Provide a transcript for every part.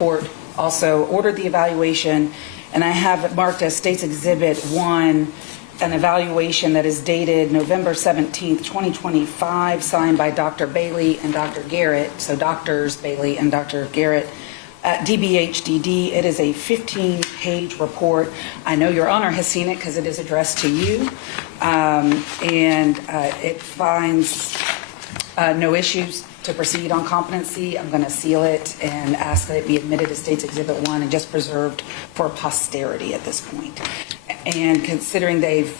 court also ordered the evaluation, and I have marked as State's Exhibit 1 an evaluation that is dated November 17th, 2025, signed by Dr. Bailey and Dr. Garrett, so Doctors Bailey and Dr. Garrett at DBHDD. It is a 15-page report. I know Your Honor has seen it because it is addressed to you, and it finds no issues to proceed on competency. I'm going to seal it and ask that it be admitted as State's Exhibit 1 and just preserved for posterity at this point. And considering they've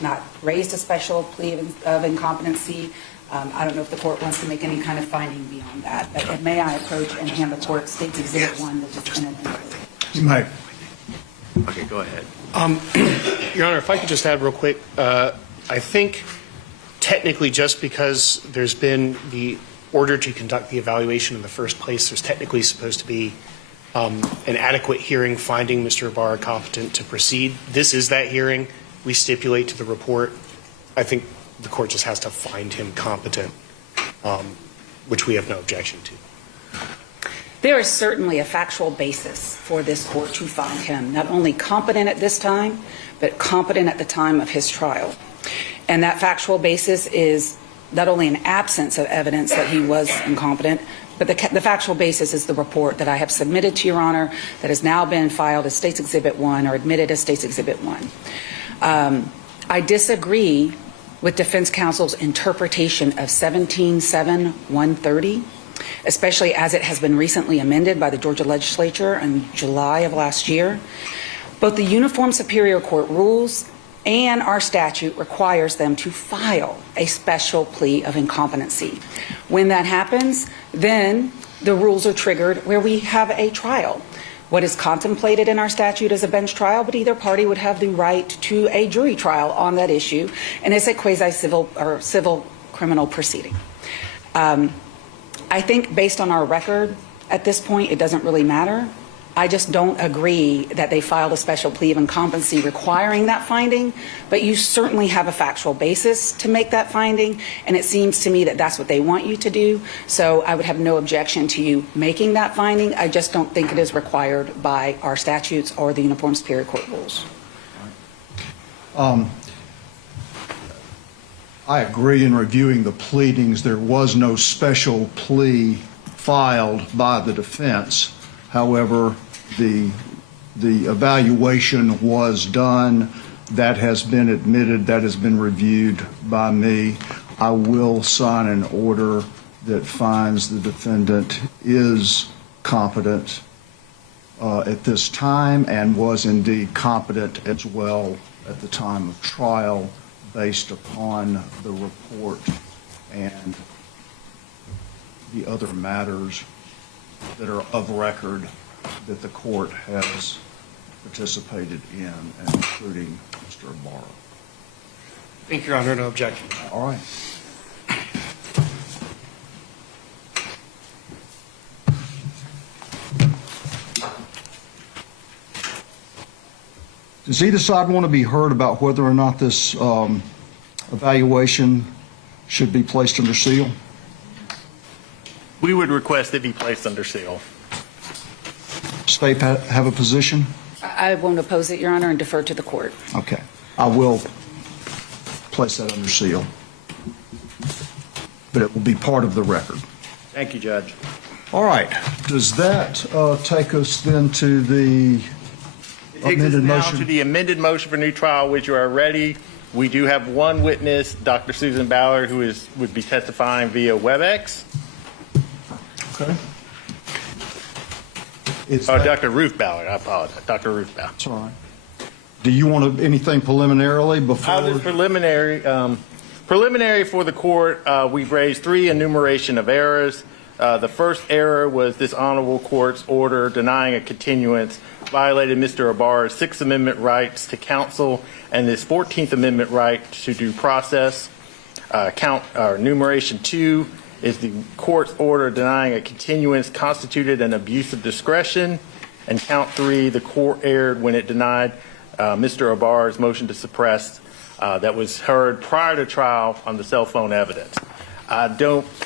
not raised a special plea of incompetency, I don't know if the court wants to make any kind of finding beyond that. But may I approach and hand the court State's Exhibit 1, which has been admitted? You might. Okay, go ahead. Your Honor, if I could just add real quick, I think technically just because there's been the order to conduct the evaluation in the first place, there's technically supposed to be an adequate hearing finding Mr. Ibarra competent to proceed. This is that hearing. We stipulate to the report. I think the court just has to find him competent, which we have no objection to. There is certainly a factual basis for this court to find him not only competent at this time, but competent at the time of his trial. And that factual basis is not only an absence of evidence that he was incompetent, but the factual basis is the report that I have submitted to Your Honor that has now been filed as State's Exhibit 1 or admitted as State's Exhibit 1. I disagree with defense counsel's interpretation of 17-7-130, especially as it has been recently amended by the Georgia legislature in July of last year. Both the Uniform Superior Court rules and our statute requires them to file a special plea of incompetency. When that happens, then the rules are triggered where we have a trial. What is contemplated in our statute is a bench trial, but either party would have the right to a jury trial on that issue, and it's a quasi-civil or civil criminal proceeding. I think based on our record at this point, it doesn't really matter. I just don't agree that they filed a special plea of incompetency requiring that finding, but you certainly have a factual basis to make that finding, and it seems to me that that's what they want you to do. So I would have no objection to you making that finding. I just don't think it is required by our statutes or the Uniform Superior Court rules. I agree in reviewing the pleadings. There was no special plea filed by the defense. However, the evaluation was done. That has been admitted. That has been reviewed by me. I will sign an order that finds the defendant is competent at this time and was indeed competent as well at the time of trial based upon the report and the other matters that are of record that the court has participated in, including Mr. Ibarra. Thank you, Your Honor. No objection. All right. Does either side want to be heard about whether or not this evaluation should be placed under seal? We would request it be placed under seal. State have a position? I won't oppose it, Your Honor, and defer to the court. Okay. I will place that under seal, but it will be part of the record. Thank you, Judge. All right. Does that take us then to the amended motion? To the amended motion for new trial, which you are ready. We do have one witness, Dr. Susan Ballard, who would be testifying via WebEx. Okay. Dr. Ruth Ballard, I apologize. Dr. Ruth Ballard. That's all right. Do you want anything preliminarily before? Just preliminary for the court. We've raised 3 enumeration of errors. The first error was this honorable court's order denying a continuance violated Mr. Ibarra's 6th Amendment rights to counsel and his 14th Amendment right to due process. Enumeration 2 is the court's order denying a continuance constituted an abuse of discretion. And count 3, the court erred when it denied Mr. Ibarra's motion to suppress that was heard prior to trial on the cell phone evidence.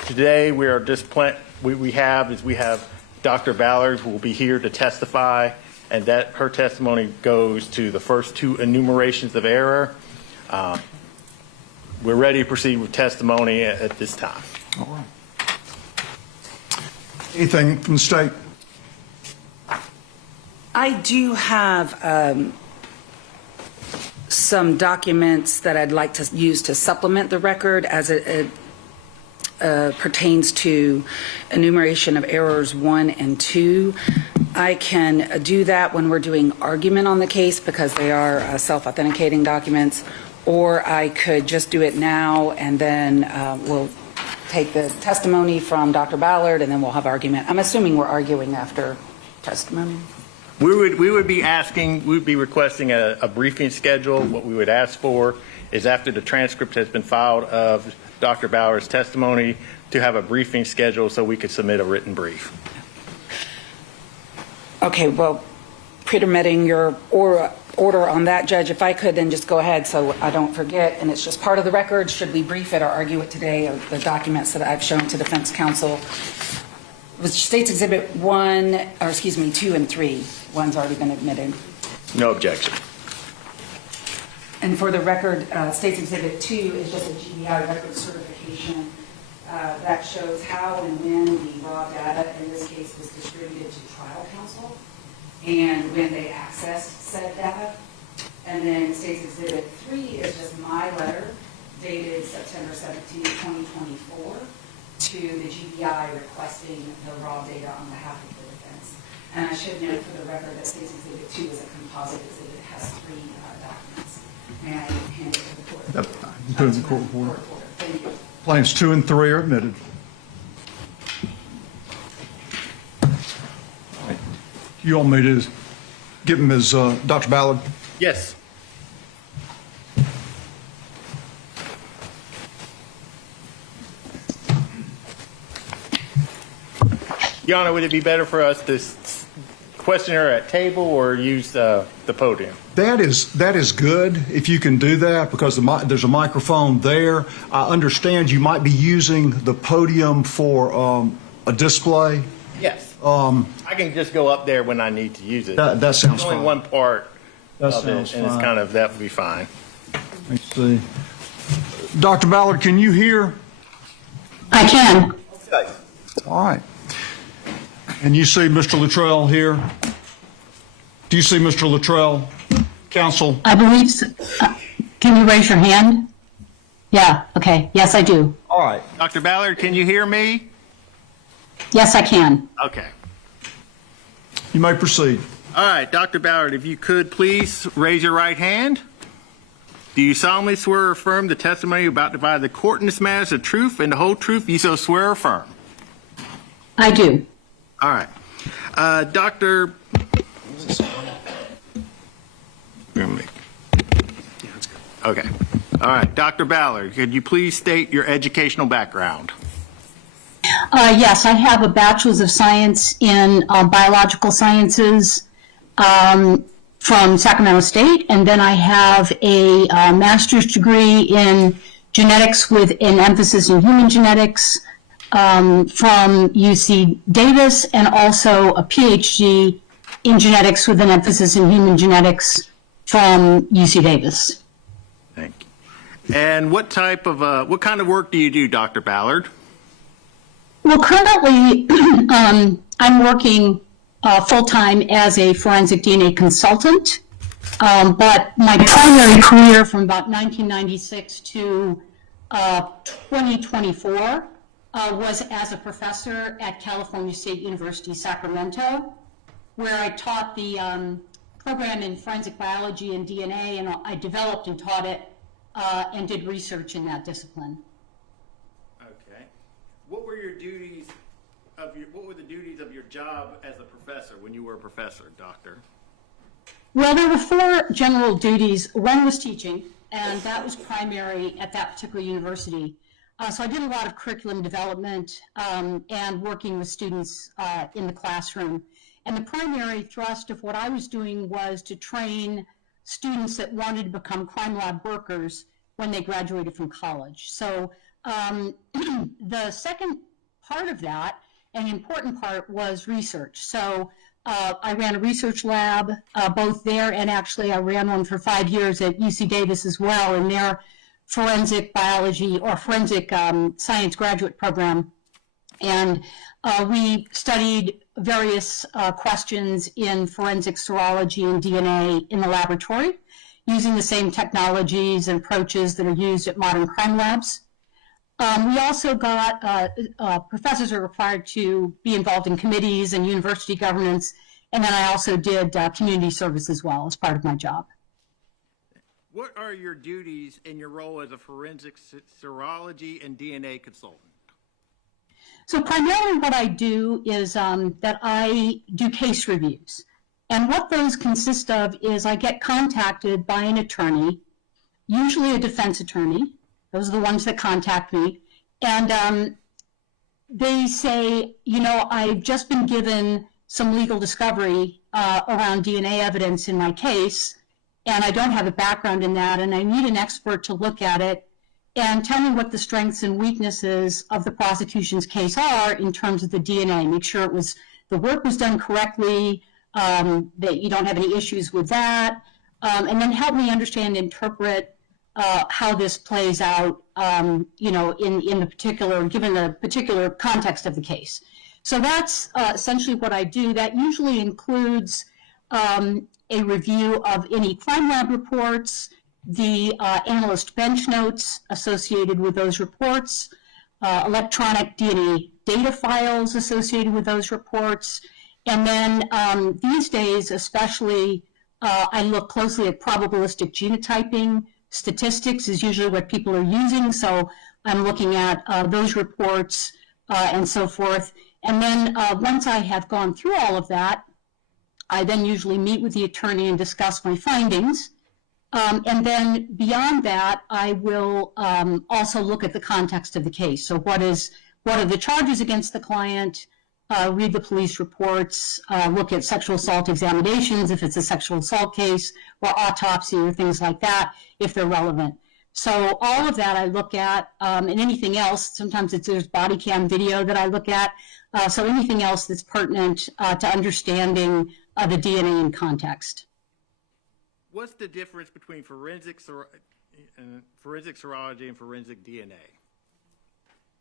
Today we are we have Dr. Ballard will be here to testify, and that her testimony goes to the first two enumerations of error. We're ready to proceed with testimony at this time. All right. Anything from the state? I do have some documents that I'd like to use to supplement the record as it pertains to enumeration of errors 1 and 2. I can do that when we're doing argument on the case because they are self-authenticating documents, or I could just do it now and then we'll take the testimony from Dr. Ballard and then we'll have argument. I'm assuming we're arguing after testimony. We would be requesting a briefing schedule. What we would ask for is after the transcript has been filed of Dr. Ballard's testimony to have a briefing schedule so we could submit a written brief. Okay, well, permitting your order on that, Judge, if I could then just go ahead so I don't forget, and it's just part of the record, should we brief it or argue it today, or the documents that I've shown to defense counsel, which states Exhibit 2 and 3. One's already been admitted. No objection. And for the record, State's Exhibit 2 is just a GBI record certification that shows how and when the raw data in this case was distributed to trial counsel and when they accessed said data. And then State's Exhibit 3 is just my letter dated September 17, 2024 to the GBI requesting the raw data on behalf of the defense. And I should note for the record that State's Exhibit 2 is a composite exhibit. It has 3 documents. May I hand it to the court? That's fine. Put it in the court reporter. Thank you. Claims 2 and 3 are admitted. You want me to get Ms. Dr. Ballard? Yes. Your Honor, would it be better for us to question her at table or use the podium? That is good if you can do that because there's a microphone there. I understand you might be using the podium for a display. Yes. I can just go up there when I need to use it. That sounds It's only fine. one part That of sounds it, and it's fine. kind of, that would be fine. Let's see. Dr. Ballard, can you hear? I can. Okay. All right. And you see Mr. Luttrell here? Do you see Mr. Luttrell? Counsel? I believe so. Can you raise your hand? Yeah, okay. Yes, I do. All right. Dr. Ballard, can you hear me? Yes, I can. Okay. You may proceed. All right, Dr. Ballard, if you could please raise your right hand. Do you solemnly swear or affirm the testimony you're about to provide the court in this matter is the truth and the whole truth, you so swear or affirm? I do. All right. Dr. Okay. All right. Dr. Ballard, could you please state your educational background? Yes, I have a bachelor's of science in biological sciences from Sacramento State, and then I have a master's degree in genetics with an emphasis in human genetics from UC Davis, and also a PhD in genetics with an emphasis in human genetics from UC Davis. Thank you. And what kind of work do you do, Dr. Ballard? Well, currently, I'm working full-time as a forensic DNA consultant, but my primary career from about 1996 to 2024 was as a professor at California State University, Sacramento, where I taught the program in forensic biology and DNA, and I developed and taught it and did research in that discipline. Okay. What were the duties of your job as a professor when you were a professor, doctor? Well, there were 4 general duties. One was teaching, and that was primary at that particular university. So I did a lot of curriculum development and working with students in the classroom. And the primary thrust of what I was doing was to train students that wanted to become crime lab workers when they graduated from college. So the second part of that, an important part was research. So I ran a research lab both there, and actually I ran one for 5 years at UC Davis as well in their forensic biology or forensic science graduate program. And we studied various questions in forensic serology and DNA in the laboratory using the same technologies and approaches that are used at modern crime labs. We also got, professors are required to be involved in committees and university governance, and then I also did community service as well as part of my job. What are your duties in your role as a forensic serology and DNA consultant? So primarily what I do is that I do case reviews. And what those consist of is I get contacted by an attorney, usually a defense attorney. Those are the ones that contact me. And they say, you know, I've just been given some legal discovery around DNA evidence in my case, and I don't have a background in that, and I need an expert to look at it and tell me what the strengths and weaknesses of the prosecution's case are in terms of the DNA. Make sure the work was done correctly, that you don't have any issues with that, and then help me understand and interpret how this plays out, you know, in the particular, given the particular context of the case. So that's essentially what I do. That usually includes a review of any crime lab reports, the analyst bench notes associated with those reports, electronic DNA data files associated with those reports, and then these days especially I look closely at probabilistic genotyping. Statistics is usually what people are using, so I'm looking at those reports and so forth. And then once I have gone through all of that, I then usually meet with the attorney and discuss my findings. And then beyond that, I will also look at the context of the case. So what are the charges against the client, read the police reports, look at sexual assault examinations if it's a sexual assault case, or autopsy or things like that if they're relevant. So all of that I look at, and anything else, sometimes there's body cam video that I look at, so anything else that's pertinent to understanding the DNA in context. What's the difference between forensic serology and forensic DNA?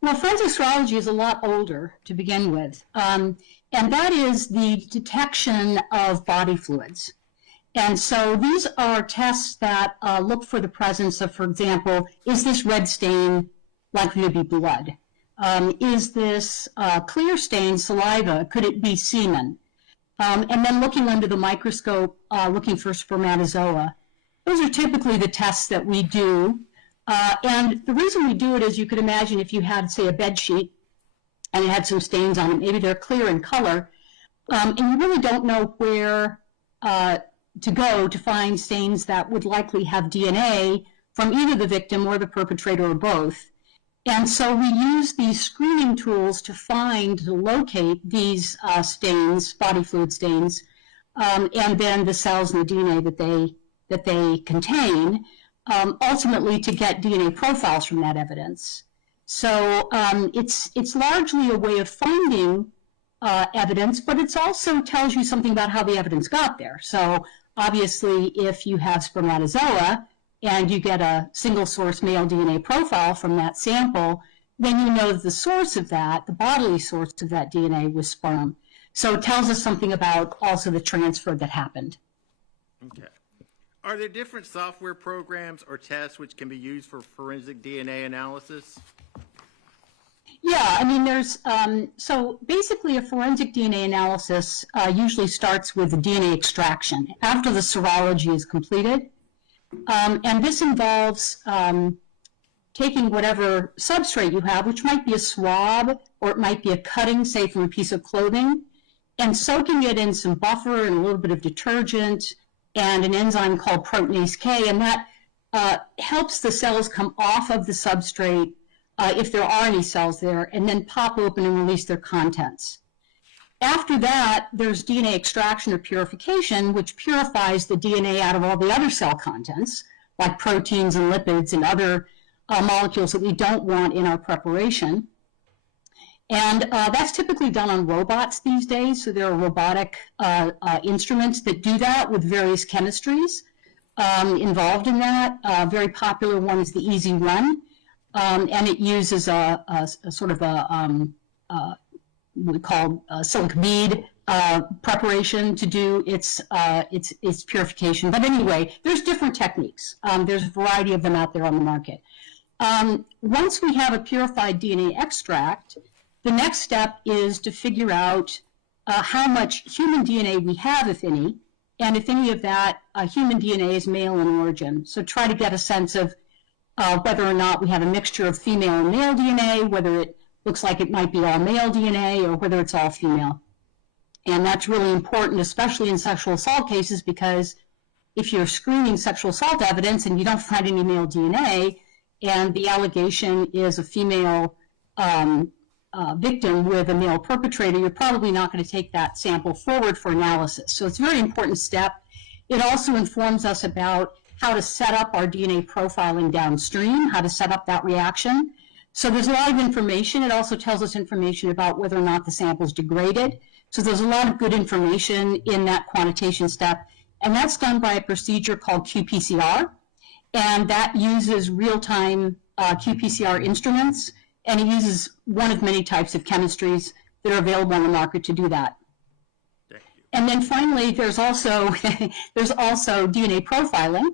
Well, forensic serology is a lot older to begin with, and that is the detection of body fluids. And so these are tests that look for the presence of, for example, is this red stain likely to be blood? Is this clear stain saliva? Could it be semen? And then looking under the microscope, looking for spermatozoa. Those are typically the tests that we do. And the reason we do it is you could imagine if you had, say, a bed sheet and it had some stains on it, maybe they're clear in color, and you really don't know where to go to find stains that would likely have DNA from either the victim or the perpetrator or both. And so we use these screening tools to locate these stains, body fluid stains, and then the cells and the DNA that they contain, ultimately to get DNA profiles from that evidence. So it's largely a way of finding evidence, but it also tells you something about how the evidence got there. So obviously, if you have spermatozoa and you get a single source male DNA profile from that sample, then you know that the source of that, the bodily source of that DNA was sperm. So it tells us something about also the transfer that happened. Okay. Are there different software programs or tests which can be used for forensic DNA analysis? Yeah, I mean, there's, so basically a forensic DNA analysis usually starts with the DNA extraction after the serology is completed. And this involves taking whatever substrate you have, which might be a swab or it might be a cutting, say, from a piece of clothing, and soaking it in some buffer and a little bit of detergent and an enzyme called proteinase K, and that helps the cells come off of the substrate if there are any cells there, and then pop open and release their contents. After that, there's DNA extraction or purification, which purifies the DNA out of all the other cell contents, like proteins and lipids and other molecules that we don't want in our preparation. And that's typically done on robots these days. So there are robotic instruments that do that with various chemistries involved in that. A very popular one is the Easy Run, and it uses a sort of what we call silica bead preparation to do its purification. But anyway, there's different techniques. There's a variety of them out there on the market. Once we have a purified DNA extract, the next step is to figure out how much human DNA we have, if any, and if any of that human DNA is male in origin. So try to get a sense of whether or not we have a mixture of female and male DNA, whether it looks like it might be all male DNA, or whether it's all female. And that's really important, especially in sexual assault cases, because if you're screening sexual assault evidence and you don't find any male DNA, and the allegation is a female victim with a male perpetrator, you're probably not going to take that sample forward for analysis. So it's a very important step. It also informs us about how to set up our DNA profiling downstream, how to set up that reaction. So there's a lot of information. It also tells us information about whether or not the sample is degraded. So there's a lot of good information in that quantitation step. And that's done by a procedure called qPCR. And that uses real-time qPCR instruments. And it uses one of many types of chemistries that are available on the market to do that. Thank you. And then finally, there's also DNA profiling.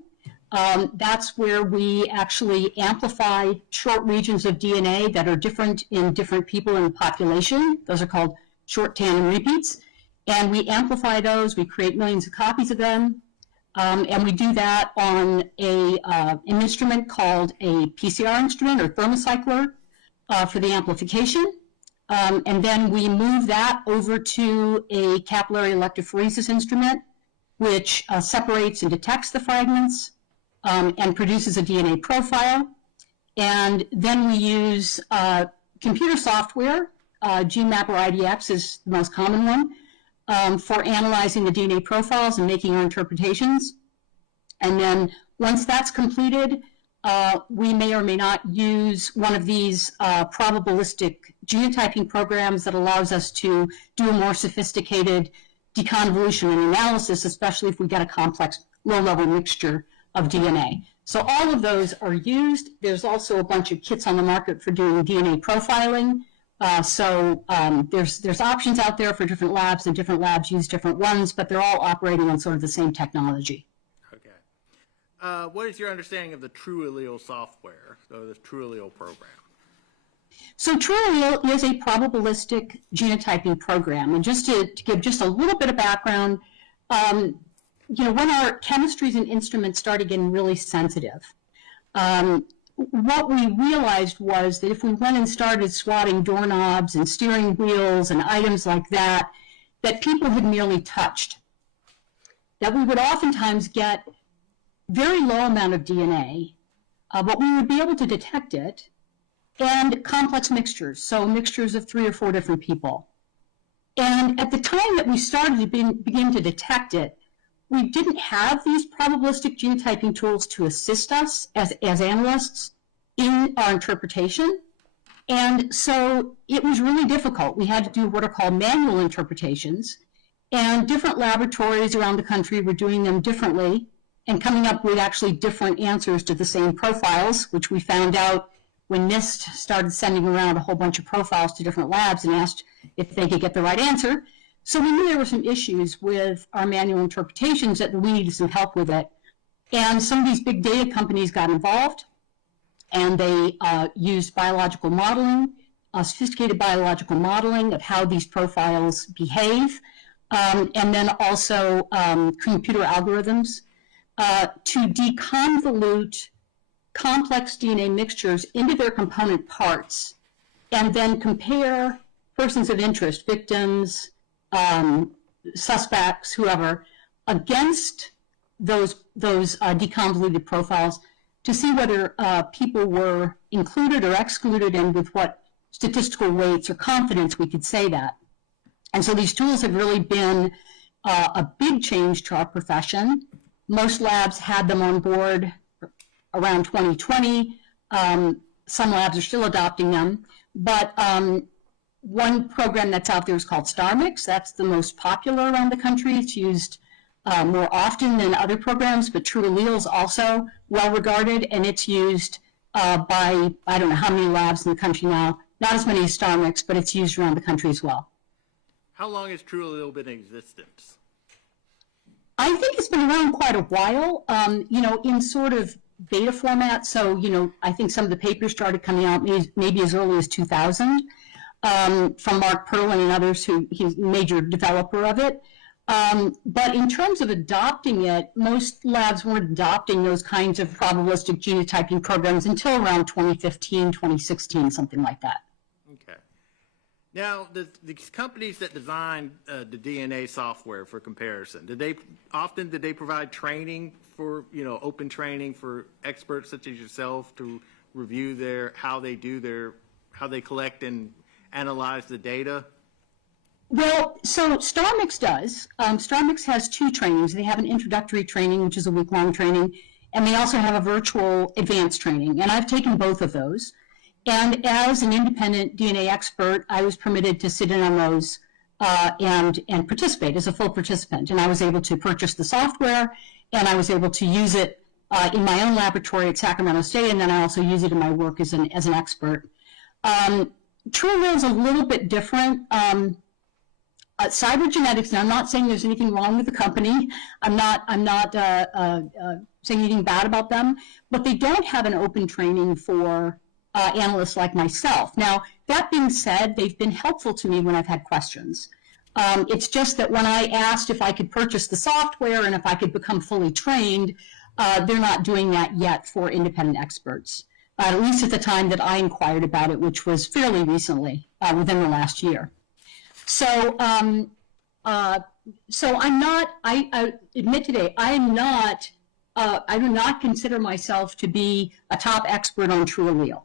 That's where we actually amplify short regions of DNA that are different in different people in the population. Those are called short tandem repeats. And we amplify those. We create millions of copies of them. And we do that on an instrument called a PCR instrument or thermocycler for the amplification. And then we move that over to a capillary electrophoresis instrument, which separates and detects the fragments and produces a DNA profile. And then we use computer software. GMAP or IDX is the most common one for analyzing the DNA profiles and making our interpretations. And then once that's completed, we may or may not use one of these probabilistic genotyping programs that allows us to do a more sophisticated deconvolution and analysis, especially if we get a complex low-level mixture of DNA. So all of those are used. There's also a bunch of kits on the market for doing DNA profiling. So there's options out there for different labs, and different labs use different ones, but they're all operating on sort of the same technology. Okay. What is your understanding of the TrueAllele software, so the TrueAllele program? So TrueAllele is a probabilistic genotyping program. And just to give just a little bit of background, when our chemistries and instruments started getting really sensitive, what we realized was that if we went and started swatting doorknobs and steering wheels and items like that, that people had merely touched, that we would oftentimes get very low amount of DNA, but we would be able to detect it, and complex mixtures, so mixtures of 3 or 4 different people. And at the time that we started to begin to detect it, we didn't have these probabilistic genotyping tools to assist us as analysts in our interpretation. And so it was really difficult. We had to do what are called manual interpretations, and different laboratories around the country were doing them differently and coming up with actually different answers to the same profiles, which we found out when NIST started sending around a whole bunch of profiles to different labs and asked if they could get the right answer. So we knew there were some issues with our manual interpretations that we needed some help with it. And some of these big data companies got involved, and they used biological modeling, sophisticated biological modeling of how these profiles behave, and then also computer algorithms to deconvolute complex DNA mixtures into their component parts, and then compare persons of interest, victims, suspects, whoever, against those deconvoluted profiles to see whether people were included or excluded, and with what statistical weights or confidence we could say that. And so these tools have really been a big change to our profession. Most labs had them on board around 2020. Some labs are still adopting them, but one program that's out there is called StarMix. That's the most popular around the country. It's used more often than other programs, but TrueAllele is also well regarded, and it's used by, I don't know how many labs in the country now. Not as many as StarMix, but it's used around the country as well. How long has TrueAllele been in existence? I think it's been around quite a while, in sort of beta format. So, I think some of the papers started coming out maybe as early as 2000 from Mark Perlin and others he's a major developer of it. But in terms of adopting it, most labs weren't adopting those kinds of probabilistic genotyping programs until around 2015, 2016, something like that. Okay. Now, the companies that design the DNA software for comparison, did they provide training for, open training for experts such as yourself to review how they collect and analyze the data? Well, so StarMix does. StarMix has two trainings. They have an introductory training, which is a week-long training, and they also have a virtual advanced training, and I've taken both of those. And as an independent DNA expert, I was permitted to sit in on those and participate as a full participant. And I was able to purchase the software, and I was able to use it in my own laboratory at Sacramento State, and then I also use it in my work as an expert. TrueAllele is a little bit different. Cybergenetics, and I'm not saying there's anything wrong with the company. I'm not saying anything bad about them, but they don't have an open training for analysts like myself. Now, that being said, they've been helpful to me when I've had questions. It's just that when I asked if I could purchase the software and if I could become fully trained, they're not doing that yet for independent experts, at least at the time that I inquired about it, which was fairly recently, within the last year. So, so I'm not, I admit today, I do not consider myself to be a top expert on TrueAllele.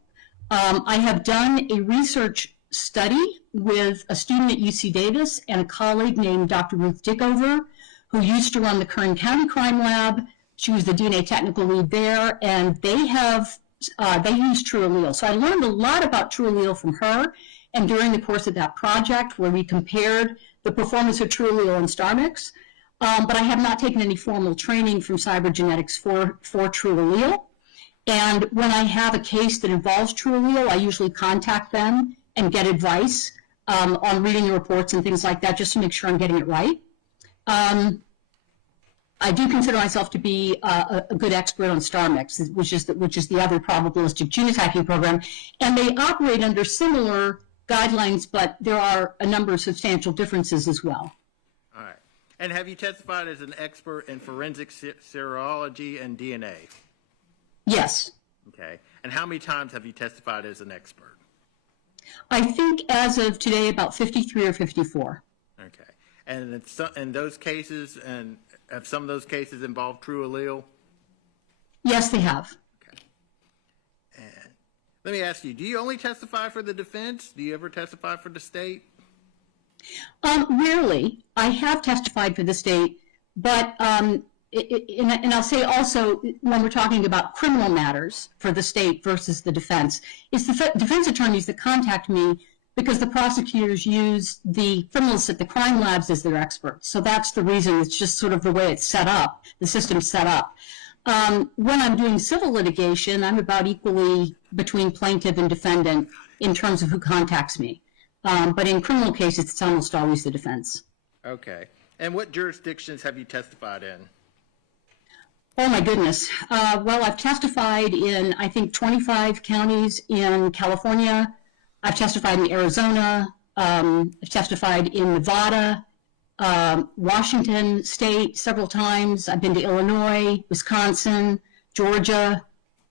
I have done a research study with a student at UC Davis and a colleague named Dr. Ruth Dickover, who used to run the Kern County Crime Lab. She was the DNA technical lead there, and they use TrueAllele. So I learned a lot about TrueAllele from her, and during the course of that project where we compared the performance of TrueAllele and StarMix, but I have not taken any formal training from cybergenetics for TrueAllele. And when I have a case that involves TrueAllele, I usually contact them and get advice on reading the reports and things like that, just to make sure I'm getting it right. I do consider myself to be a good expert on StarMix, which is the other probabilistic genotyping program, and they operate under similar guidelines, but there are a number of substantial differences as well. All right. And have you testified as an expert in forensic serology and DNA? Yes. Okay. And how many times have you testified as an expert? I think as of today, about 53 or 54. Okay. And in those cases, and have some of those cases involved TrueAllele? Yes, they have. Okay. And let me ask you, do you only testify for the defense? Do you ever testify for the state? Rarely. I have testified for the state, but and I'll say also, when we're talking about criminal matters for the state versus the defense, it's the defense attorneys that contact me because the prosecutors use the criminals at the crime labs as their experts. So that's the reason. It's just sort of the way it's set up, the system's set up. When I'm doing civil litigation, I'm about equally between plaintiff and defendant in terms of who contacts me. But in criminal cases, it's almost always the defense. Okay. And what jurisdictions have you testified in? Oh, my goodness. Well, I've testified in, I think, 25 counties in California. I've testified in Arizona. I've testified in Nevada, Washington State several times. I've been to Illinois, Wisconsin, Georgia.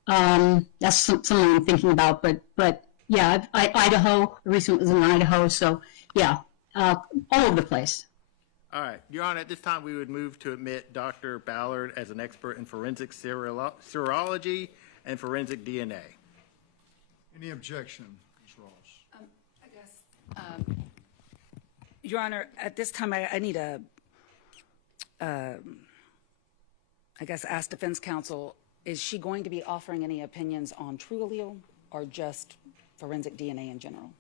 That's something I'm thinking about. But yeah, Idaho. The recent was in Idaho. So, yeah, all over the place. All right. Your Honor, at this time, we would move to admit Dr. Ballard as an expert in forensic serology and forensic DNA. Any objection, Ms. Ross? I guess, Your Honor, at this time, I need to, I guess, ask defense counsel, is she going to be offering any opinions on TrueAllele or just forensic DNA in general?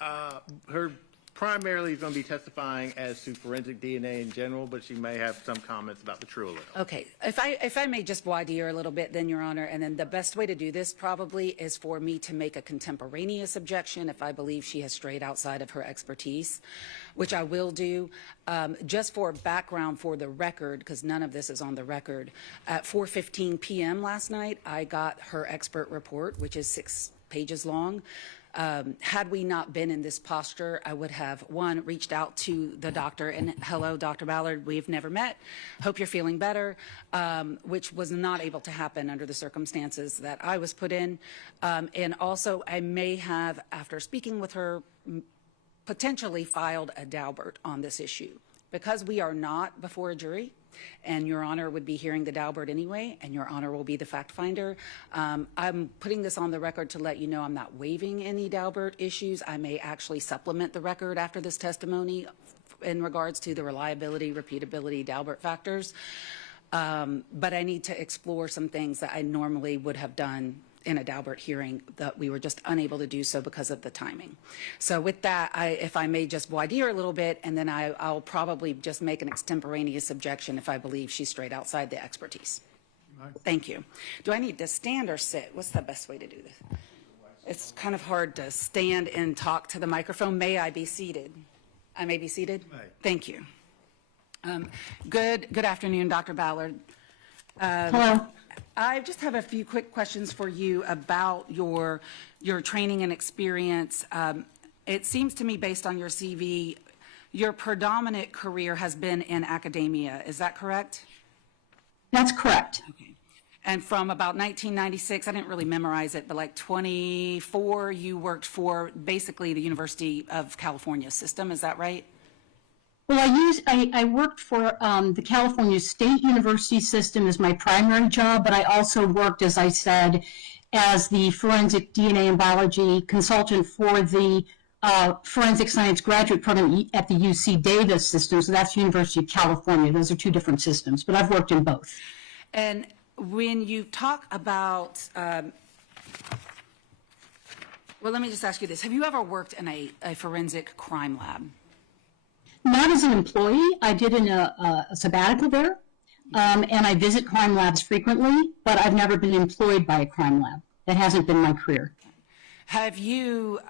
Her primarily is going to be testifying as to forensic DNA in general, but she may have some comments about the true allele. Okay, if I may just voir dire a little bit, then, Your Honor, and then the best way to do this probably is for me to make a contemporaneous objection if I believe she has strayed outside of her expertise, which I will do. Just for background for the record, because none of this is on the record, at 4:15 p.m. last night, I got her expert report, which is 6 pages long. Had we not been in this posture, I would have, one, reached out to the doctor and, hello, Dr. Ballard, we've never met. Hope you're feeling better, which was not able to happen under the circumstances that I was put in. And also, I may have, after speaking with her, potentially filed a Daubert on this issue. Because we are not before a jury, and Your Honor would be hearing the Daubert anyway, and Your Honor will be the fact finder, I'm putting this on the record to let you know I'm not waiving any Daubert issues. I may actually supplement the record after this testimony in regards to the reliability, repeatability, Daubert factors. But I need to explore some things that I normally would have done in a Daubert hearing that we were just unable to do so because of the timing. So with that, if I may just voir dire a little bit, and then I'll probably just make an extemporaneous objection if I believe she's strayed outside the expertise. Thank you. Do I need to stand or sit? What's the best way to do this? It's kind of hard to stand and talk to the microphone. May I be seated? I may be seated? May. Thank you. Good afternoon, Dr. Ballard. Hello. I just have a few quick questions for you about your training and experience. It seems to me, based on your CV, your predominant career has been in academia. Is that correct? That's correct. Okay. And from about 1996, I didn't really memorize it, but like 24, you worked for basically the University of California system. Is that right? Well, I worked for the California State University system as my primary job, but I also worked, as I said, as the forensic DNA and biology consultant for the forensic science graduate program at the UC Davis system. So that's University of California. Those are two different systems, but I've worked in both. And when you talk about, well, let me just ask you this. Have you ever worked in a forensic crime lab? Not as an employee. I did in a sabbatical there, and I visit crime labs frequently, but I've never been employed by a crime lab. That hasn't been my career. Have you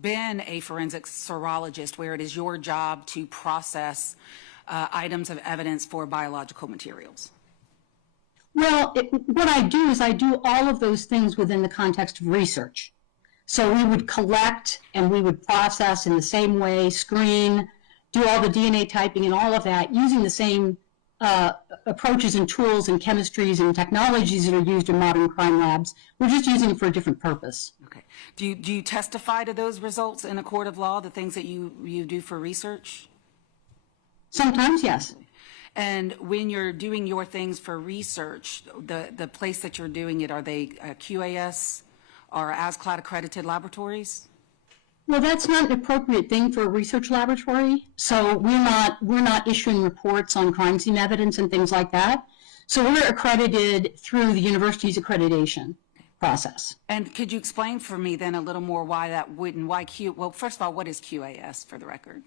been a forensic serologist where it is your job to process items of evidence for biological materials? Well, what I do is I do all of those things within the context of research. So we would collect and we would process in the same way, screen, do all the DNA typing and all of that using the same approaches and tools and chemistries and technologies that are used in modern crime labs. We're just using it for a different purpose. Okay. Do you testify to those results in a court of law, the things that you do for research? Sometimes, yes. And when you're doing your things for research, the place that you're doing it, are they QAS or ASCLD accredited laboratories? Well, that's not an appropriate thing for a research laboratory. So we're not issuing reports on crime scene evidence and things like that. So we're accredited through the university's accreditation process. And could you explain for me then a little more why that wouldn't, well, first of all, what is QAS for the record?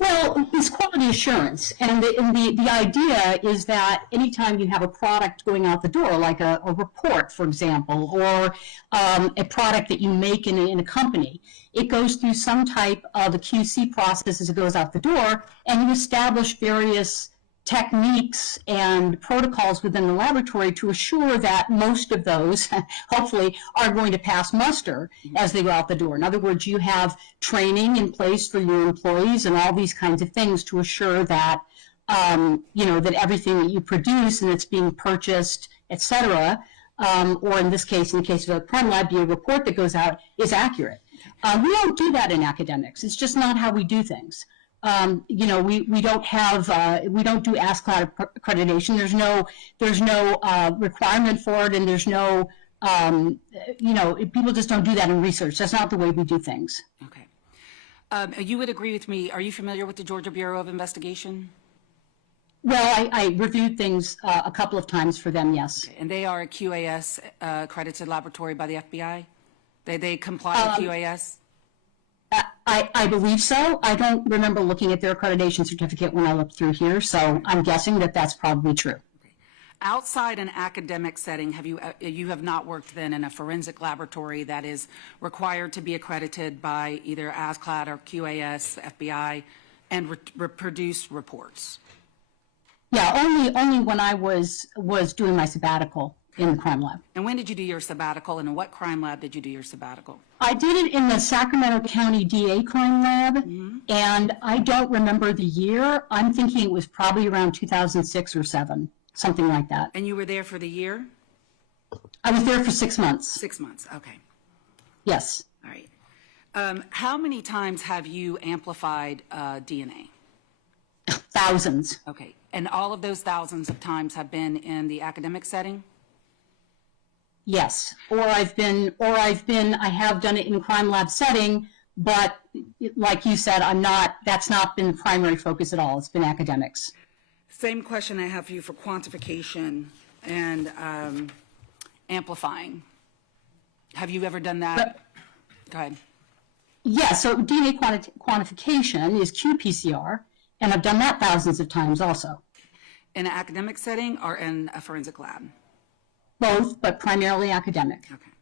Well, it's quality assurance, and the idea is that anytime you have a product going out the door, like a report, for example, or a product that you make in a company, it goes through some type of a QC process as it goes out the door, and you establish various techniques and protocols within the laboratory to assure that most of those, hopefully, are going to pass muster as they go out the door. In other words, you have training in place for your employees and all these kinds of things to assure that, that everything that you produce and that's being purchased, et cetera, or in this case, in the case of a crime lab, a report that goes out is accurate. We don't do that in academics. It's just not how we do things. We don't do ASCLD accreditation. There's no requirement for it, and there's no, people just don't do that in research. That's not the way we do things. Okay. You would agree with me. Are you familiar with the Georgia Bureau of Investigation? Well, I reviewed things a couple of times for them, yes. Okay. And they are a QAS accredited laboratory by the FBI? They comply with QAS? I believe so. I don't remember looking at their accreditation certificate when I looked through here, so I'm guessing that that's probably true. Outside an academic setting, you have not worked then in a forensic laboratory that is required to be accredited by either ASCLD or QAS, FBI, and produce reports? Yeah, only when I was doing my sabbatical in the crime lab. And when did you do your sabbatical, and in what crime lab did you do your sabbatical? I did it in the Sacramento County DA crime lab, and I don't remember the year. I'm thinking it was probably around 2006 or 7, something like that. And you were there for the year? I was there for 6 months. 6 months, okay. Yes. All right. How many times have you amplified DNA? Thousands. Okay. And all of those thousands of times have been in the academic setting? Yes. I have done it in crime lab setting, but like you said, that's not been the primary focus at all. It's been academics. Same question I have for you for quantification and amplifying. Have you ever done that? Go ahead. Yeah, so DNA quantification is qPCR, and I've done that thousands of times also. In an academic setting or in a forensic lab? Both, but primarily academic. Okay.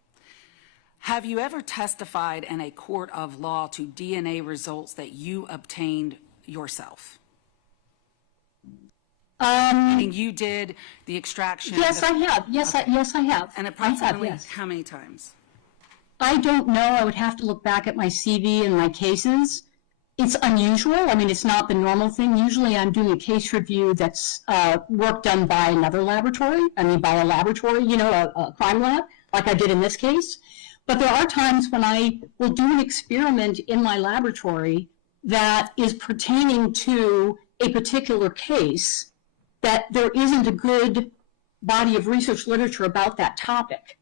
Have you ever testified in a court of law to DNA results that you obtained yourself? Meaning you did the extraction? Yes, I have. Yes, okay. yes, I have. And approximately yes. how many times? I don't know. I would have to look back at my CV and my cases. It's unusual. I mean, it's not the normal thing. Usually I'm doing a case review that's work done by another laboratory. I mean, by a laboratory, a crime lab, like I did in this case. But there are times when I will do an experiment in my laboratory that is pertaining to a particular case that there isn't a good body of research literature about that topic.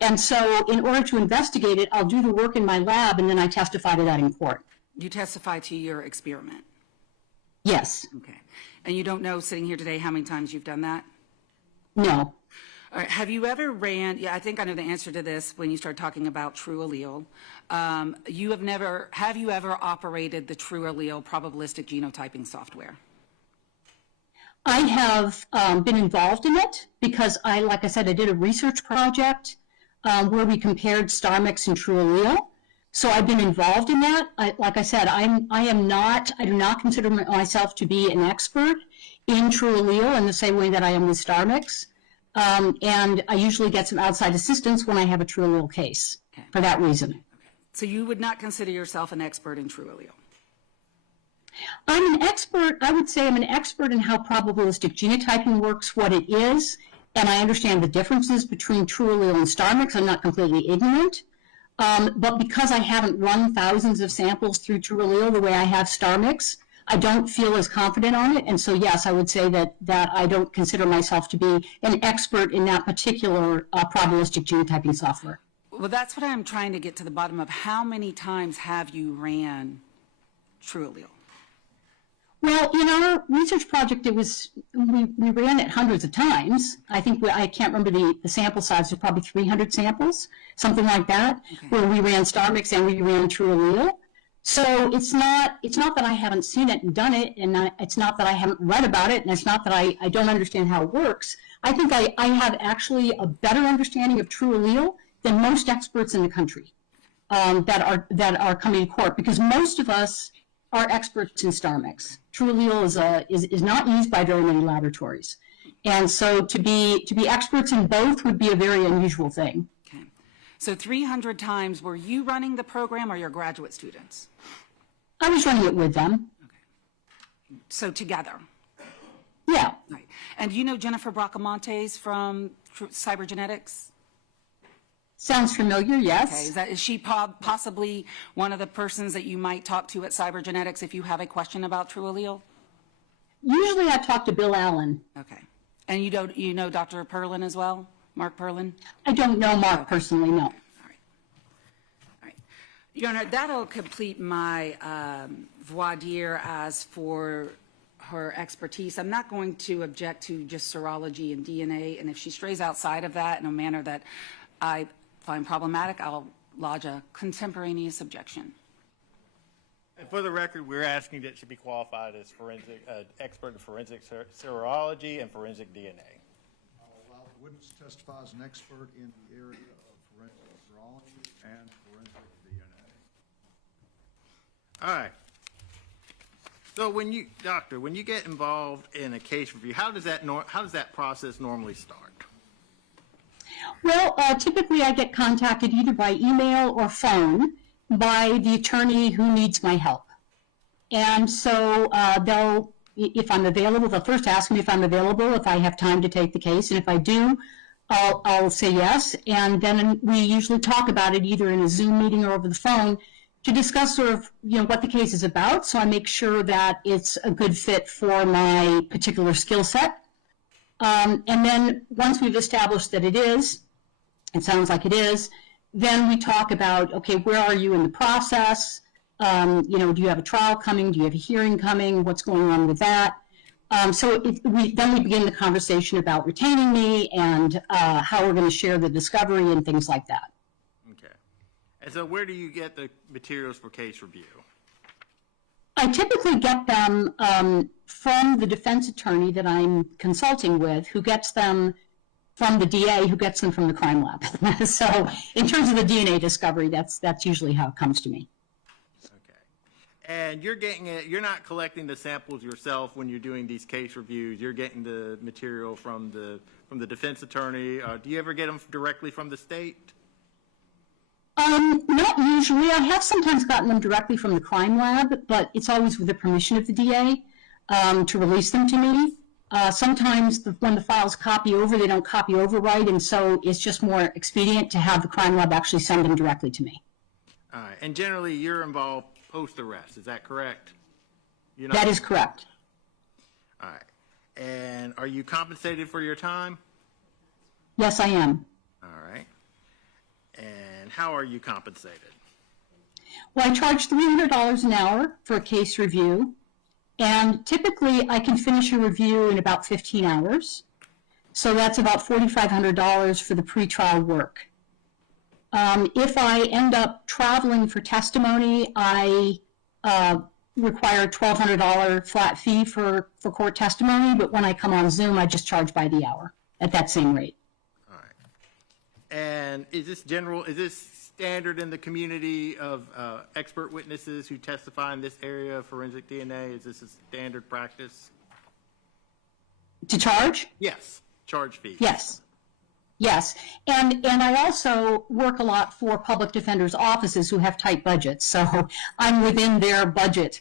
And so in order to investigate it, I'll do the work in my lab and then I testify to that in court. You testify to your experiment? Yes. Okay. And you don't know, sitting here today, how many times you've done that? No. All right. Have you ever I think I know the answer to this when you start talking about true allele. Have you ever operated the true allele probabilistic genotyping software? I have been involved in it because like I said, I did a research project where we compared star mix and true allele. So I've been involved in that. Like I said, I do not consider myself to be an expert in true allele in the same way that I am with star mix. And I usually get some outside assistance when I have a true allele case for that reason. Okay. So you would not consider yourself an expert in true allele? I'm an expert, I would say I'm an expert in how probabilistic genotyping works, what it is, and I understand the differences between true allele and star mix. I'm not completely ignorant. But because I haven't run thousands of samples through true allele the way I have star mix, I don't feel as confident on it. And so, yes, I would say that I don't consider myself to be an expert in that particular probabilistic genotyping software. Well, that's what I'm trying to get to the bottom of. How many times have you ran true allele? Well, in our research project, we ran it hundreds of times. I think I can't remember the sample size. There's probably 300 samples, something like that, where we ran star mix and we ran true allele. So it's not that I haven't seen it and done it, and it's not that I haven't read about it, and it's not that I don't understand how it works. I think I have actually a better understanding of true allele than most experts in the country that are coming to court, because most of us are experts in star mix. True allele is not used by very many laboratories, and so to be experts in both would be a very unusual thing. Okay. So 300 times, were you running the program or your graduate students? I was running it with them. Okay. So together? Yeah. Right. And you know Jennifer Bracamontes from Cybergenetics? Sounds familiar, yes. Okay. Is she possibly one of the persons that you might talk to at Cybergenetics if you have a question about true allele? Usually I talk to Bill Allen. Okay. And you know Dr. Perlin as well? Mark Perlin? I don't know Mark personally, no. All right. Your Honor, that'll complete my voir dire as for her expertise. I'm not going to object to just serology and DNA, and if she strays outside of that in a manner that I find problematic, I'll lodge a contemporaneous objection. For the record, we're asking that she be qualified as forensic expert in forensic serology and forensic DNA. I'll allow the witness to testify as an expert in the area of forensic serology and forensic DNA. All right. So when you get involved in a case review, how does that process normally start? Well, typically I get contacted either by email or phone by the attorney who needs my help. And so if I'm available, they'll first ask me if I'm available, if I have time to take the case. And if I do, I'll say yes. And then we usually talk about it either in a Zoom meeting or over the phone to discuss sort of, what the case is about. So I make sure that it's a good fit for my particular skill set. And then once we've established that it sounds like it is, then we talk about, okay, where are you in the process? Do you have a trial coming? Do you have a hearing coming? What's going on with that? Then we begin the conversation about retaining me and how we're going to share the discovery and things like that. Okay. And so where do you get the materials for case review? I typically get them from the defense attorney that I'm consulting with, who gets them from the DA, who gets them from the crime lab. So in terms of the DNA discovery, that's usually how it comes to me. Okay. And you're not collecting the samples yourself when you're doing these case reviews. You're getting the material from the defense attorney. Do you ever get them directly from the state? Not usually. I have sometimes gotten them directly from the crime lab, but it's always with the permission of the DA to release them to me. Sometimes when the files copy over, they don't copy over right, and so it's just more expedient to have the crime lab actually send them directly to me. All right. And generally, you're involved post-arrest. Is that correct? That is correct. All right. And are you compensated for your time? Yes, I am. All right. And how are you compensated? Well, I charge $300 an hour for a case review, and typically I can finish a review in about 15 hours. So that's about $4,500 for the pretrial work. If I end up traveling for testimony, I require a $1,200 flat fee for court testimony, but when I come on Zoom, I just charge by the hour at that same rate. All right. And is this standard in the community of expert witnesses who testify in this area of forensic DNA? Is this a standard practice? To charge? Yes. Charge fees. Yes. Yes. And I also work a lot for public defenders' offices who have tight budgets. So I'm within their budget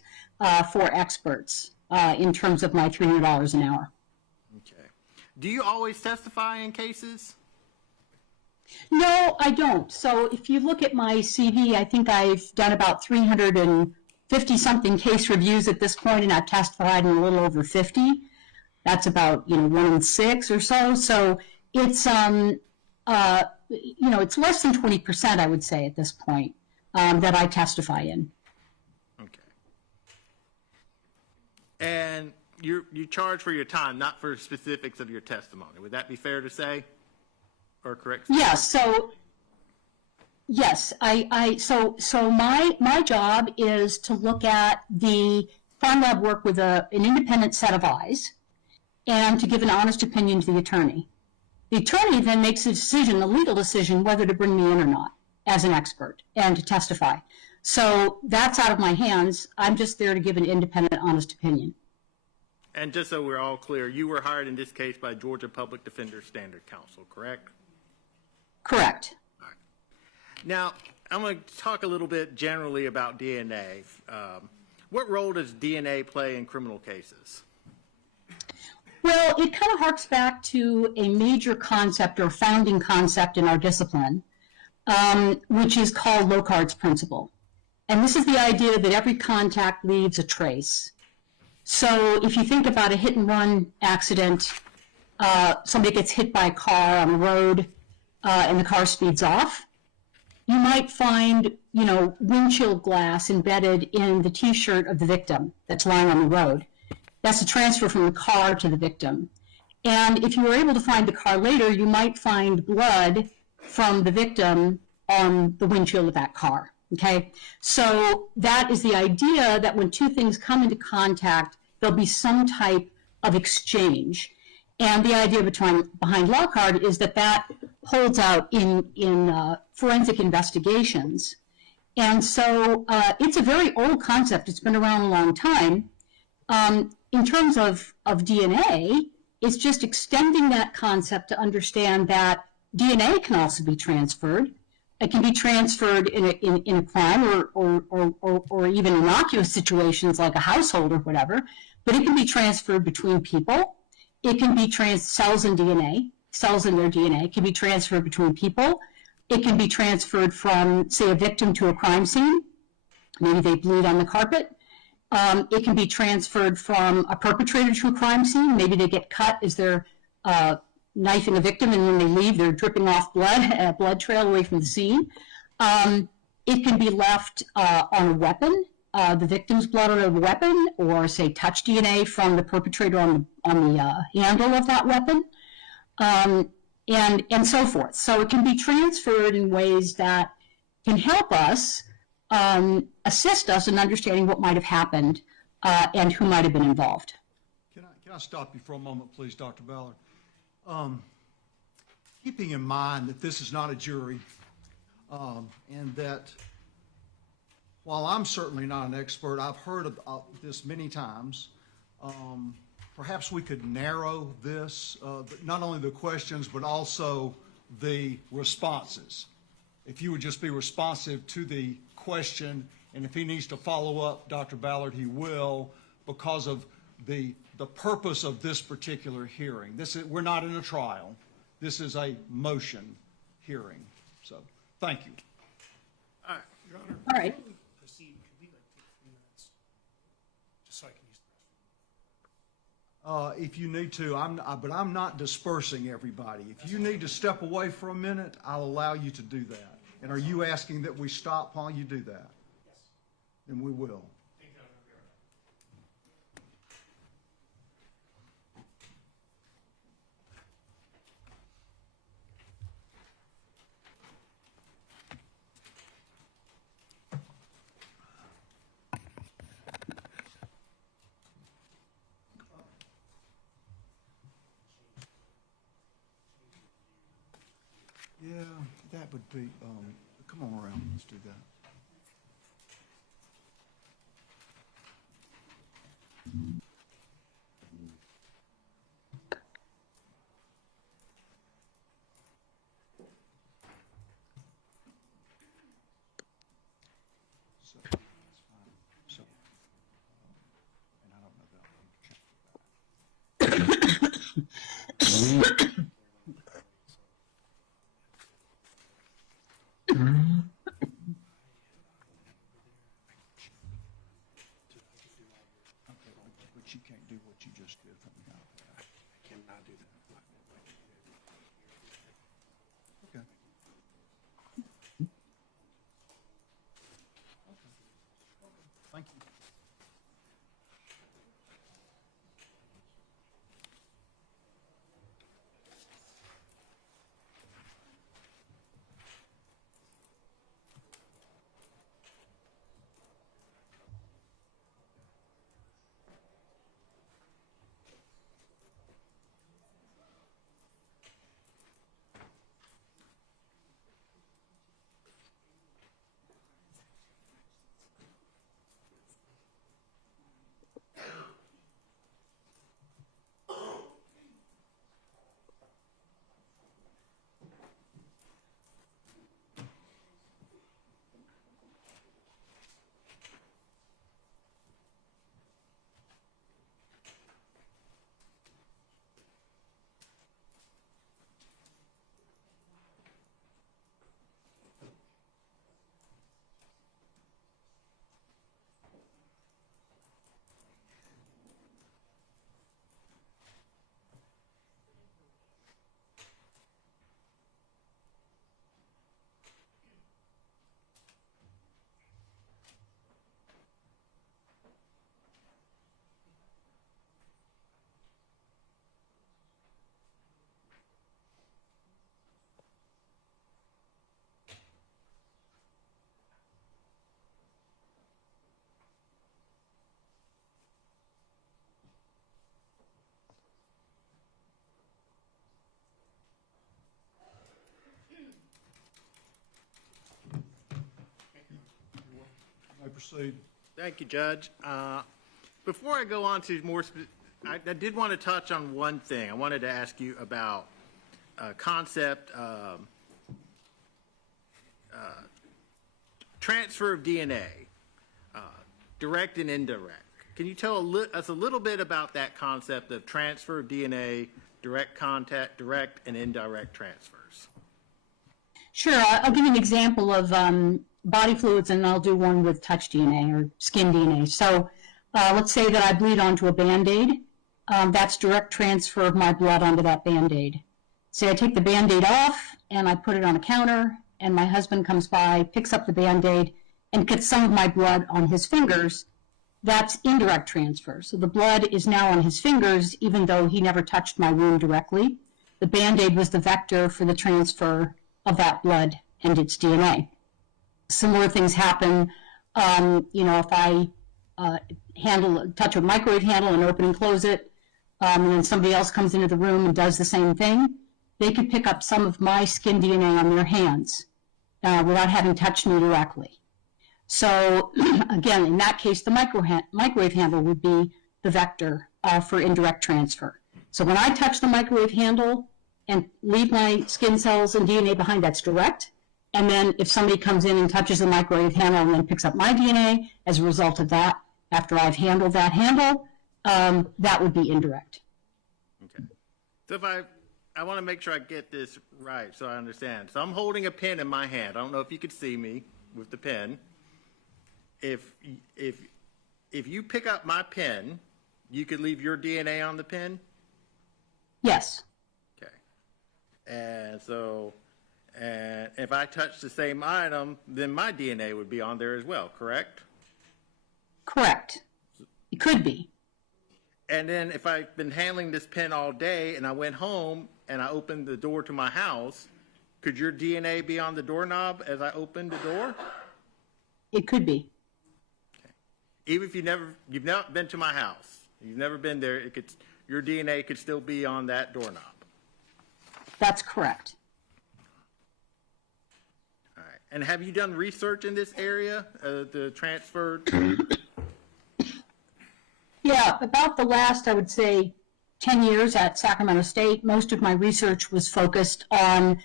for experts in terms of my $300 an hour. Okay. Do you always testify in cases? No, I don't. So if you look at my CV, I think I've done about 350-something case reviews at this point, and I've testified in a little over 50. That's about, 1 in 6 or so. So it's, it's less than 20%, I would say, at this point, that I testify in. Okay. And you charge for your time, not for specifics of your testimony. Would that be fair to say? Or correct? Yes. So yes, so my job is to look at the crime lab work with an independent set of eyes and to give an honest opinion to the attorney. The attorney then makes a decision, a legal decision, whether to bring me in or not as an expert and to testify. So that's out of my hands. I'm just there to give an independent, honest opinion. And just so we're all clear, you were hired in this case by Georgia Public Defender Standard Counsel, correct? Correct. All right. Now, I'm going to talk a little bit generally about DNA. What role does DNA play in criminal cases? Well, it kind of harks back to a major concept or founding concept in our discipline, which is called Locard's principle. And this is the idea that every contact leaves a trace. So if you think about a hit and run accident, somebody gets hit by a car on the road and the car speeds off, you might find, windshield glass embedded in the T-shirt of the victim that's lying on the road. That's a transfer from the car to the victim. And if you were able to find the car later, you might find blood from the victim on the windshield of that car. Okay, so that is the idea that when two things come into contact, there'll be some type of exchange. And the idea behind Lockhart is that holds out in forensic investigations. And so it's a very old concept. It's been around a long time. In terms of DNA, it's just extending that concept to understand that DNA can also be transferred. It can be transferred in a crime or even innocuous situations like a household or whatever, but it can be transferred between people. It can be cells in their DNA can be transferred between people. It can be transferred from, say, a victim to a crime scene. Maybe they bleed on the carpet. It can be transferred from a perpetrator to a crime scene. Maybe they get cut as they're knifing a victim, and when they leave, they're dripping off blood, a blood trail away from the scene. It can be left on a weapon, the victim's blood on a weapon, or say touch DNA from the perpetrator on the handle of that weapon, and so forth. So it can be transferred in ways that can help us, assist us in understanding what might have happened and who might have been involved. Can I stop you for a moment, please, Dr. Ballard? Keeping in mind that this is not a jury, and that while I'm certainly not an expert, I've heard of this many times. Perhaps we could narrow this, not only the questions, but also the responses. If you would just be responsive to the question, and if he needs to follow up, Dr. Ballard, he will, because of the purpose of this particular hearing. We're not in a trial. This is a motion hearing. So, thank you. Your Honor. All right. Before we proceed, could we take 3 minutes, just so I can use the restroom? If you need to, but I'm not dispersing everybody. If you need to step away for a minute, I'll allow you to do that. And are you asking that we stop while you do that? Yes. Then we will. Thank you, Your Honor. Yeah, that would be, come on around, let's do that. So, that's fine. So, and I don't know that one. Okay, but you can't do what you just did from the iPad. I cannot do that. Okay. Thank you. proceed. Thank you, Judge. Before I go on to more, I did want to touch on one thing. I wanted to ask you about concept transfer of DNA, direct and indirect. Can you tell us a little bit about that concept of transfer of DNA, direct contact, direct and indirect transfers? Sure. I'll give you an example of body fluids, and I'll do one with touch DNA or skin DNA. So let's say that I bleed onto a Band-Aid. That's direct transfer of my blood onto that Band-Aid. Say I take the Band-Aid off, and I put it on a counter, and my husband comes by, picks up the Band-Aid, and gets some of my blood on his fingers. That's indirect transfer. So the blood is now on his fingers, even though he never touched my wound directly. The Band-Aid was the vector for the transfer of that blood and its DNA. Similar things happen, if I touch a microwave handle and open and close it, and then somebody else comes into the room and does the same thing, they could pick up some of my skin DNA on their hands without having touched me directly. So again, in that case, the microwave handle would be the vector for indirect transfer. So when I touch the microwave handle and leave my skin cells and DNA behind, that's direct. And then if somebody comes in and touches the microwave handle and then picks up my DNA as a result of that, after I've handled that handle, that would be indirect. Okay. So if I want to make sure I get this right so I understand. So I'm holding a pen in my hand. I don't know if you could see me with the pen. If you pick up my pen, you could leave your DNA on the pen? Yes. Okay. And so, and if I touch the same item, then my DNA would be on there as well, correct? Correct. It could be. And then if I've been handling this pen all day and I went home and I opened the door to my house, could your DNA be on the doorknob as I opened the door? It could be. Even if you've not been to my house, you've never been there, your DNA could still be on that doorknob. That's correct. All right. And have you done research in this area, the transfer? Yeah, about the last, I would say, 10 years at Sacramento State, most of my research was focused on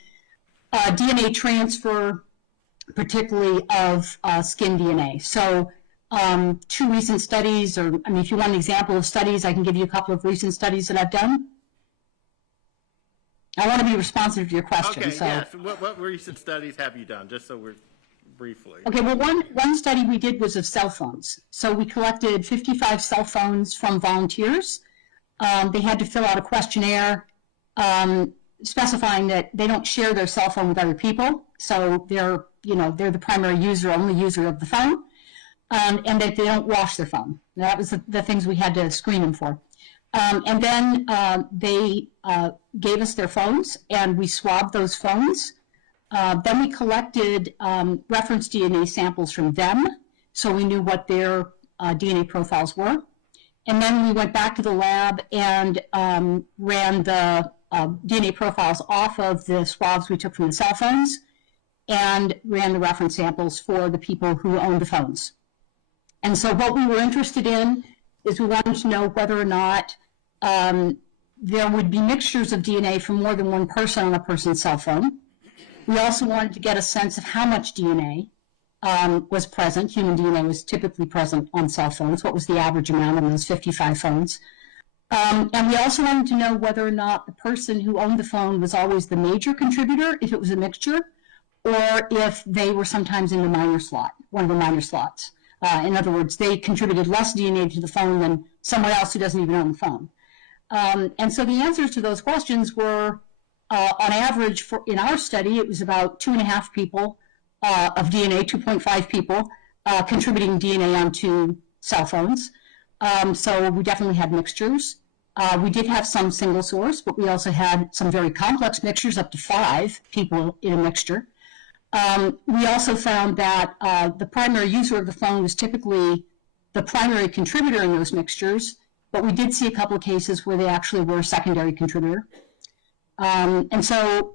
DNA transfer, particularly of skin DNA. So two recent studies, if you want an example of studies, I can give you a couple of recent studies that I've done. I want to be responsive to your question. Okay, so. yes. What recent studies have you done, just so we're briefly? Okay, well, one study we did was of cell phones. So we collected 55 cell phones from volunteers. They had to fill out a questionnaire specifying that they don't share their cell phone with other people. So they're the primary user, only user of the phone. And that they don't wash their phone. That was the things we had to screen them for. And then they gave us their phones, and we swabbed those phones. Then we collected reference DNA samples from them, so we knew what their DNA profiles were. And then we went back to the lab and ran the DNA profiles off of the swabs we took from the cell phones and ran the reference samples for the people who owned the phones. And so what we were interested in is we wanted to know whether or not there would be mixtures of DNA from more than one person on a person's cell phone. We also wanted to get a sense of how much DNA was present. Human DNA was typically present on cell phones. What was the average amount on those 55 phones? And we also wanted to know whether or not the person who owned the phone was always the major contributor, if it was a mixture, or if they were sometimes in the minor slot, one of the minor slots. In other words, they contributed less DNA to the phone than someone else who doesn't even own the phone. And so the answers to those questions were, on average, in our study, it was about 2.5 people of DNA, 2.5 people contributing DNA onto cell phones. So we definitely had mixtures. We did have some single source, but we also had some very complex mixtures, up to 5 people in a mixture. We also found that the primary user of the phone was typically the primary contributor in those mixtures, but we did see a couple of cases where they actually were a secondary contributor. And so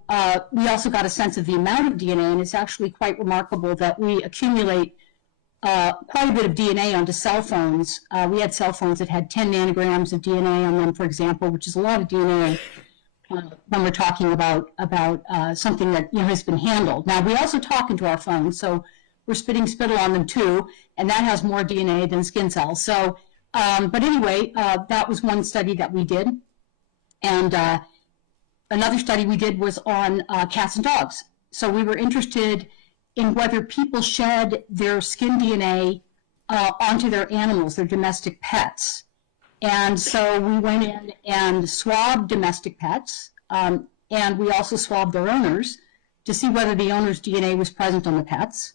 we also got a sense of the amount of DNA, and it's actually quite remarkable that we accumulate quite a bit of DNA onto cell phones. We had cell phones that had 10 nanograms of DNA on them, for example, which is a lot of DNA when we're talking about something that has been handled. Now, we also talk into our phones, so we're spitting spittle on them too, and that has more DNA than skin cells. So, but anyway, that was one study that we did. And another study we did was on cats and dogs. So we were interested in whether people shed their skin DNA onto their animals, their domestic pets. And so we went in and swabbed domestic pets, and we also swabbed their owners to see whether the owner's DNA was present on the pets.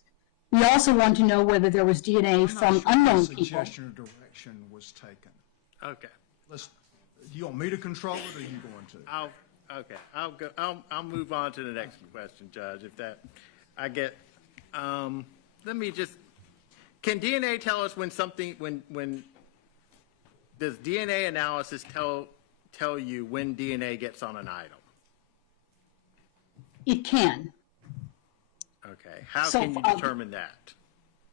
We also wanted to know whether there was DNA from unknown people. Suggestion or direction was taken. Okay. Do you want me to control it, or are you going to? I'll move on to the next question, Judge. If that, I get. Let me just. Can DNA tell us when something when does DNA analysis tell you when DNA gets on an item? It can. Okay. How So, can you determine that?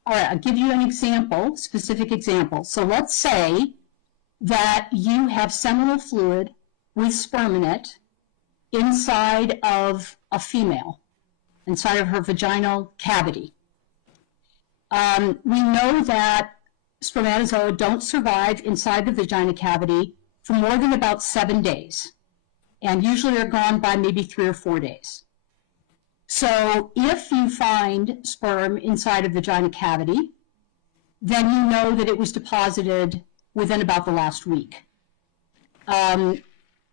All right, I'll give you an example, specific example. So let's say that you have seminal fluid with sperm in it inside of a female, inside of her vaginal cavity. We know that spermatozoa don't survive inside the vagina cavity for more than about 7 days. And usually they're gone by maybe 3 or 4 days. So if you find sperm inside a vagina cavity, then you know that it was deposited within about the last week.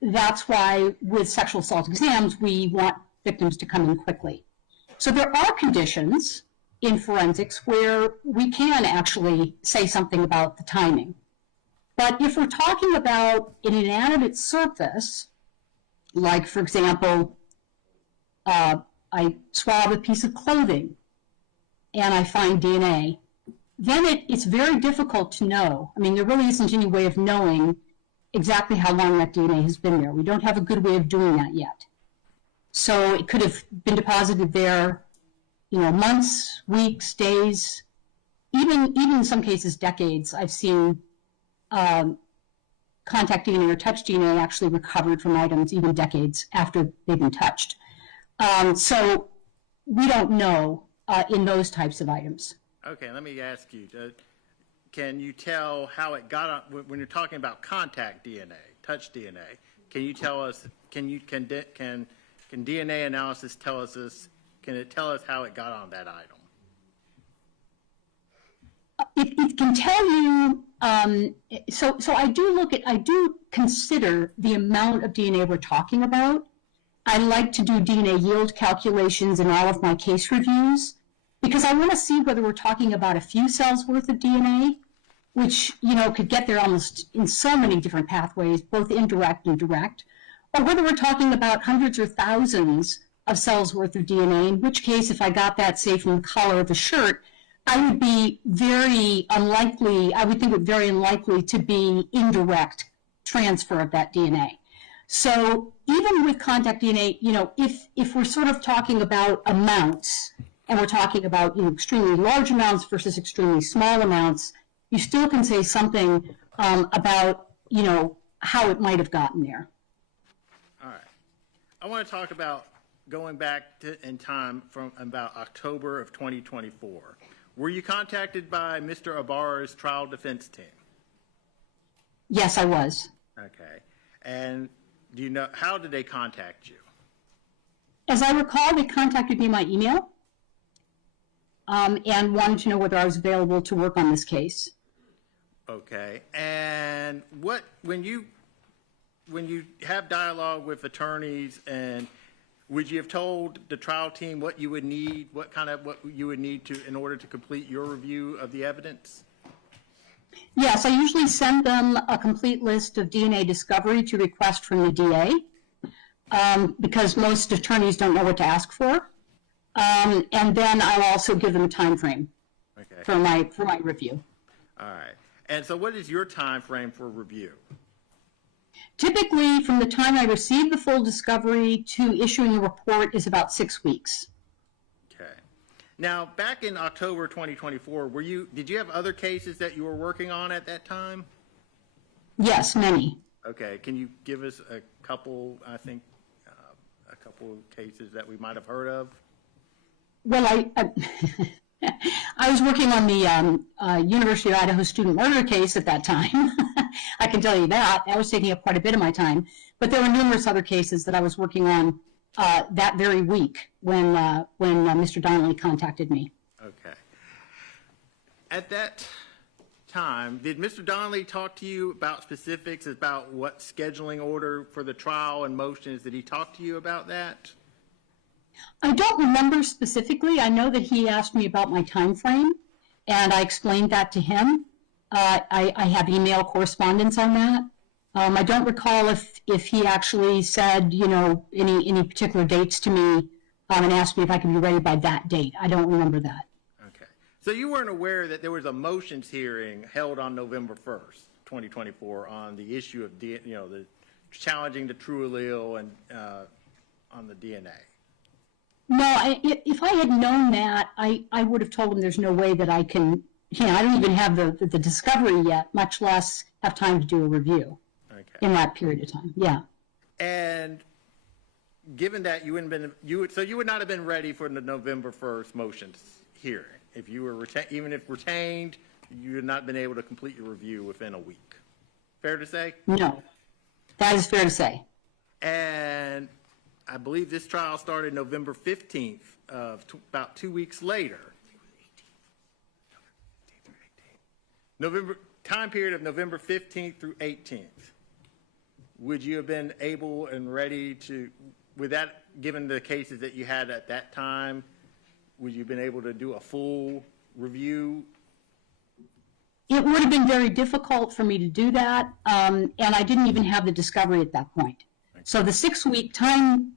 That's why with sexual assault exams, we want victims to come in quickly. So there are conditions in forensics where we can actually say something about the timing. But if we're talking about an inanimate surface, like, for example, I swab a piece of clothing and I find DNA, then it's very difficult to know. I mean, there really isn't any way of knowing exactly how long that DNA has been there. We don't have a good way of doing that yet. So it could have been deposited there, months, weeks, days, even in some cases decades. I've seen contact DNA or touch DNA actually recovered from items even decades after they've been touched. So we don't know in those types of items. Okay, let me ask you, can you tell how it got on, when you're talking about contact DNA, touch DNA, can you tell us, can DNA analysis tell us this, can it tell us how it got on that item? It can tell you, so I do consider the amount of DNA we're talking about. I like to do DNA yield calculations in all of my case reviews because I want to see whether we're talking about a few cells worth of DNA, which, could get there almost in so many different pathways, both indirect and direct, or whether we're talking about hundreds or thousands of cells worth of DNA, in which case, if I got that, say, from the collar of a shirt, I would be very unlikely, I would think it very unlikely to be indirect transfer of that DNA. So even with contact DNA, if we're sort of talking about amounts, and we're talking about extremely large amounts versus extremely small amounts, you still can say something about how it might have gotten there. All right. I want to talk about going back in time from about October of 2024. Were you contacted by Mr. Ibarra's trial defense team? Yes, I was. Okay. And do you know, how did they contact you? As I recall, they contacted me by email and wanted to know whether I was available to work on this case. Okay. And when you have dialogue with attorneys, and would you have told the trial team what you would need, what you would need to in order to complete your review of the evidence? Yes, I usually send them a complete list of DNA discovery to request from the DA because most attorneys don't know what to ask for. And then I'll also give them a time frame for my review. All right. And so what is your time frame for review? Typically, from the time I receive the full discovery to issuing a report is about 6 weeks. Okay. Now, back in October 2024, did you have other cases that you were working on at that time? Yes, many. Okay, can you give us a couple, a couple of cases that we might have heard of? Well, I was working on the University of Idaho student murder case at that time. I can tell you that. That was taking up quite a bit of my time. But there were numerous other cases that I was working on that very week when Mr. Donnelly contacted me. Okay. At that time, did Mr. Donnelly talk to you about specifics about what scheduling order for the trial and motions? Did he talk to you about that? I don't remember specifically. I know that he asked me about my time frame, and I explained that to him. I have email correspondence on that. I don't recall if he actually said, any particular dates to me and asked me if I could be ready by that date. I don't remember that. Okay. So you weren't aware that there was a motions hearing held on November 1st, 2024 on the issue of, the challenging the true allele and on the DNA? No, if I had known that, I would have told him there's no way that I can, I don't even have the discovery yet, much less have time to do a review in that period of time. Yeah. And given that you wouldn't been, so you would not have been ready for the November 1st motions hearing. If you were even if retained, you had not been able to complete your review within a week. Fair to say? No, that is fair to say. And I believe this trial started November 15th, about 2 weeks later. Time period of November 15th through 18th. Would you have been able and ready to, with that, given the cases that you had at that time, would you have been able to do a full review? It would have been very difficult for me to do that, and I didn't even have the discovery at that point. So the 6-week time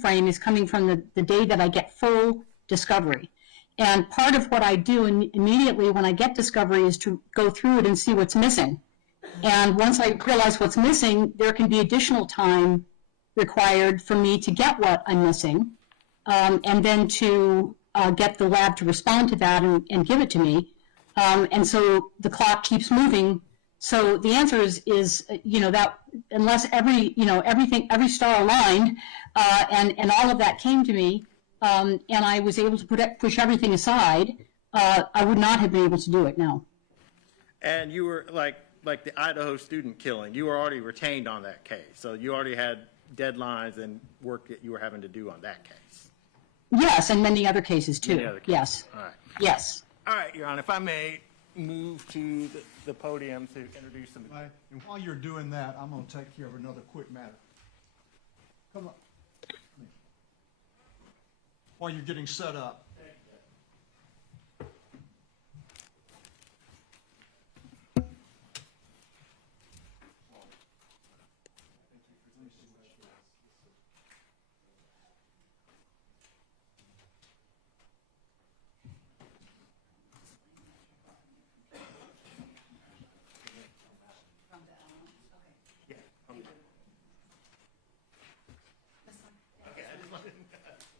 frame is coming from the day that I get full discovery. And part of what I do immediately when I get discovery is to go through it and see what's missing. And once I realize what's missing, there can be additional time required for me to get what I'm missing, and then to get the lab to respond to that and give it to me. And so the clock keeps moving. So the answer is that unless every star aligned, and all of that came to me, and I was able to push everything aside, I would not have been able to do it, no. And you were like the Idaho student killing, you were already retained on that case. So you already had deadlines and work that you were having to do on that case. Yes, and many other cases too. Many other cases. Yes. All right. Yes. All right, Your Honor, if I may move to the podium to introduce them. Right. And while you're doing that, I'm going to take care of another quick matter. Come on. While you're getting set up.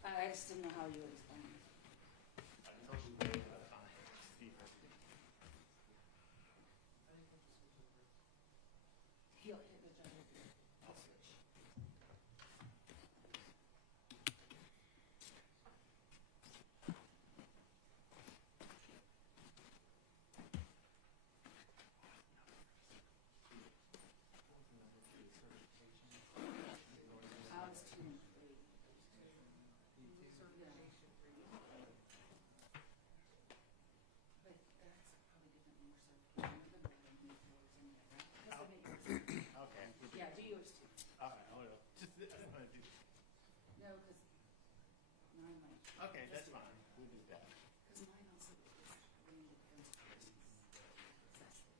I just didn't know how you would explain it. He'll hit the judge. I'll switch. I was 2 and 3. But that's probably different than yours. Okay. Yeah, do yours too. All right, hold on. No, because mine might. Okay, that's fine. We'll do that. Because mine also is really defense questions. That's it.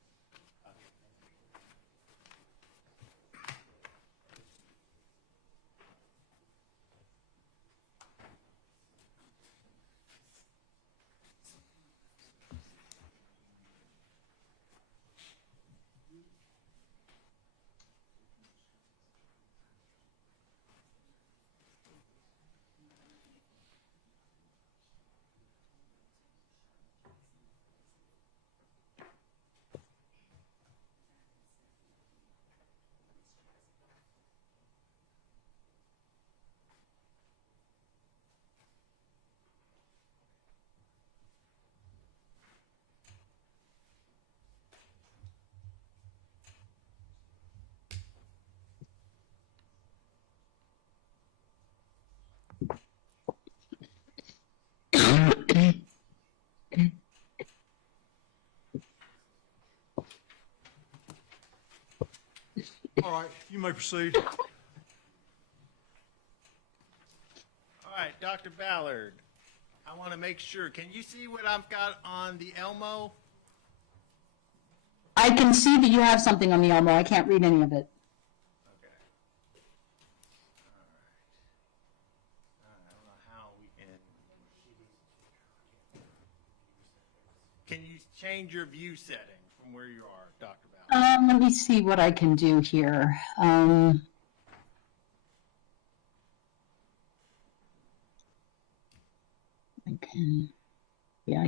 All right, you may proceed. All right, Dr. Ballard, I want to make sure. Can you see what I've got on the Elmo? I can see that you have something on the Elmo. I can't read any of it. Okay. All right. I don't know how we can. Can you change your view setting from where you are, Dr. Ballard? Let me see what I can do here. I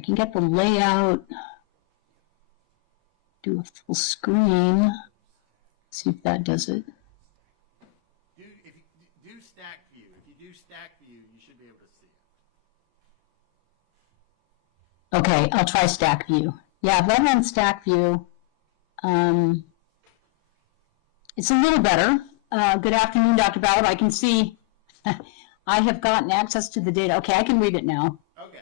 can get the layout, do a full screen, see if that does it. If you do stack view, if you do stack view, you should be able to see it. Okay, I'll try stack view. Yeah, if I'm on stack view, it's a little better. Good afternoon, Dr. Ballard. I can see I have gotten access to the data. Okay, I can read it now. Okay.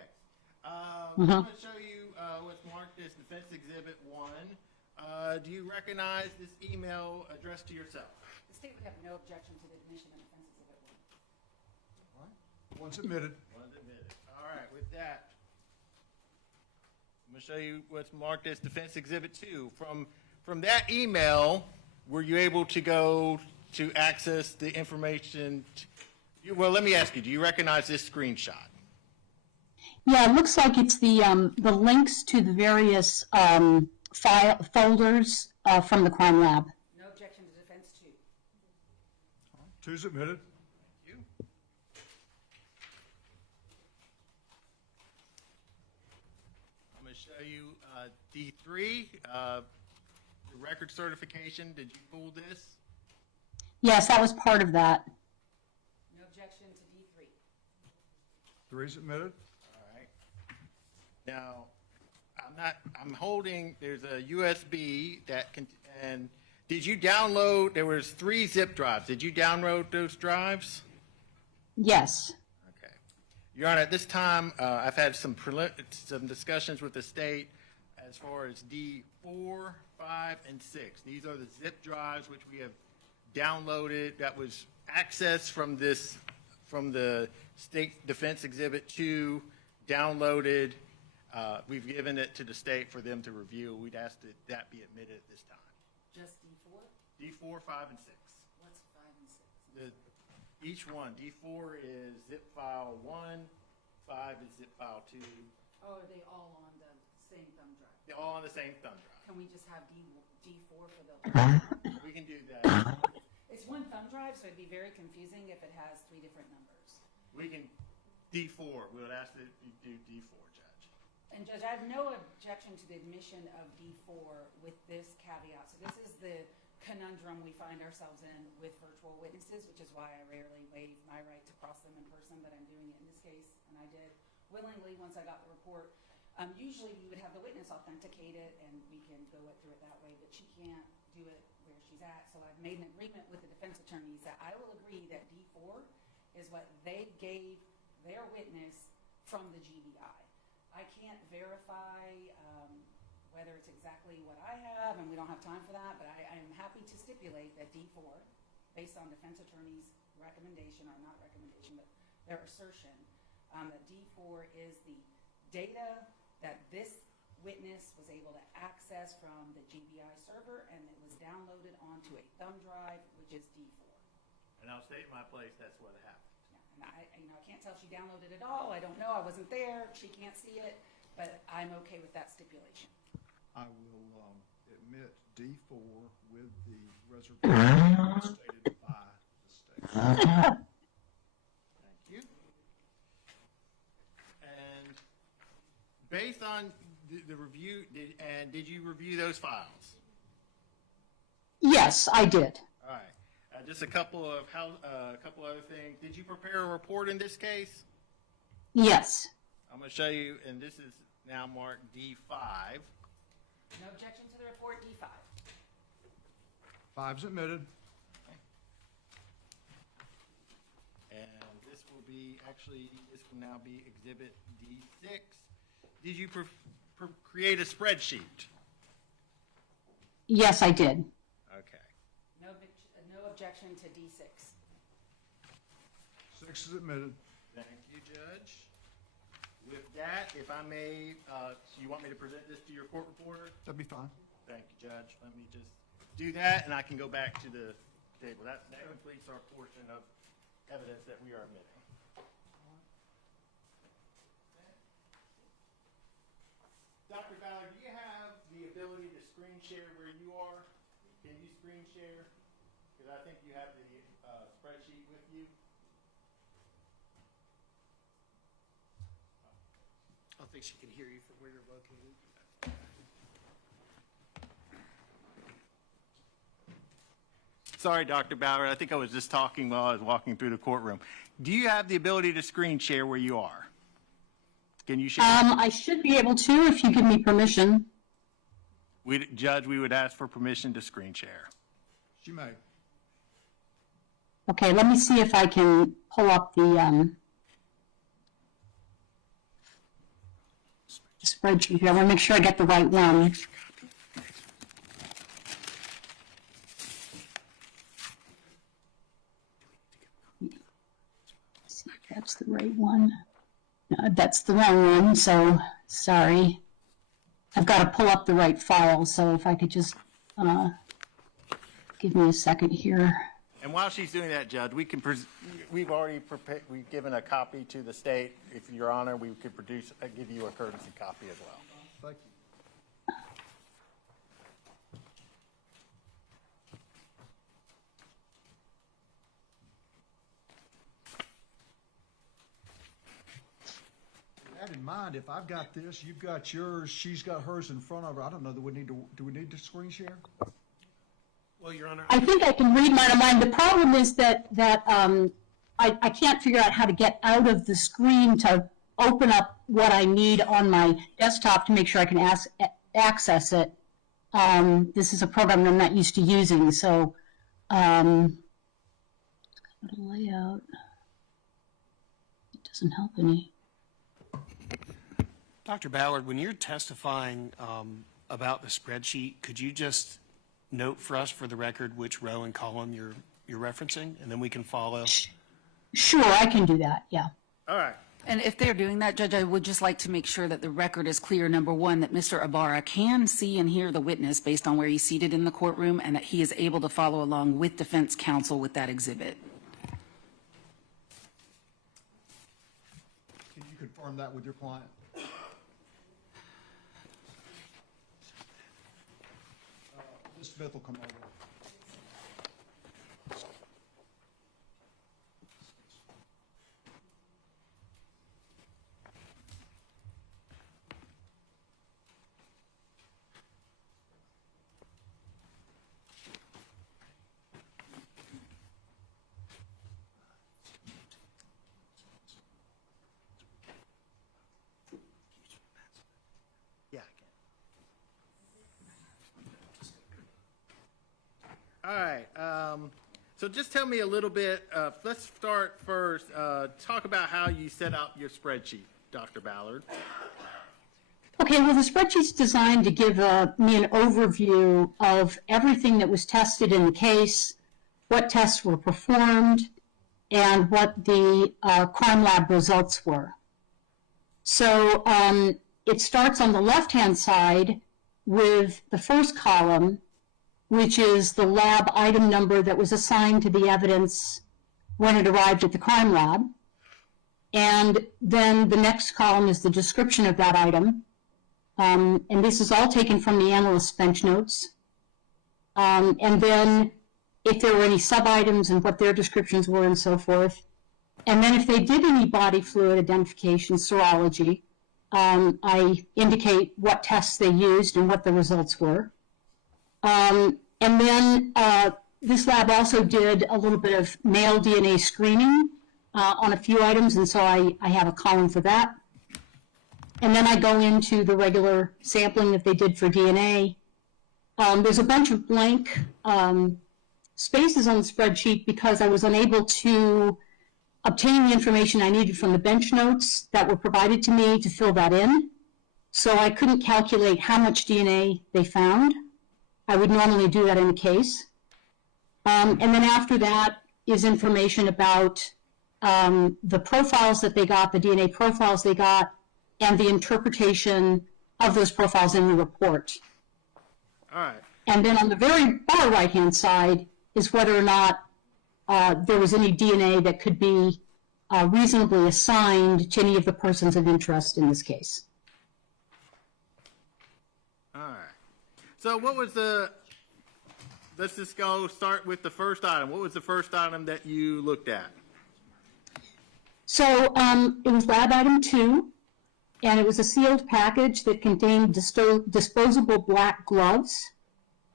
I'm going to show you what's marked as Defense Exhibit 1. Do you recognize this email addressed to yourself? The state would have no objection to the admission of Defense Exhibit 1. Once admitted. One's admitted. All right, with that, I'm going to show you what's marked as Defense Exhibit 2. From that email, were you able to go to access the information? Well, let me ask you, do you recognize this screenshot? Yeah, it looks like it's the links to the various folders from the crime lab. No objection to Defense 2. Two's admitted. Thank you. I'm going to show you D3, the record certification. Did you pull this? Yes, that was part of that. No objection to D3. Three's admitted. All right. Now, I'm holding, there's a USB that can, and did you download, there was 3 zip drives. Did you download those drives? Yes. Okay. Your Honor, at this time, I've had some discussions with the state as far as D4, 5, and 6. These are the zip drives which we have downloaded that was accessed from the State Defense Exhibit 2, downloaded. We've given it to the state for them to review. We'd ask that that be admitted at this time. Just D4? D4, 5, and 6. What's 5 and 6? Each one, D4 is zip file 1, 5 is zip file 2. Oh, are they all on the same thumb drive? They're all on the same thumb drive. Can we just have D4 for the... We can do that. It's one thumb drive, so it'd be very confusing if it has 3 different numbers. We can, D4, we would ask that you do D4, Judge. And Judge, I have no objection to the admission of D4 with this caveat. So this is the conundrum we find ourselves in with virtual witnesses, which is why I rarely waive my right to cross them in person, but I'm doing it in this case, and I did willingly once I got the report. Usually you would have the witness authenticate it, and we can go through it that way, but she can't do it where she's at. So I've made an agreement with the defense attorneys that I will agree that D4 is what they gave their witness from the GBI. I can't verify whether it's exactly what I have, and we don't have time for that, but I am happy to stipulate that D4, based on defense attorney's recommendation, or not recommendation, but their assertion, that D4 is the data that this witness was able to access from the GBI server, and it was downloaded onto a thumb drive, which is D4. And I'll state in my place that's what happened. And I can't tell if she downloaded it all. I don't know. I wasn't there. She can't see it, but I'm okay with that stipulation. I will admit D4 with the reservation stated by the state. Thank you. And based on the review, did you review those files? Yes, I did. All right. Just a couple of other things. Did you prepare a report in this case? Yes. I'm going to show you, and this is now marked D5. No objection to the report, D5. Five's admitted. And this will be, actually, this will now be Exhibit D6. Did you create a spreadsheet? Yes, I did. Okay. No objection to D6. 6 is admitted. Thank you, Judge. With that, if I may, you want me to present this to your court reporter? That'd be fine. Thank you, Judge. Let me just do that, and I can go back to the table. That completes our portion of evidence that we are admitting. Dr. Ballard, do you have the ability to screen share where you are? Can you screen share? Because I think you have the spreadsheet with you. I don't think she can hear you from where you're located. Sorry, Dr. Ballard. I think I was just talking while I was walking through the courtroom. Do you have the ability to screen share where you are? Can you share? I should be able to if you give me permission. Judge, we would ask for permission to screen share. She may. Okay, let me see if I can pull up the spreadsheet here. I want to make sure I get the right one. See if that's the right one. No, that's the wrong one, so sorry. I've got to pull up the right file, so if I could just give me a second here. And while she's doing that, Judge, we can we've already prepared. We've given a copy to the state. If Your Honor, we could give you a courtesy copy as well. Thank you. With that in mind, if I've got this, you've got yours, she's got hers in front of her. I don't know that we need to. Do we need to screen share? Well, Your Honor, I think I can read mine on mine. The problem is that I can't figure out how to get out of the screen to open up what I need on my desktop to make sure I can access it. This is a program I'm not used to using, so layout. It doesn't help any. Dr. Ballard, when you're testifying about the spreadsheet, could you just note for us, for the record, which row and column you're referencing, and then we can follow? Sure, I can do that, yeah. All right. And if they're doing that, Judge, I would just like to make sure that the record is clear, number one, that Mr. Ibarra can see and hear the witness based on where he's seated in the courtroom, and that he is able to follow along with defense counsel with that exhibit. Can you confirm that with your client? Ms. Smith will come over. Yeah, I can. All right. So just tell me a little bit. Let's start first. Talk about how you set up your spreadsheet, Dr. Ballard. Okay, well, the spreadsheet's designed to give me an overview of everything that was tested in the case, what tests were performed, and what the crime lab results were. So it starts on the left-hand side with the first column, which is the lab item number that was assigned to the evidence when it arrived at the crime lab. And then the next column is the description of that item. And this is all taken from the analyst's bench notes. And then if there were any sub-items and what their descriptions were and so forth. And then if they did any body fluid identification, serology, I indicate what tests they used and what the results were. And then this lab also did a little bit of male DNA screening on a few items, and so I have a column for that. And then I go into the regular sampling that they did for DNA. There's a bunch of blank spaces on the spreadsheet because I was unable to obtaining the information I needed from the bench notes that were provided to me to fill that in. So I couldn't calculate how much DNA they found. I would normally do that in a case. And then after that is information about the profiles that they got, the DNA profiles they got, and the interpretation of those profiles in the report. All right. And then on the very far right-hand side is whether or not there was any DNA that could be reasonably assigned to any of the persons of interest in this case. All right. So what was let's just start with the first item. What was the first item that you looked at? So it was lab item 2, and it was a sealed package that contained disposable black gloves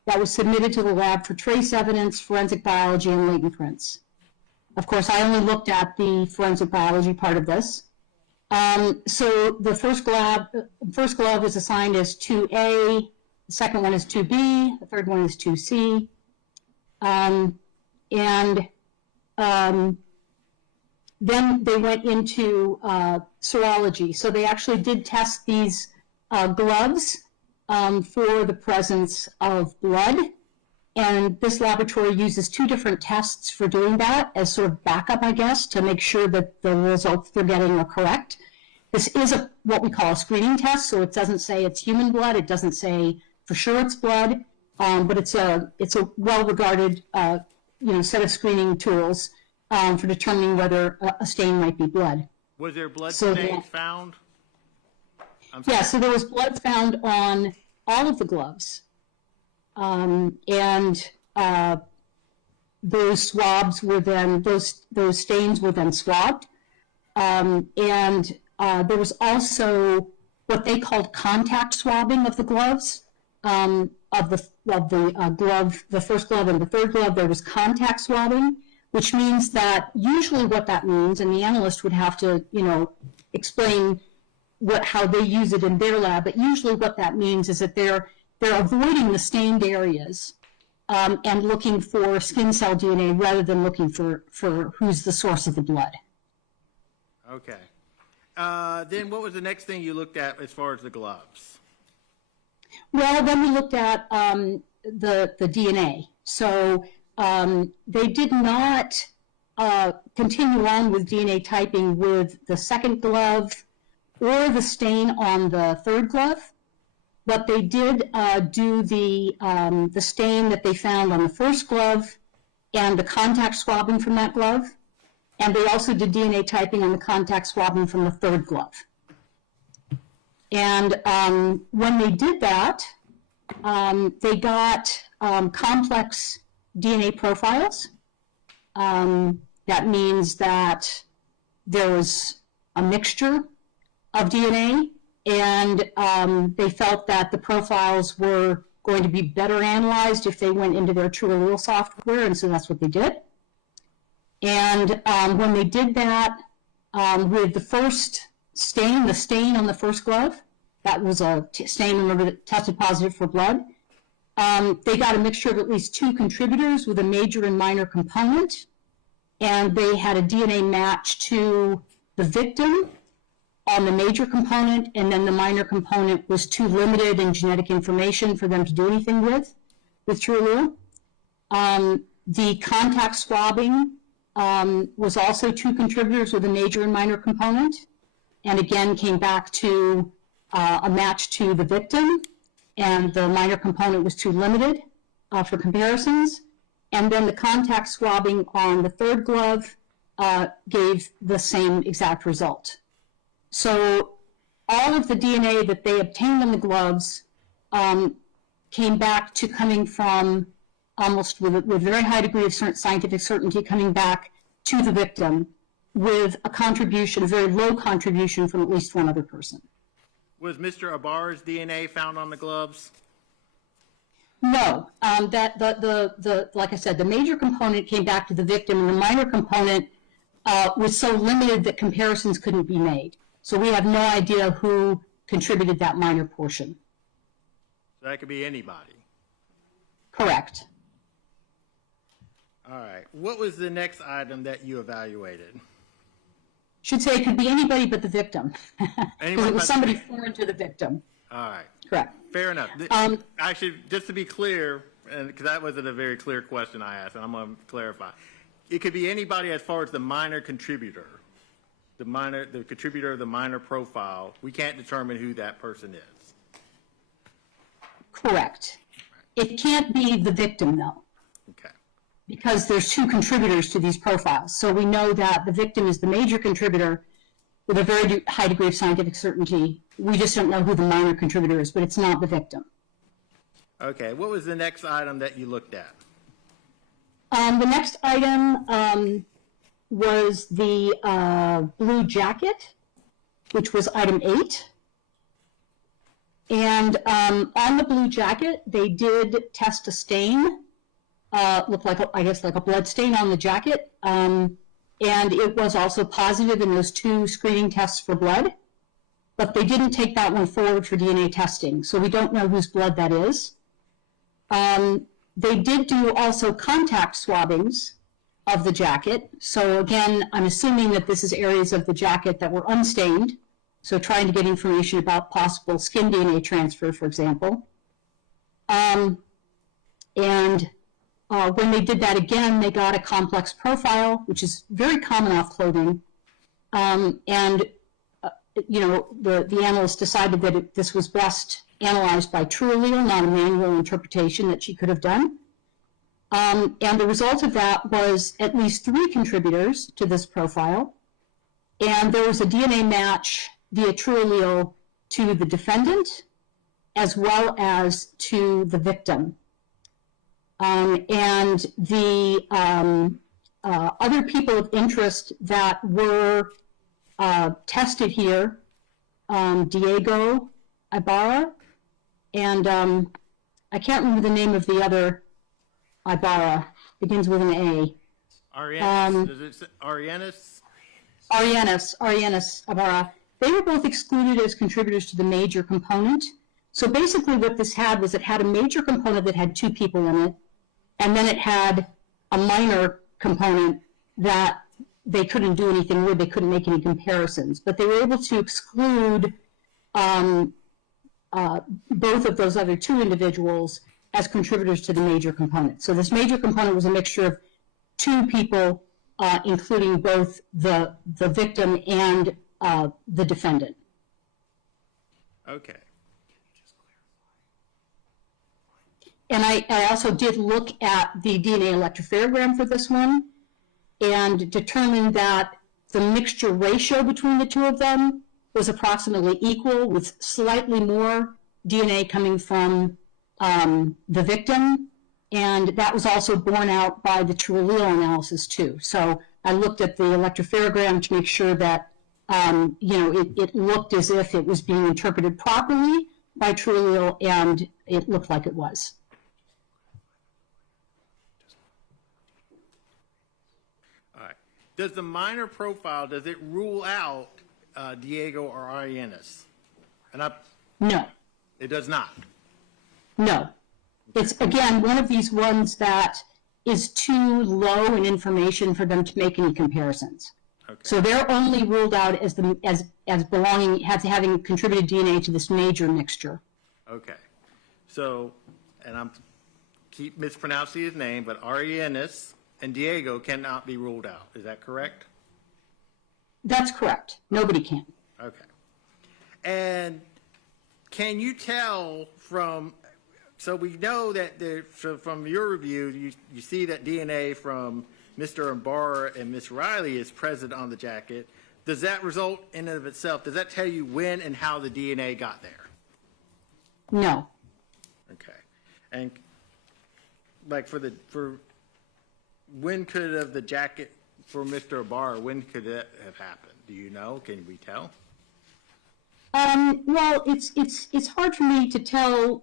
that was submitted to the lab for trace evidence, forensic biology, and latent prints. Of course, I only looked at the forensic biology part of this. So the first glove is assigned as 2A, the second one is 2B, the third one is 2C. Then they went into serology. So they actually did test these gloves for the presence of blood. And this laboratory uses 2 different tests for doing that as sort of backup, I guess, to make sure that the results they're getting are correct. This is what we call a screening test, so it doesn't say it's human blood. It doesn't say for sure it's blood, but it's a well-regarded set of screening tools for determining whether a stain might be blood. Was there blood stains found? Yeah, so there was blood found on all of the gloves. Those swabs were then, those stains were then swabbed. There was also what they called contact swabbing of the gloves, of the glove, the first glove and the third glove. There was contact swabbing, which means that usually what that means, and the analyst would have to, explain how they use it in their lab, but usually what that means is that they're avoiding the stained areas and looking for skin cell DNA rather than looking for who's the source of the blood. Okay. Then what was the next thing you looked at as far as the gloves? Well, then we looked at the DNA. So they did not continue on with DNA typing with the second glove or the stain on the third glove, but they did do the stain that they found on the first glove and the contact swabbing from that glove, and they also did DNA typing on the contact swabbing from the third glove. And when they did that, they got complex DNA profiles. That means that there was a mixture of DNA, and they felt that the profiles were going to be better analyzed if they went into their True Allele software, and so that's what they did. And when they did that with the first stain, the stain on the first glove, that was a stain, remember, that tested positive for blood, they got a mixture of at least 2 contributors with a major and minor component, and they had a DNA match to the victim on the major component, and then the minor component was too limited in genetic information for them to do anything with True Allele. The contact swabbing was also 2 contributors with a major and minor component, and again came back to a match to the victim, and the minor component was too limited for comparisons. And then the contact swabbing on the third glove gave the same exact result. So all of the DNA that they obtained on the gloves came back to coming from almost with a very high degree of scientific certainty, coming back to the victim with a contribution, a very low contribution from at least one other person. Was Mr. Ibarra's DNA found on the gloves? No, like I said, the major component came back to the victim, and the minor component was so limited that comparisons couldn't be made. So we have no idea who contributed that minor portion. So that could be anybody. Correct. All right. What was the next item that you evaluated? Should say it could be anybody but the victim. Because it was somebody foreign to the victim. All right. Correct. Fair enough. Actually, just to be clear, because that wasn't a very clear question I asked, and I'm going to clarify. It could be anybody as far as the minor contributor, the contributor of the minor profile. We can't determine who that person is. Correct. It can't be the victim, though, Okay. because there's two contributors to these profiles. So we know that the victim is the major contributor with a very high degree of scientific certainty. We just don't know who the minor contributor is, but it's not the victim. Okay. What was the next item that you looked at? The next item was the blue jacket, which was item 8. And on the blue jacket, they did test a stain, looked like, I guess, like a blood stain on the jacket. And it was also positive in those 2 screening tests for blood. But they didn't take that one forward for DNA testing, so we don't know whose blood that is. They did do also contact swabbings of the jacket. So again, I'm assuming that this is areas of the jacket that were unstained. So trying to get information about possible skin DNA transfer, for example. And when they did that again, they got a complex profile, which is very common off clothing. You know, the analyst decided that this was best analyzed by true allele, not a manual interpretation that she could have done. And the result of that was at least 3 contributors to this profile. And there was a DNA match via true allele to the defendant as well as to the victim. And the other people of interest that were tested here, Diego Ibarra, and I can't remember the name of the other Ibarra, begins with an A. Arianis. Does it say Arianis? Arianis Ibarra. They were both excluded as contributors to the major component. So basically what this had was it had a major component that had 2 people in it, and then it had a minor component that they couldn't do anything with, they couldn't make any comparisons. But they were able to exclude both of those other 2 individuals as contributors to the major component. So this major component was a mixture of 2 people, including both the victim and the defendant. Okay. And I also did look at the DNA electrophoregram for this one and determined that the mixture ratio between the 2 of them was approximately equal, with slightly more DNA coming from the victim, and that was also borne out by the true allele analysis too. So I looked at the electrophoregram to make sure that it looked as if it was being interpreted properly by true allele, and it looked like it was. All right. Does the minor profile, does it rule out Diego or Arianis? No. It does not. No. It's, again, one of these ones that is too low in information for them to make any comparisons. Okay. So they're only ruled out as belonging, as having contributed DNA to this major mixture. Okay. So, and I'm keep mispronouncing his name, but Arianis and Diego cannot be ruled out. Is that correct? That's correct. Nobody can. Okay. And can you tell from, so we know that so from your review, you see that DNA from Mr. Ibarra and Ms. Riley is present on the jacket. Does that result in and of itself, does that tell you when and how the DNA got there? No. Okay. And like for when could have the jacket for Mr. Ibarra, when could that have happened? Do you know? Can we tell? Well, it's hard for me to tell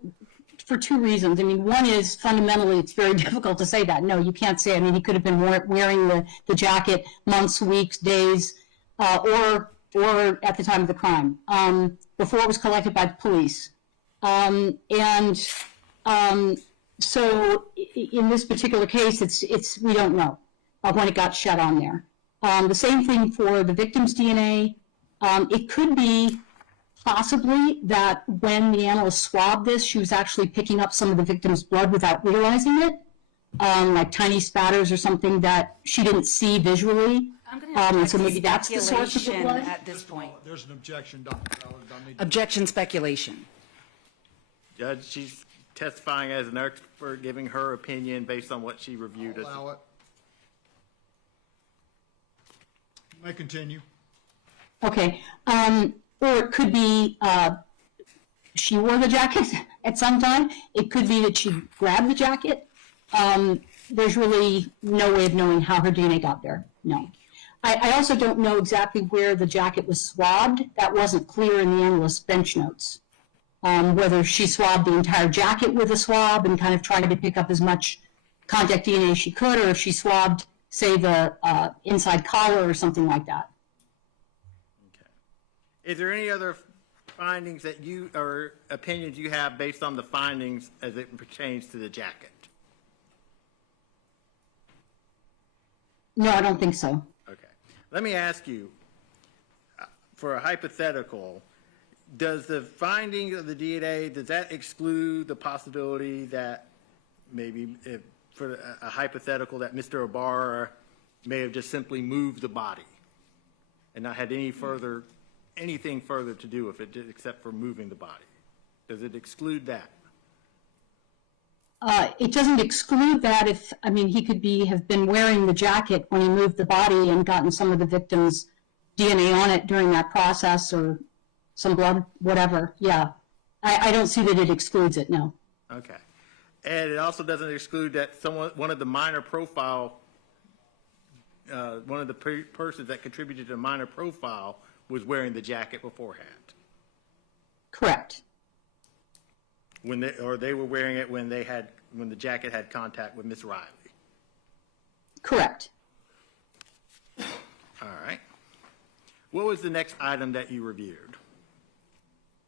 for 2 reasons. I mean, one is fundamentally it's very difficult to say that. No, you can't say. I mean, he could have been wearing the jacket months, weeks, days, or at the time of the crime, before it was collected by the police. So in this particular case, it's we don't know when it got shed on there. The same thing for the victim's DNA. It could be possibly that when the analyst swabbed this, she was actually picking up some of the victim's blood without realizing it, like tiny spatters or something that she didn't see visually. I'm going to So maybe that's the source of the blood. at this point. There's an objection, Dr. Ballard. I need to- Objection speculation. Judge, she's testifying as an expert, giving her opinion based on what she reviewed. Allow it. You may continue. Okay. Or it could be she wore the jacket at some time. It could be that she grabbed the jacket. There's really no way of knowing how her DNA got there. No. I also don't know exactly where the jacket was swabbed. That wasn't clear in the analyst's bench notes. Whether she swabbed the entire jacket with a swab and kind of tried to pick up as much contact DNA as she could, or if she swabbed, say, the inside collar or something like that. Okay. Is there any other findings that you, or opinions you have based on the findings as it pertains to the jacket? No, I don't think so. Okay. Let me ask you, for a hypothetical, does the finding of the DNA, does that exclude the possibility that maybe if, for a hypothetical that Mr. Ibarra may have just simply moved the body and not had anything further to do with it except for moving the body? Does it exclude that? It doesn't exclude that if, I mean, he could have been wearing the jacket when he moved the body and gotten some of the victim's DNA on it during that process, or some blood, whatever. Yeah. I don't see that it excludes it, no. Okay. And it also doesn't exclude that one of the minor profile, one of the persons that contributed to the minor profile was wearing the jacket beforehand. Correct. They were wearing it when the jacket had contact with Miss Riley. Correct. All right. What was the next item that you reviewed?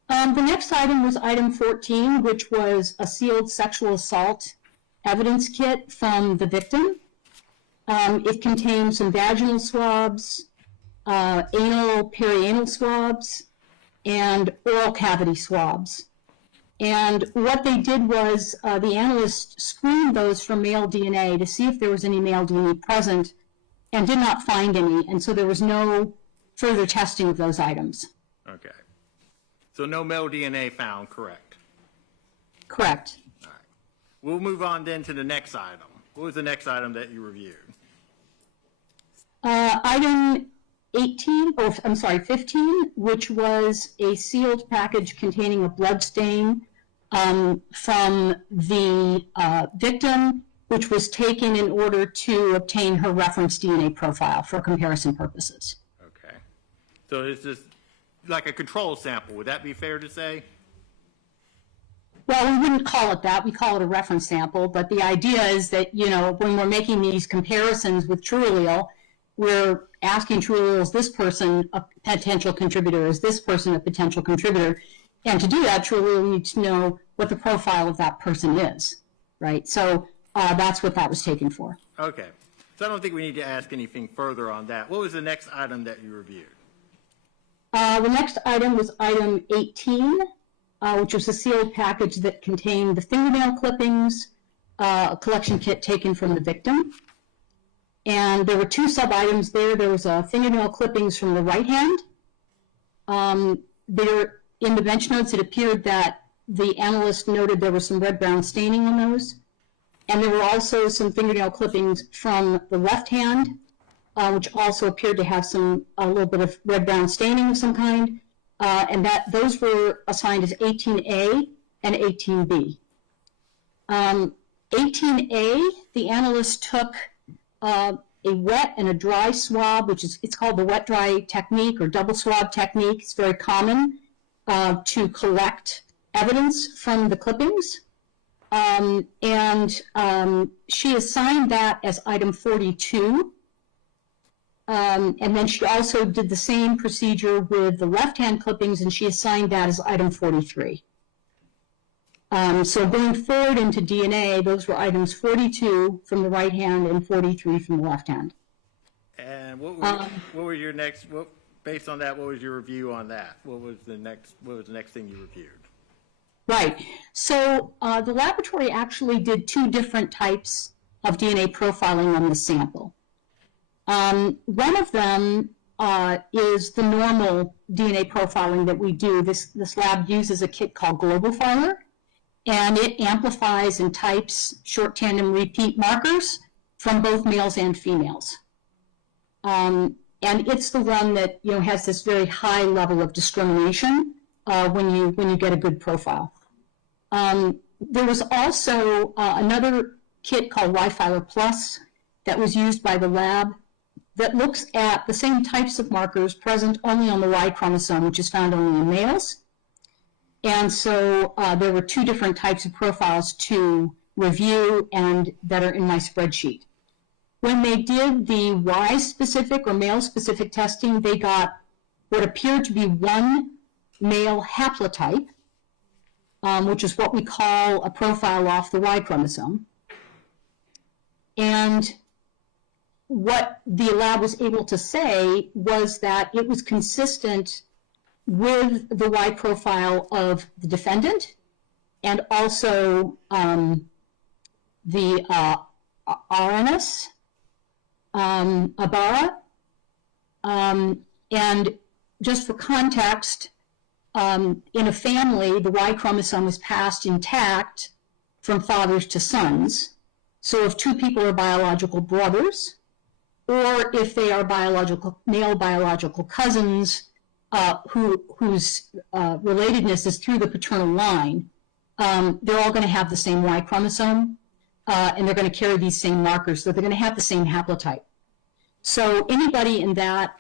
The next item was item 14, which was a sealed sexual assault evidence kit from the victim. It contained some vaginal swabs, anal, perianal swabs, and oral cavity swabs. And what they did was the analyst screened those for male DNA to see if there was any male DNA present, and did not find any. And so there was no further testing of those items. Okay. So no male DNA found, correct? Correct. All right. We'll move on then to the next item. What was the next item that you reviewed? Item 15, which was a sealed package containing a blood stain from the victim, which was taken in order to obtain her reference DNA profile for comparison purposes. Okay. So it's just like a control sample. Would that be fair to say? Well, we wouldn't call it that. We call it a reference sample. But the idea is that, you know, when we're making these comparisons with TrueAllele, we're asking TrueAllele, is this person a potential contributor? Is this person a potential contributor? And to do that, TrueAllele needs to know what the profile of that person is, right? So that's what that was taken for. Okay. So I don't think we need to ask anything further on that. What was the next item that you reviewed? The next item was item 18, which was a sealed package that contained the fingernail clippings, a collection kit taken from the victim. And there were two sub-items there. There was fingernail clippings from the right hand. There, in the bench notes, it appeared that the analyst noted there was some red-brown staining on those. And there were also some fingernail clippings from the left hand, which also appeared to have a little bit of red-brown staining of some kind. And those were assigned as 18A and 18B. 18A, the analyst took a wet and a dry swab, it's called the wet-dry technique or double swab technique. It's very common to collect evidence from the clippings. She assigned that as item 42. And then she also did the same procedure with the left-hand clippings, and she assigned that as item 43. So going forward into DNA, those were items 42 from the right hand and 43 from the left hand. And what were your next? Based on that, what was your review on that? What was the next thing you reviewed? Right. So the laboratory actually did two different types of DNA profiling on the sample. One of them is the normal DNA profiling that we do. This lab uses a kit called GlobalFiler, and it amplifies and types short tandem repeat markers from both males and females. And it's the one that has this very high level of discrimination when you get a good profile. There was also another kit called Y-Filer Plus that was used by the lab that looks at the same types of markers present only on the Y chromosome, which is found only in males. And so there were two different types of profiles to review and that are in my spreadsheet. When they did the Y-specific or male-specific testing, they got what appeared to be one male haplotype, which is what we call a profile off the Y chromosome. And what the lab was able to say was that it was consistent with the Y profile of the defendant and also the RNS, Ibarra. And just for context, in a family, the Y chromosome is passed intact from fathers to sons. So if two people are biological brothers, or if they are male biological cousins whose relatedness is through the paternal line, they're all going to have the same Y chromosome, and they're going to carry these same markers, so they're going to have the same haplotype. So anybody in that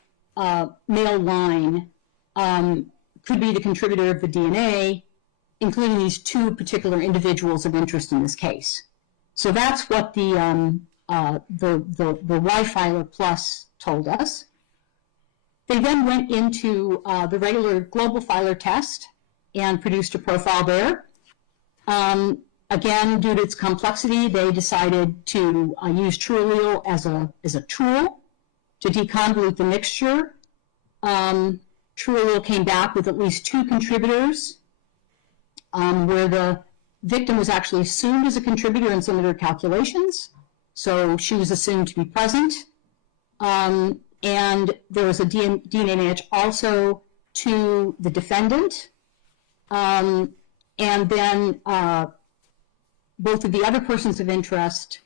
male line could be the contributor of the DNA, including these two particular individuals of interest in this case. So that's what the Y-Filer Plus told us. They then went into the regular GlobalFiler test and produced a profile there. Again, due to its complexity, they decided to use TrueAllele as a tool to deconvolute the mixture. TrueAllele came back with at least two contributors where the victim was actually assumed as a contributor in some of their calculations. So she was assumed to be present. And there was a DNA match also to the defendant. And then both of the other persons of interest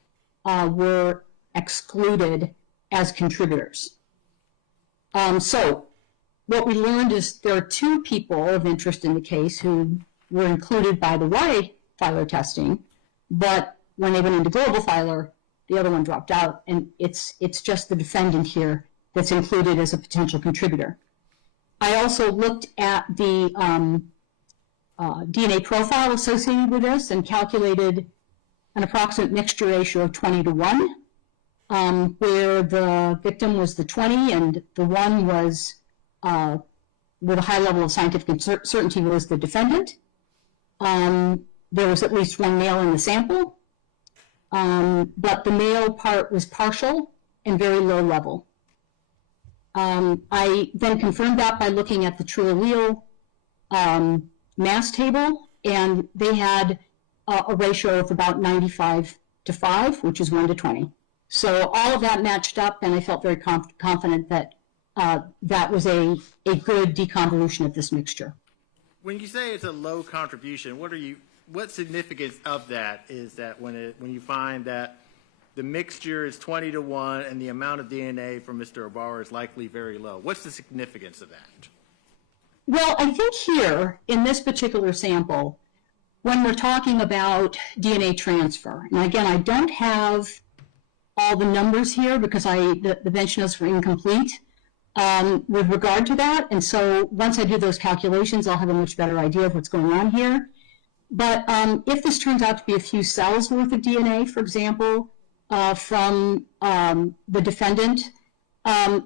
were excluded as contributors. So what we learned is there are two people of interest in the case who were included by the Y-Filer testing, but when they went into GlobalFiler, the other one dropped out, and it's just the defendant here that's included as a potential contributor. I also looked at the DNA profile associated with this and calculated an approximate mixture ratio of 20:1, where the victim was the 20 and the 1 was, with a high level of scientific certainty, was the defendant. There was at least one male in the sample, but the male part was partial and very low level. I then confirmed that by looking at the TrueAllele mass table, and they had a ratio of about 95:5, which is 1:20. So all of that matched up, and I felt very confident that that was a good deconvolution of this mixture. When you say it's a low contribution, what significance of that is that when you find that the mixture is 20:1 and the amount of DNA from Mr. Ibarra is likely very low? What's the significance of that? Well, I think here, in this particular sample, when we're talking about DNA transfer, and again, I don't have all the numbers here because the bench notes were incomplete with regard to that, and so once I do those calculations, I'll have a much better idea of what's going on here. But if this turns out to be a few cells worth of DNA, for example, from the defendant,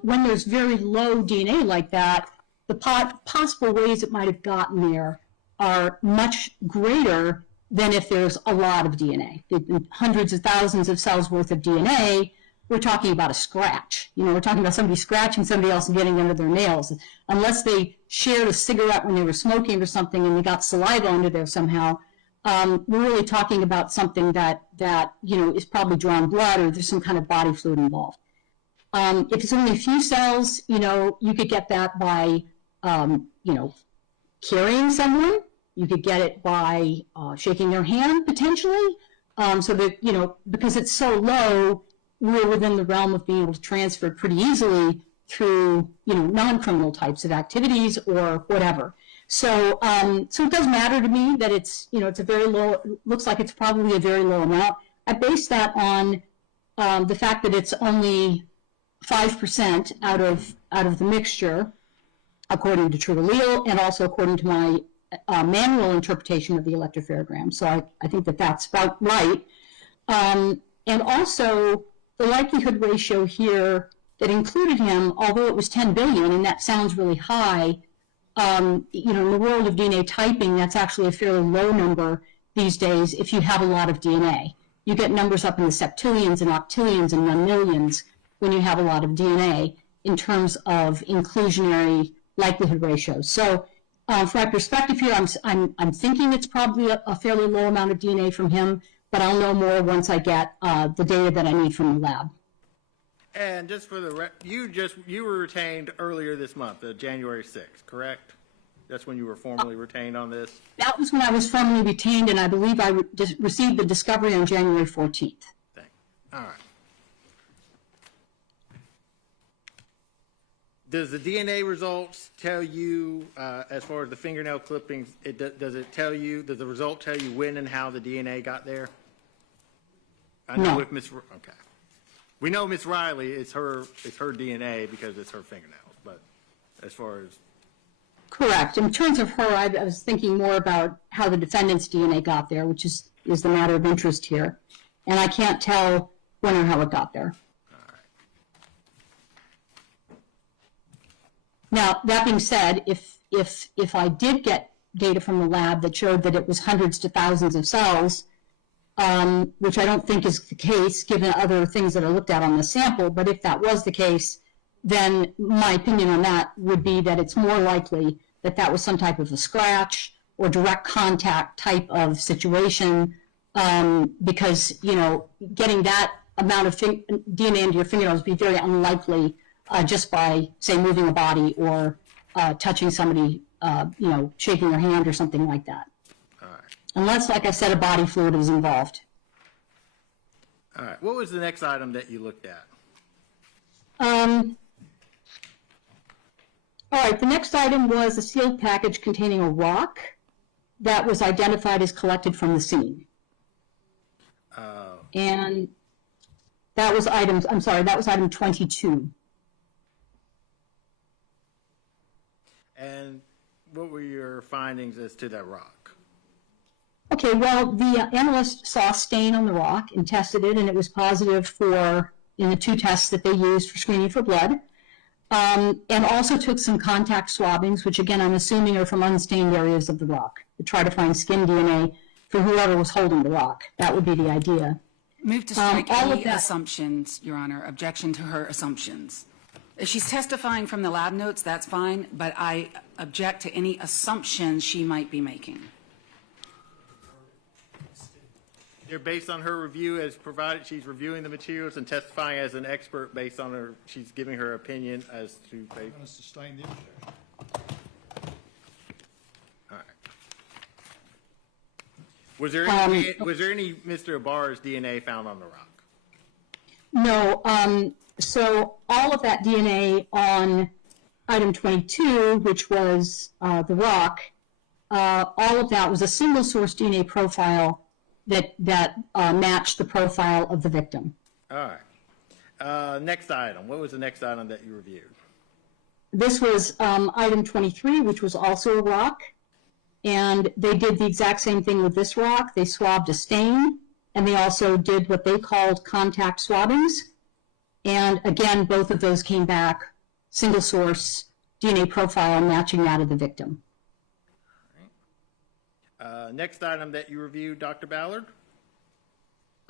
when there's very low DNA like that, the possible ways it might have gotten there are much greater than if there's a lot of DNA. Hundreds of thousands of cells worth of DNA, we're talking about a scratch. You know, we're talking about somebody scratching somebody else and getting under their nails. Unless they shared a cigarette when they were smoking or something and they got saliva under there somehow, we're really talking about something that you know, is probably drawn blood or there's some kind of body fluid involved. If it's only a few cells, you know, you could get that by, you know, carrying someone. You could get it by shaking their hand, potentially. So that, you know, because it's so low, we're within the realm of being able to transfer it pretty easily through, you know, non-criminal types of activities or whatever. So, so it does matter to me that it's, you know, it's a very low, looks like it's probably a very low amount. I base that on the fact that it's only 5% out of the mixture, according to True Allele, and also according to my manual interpretation of the electropherogram. So I think that that's about right. And also, the likelihood ratio here that included him, although it was 10 billion, and that sounds really high, you know, in the world of DNA typing, that's actually a fairly low number these days if you have a lot of DNA. You get numbers up in the septillions and octillions and 1 millions when you have a lot of DNA in terms of inclusionary likelihood ratios. So from my perspective here, I'm thinking it's probably a fairly low amount of DNA from him, but I'll know more once I get the data that I need from the lab. And just for the you were retained earlier this month, January 6th, correct? That's when you were formally retained on this? That was when I was formally retained, and I believe I received the discovery on January 14th. Thank you. All right. Does the DNA results tell you, as far as the fingernail clippings, does the result tell you when and how the DNA got there? I know No. with Miss, okay. We know Miss Riley, it's her DNA because it's her fingernails, but as far as. Correct. In terms of her, I was thinking more about how the defendant's DNA got there, which is the matter of interest here. And I can't tell when or how it got there. All right. Now, that being said, if I did get data from the lab that showed that it was hundreds to thousands of cells, which I don't think is the case given other things that are looked at on the sample, but if that was the case, then my opinion on that would be that it's more likely that that was some type of a scratch or direct contact type of situation, because, you know, getting that amount of DNA into your fingernails would be very unlikely just by, say, moving a body or touching somebody, you know, shaking their hand or something like that. All right. Unless, like I said, a body fluid is involved. All right. What was the next item that you looked at? All right, the next item was a sealed package containing a rock that was identified as collected from the scene. And that was item 22. And what were your findings as to that rock? Okay, well, the analyst saw a stain on the rock and tested it, and it was positive in the 2 tests that they used for screening for blood. And also took some contact swabbings, which again I'm assuming are from unstained areas of the rock, to try to find skin DNA for whoever was holding the rock. That would be the idea. Move to strike all any of that- assumptions, Your Honor. Objection to her assumptions. If she's testifying from the lab notes, that's fine, but I object to any assumptions she might be making. They're based on her review as provided. She's reviewing the materials and testifying as an expert based on her. She's giving her opinion as to. I'm going to sustain the objection. All right. Was there any Mr. Ibarra's DNA found on the rock? No, so all of that DNA on item 22, which was the rock, all of that was a single source DNA profile that matched the profile of the victim. All right. Next item. What was the next item that you reviewed? This was item 23, which was also a rock, and they did the exact same thing with this rock. They swabbed a stain, and they also did what they called contact swabbings. And again, both of those came back single source DNA profile matching that of the victim. Next item that you reviewed, Dr. Ballard?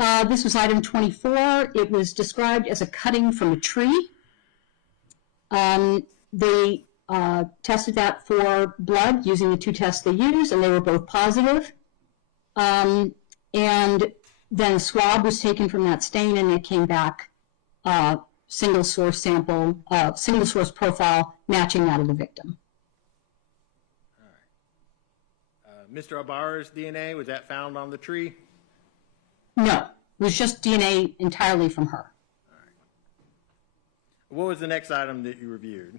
This was item 24. It was described as a cutting from a tree. They tested that for blood using the two tests they used, and they were both positive. And then a swab was taken from that stain, and it came back single source sample, single source profile matching that of the victim. Mr. Ibarra's DNA, was that found on the tree? No, it was just DNA entirely from her. What was the next item that you reviewed?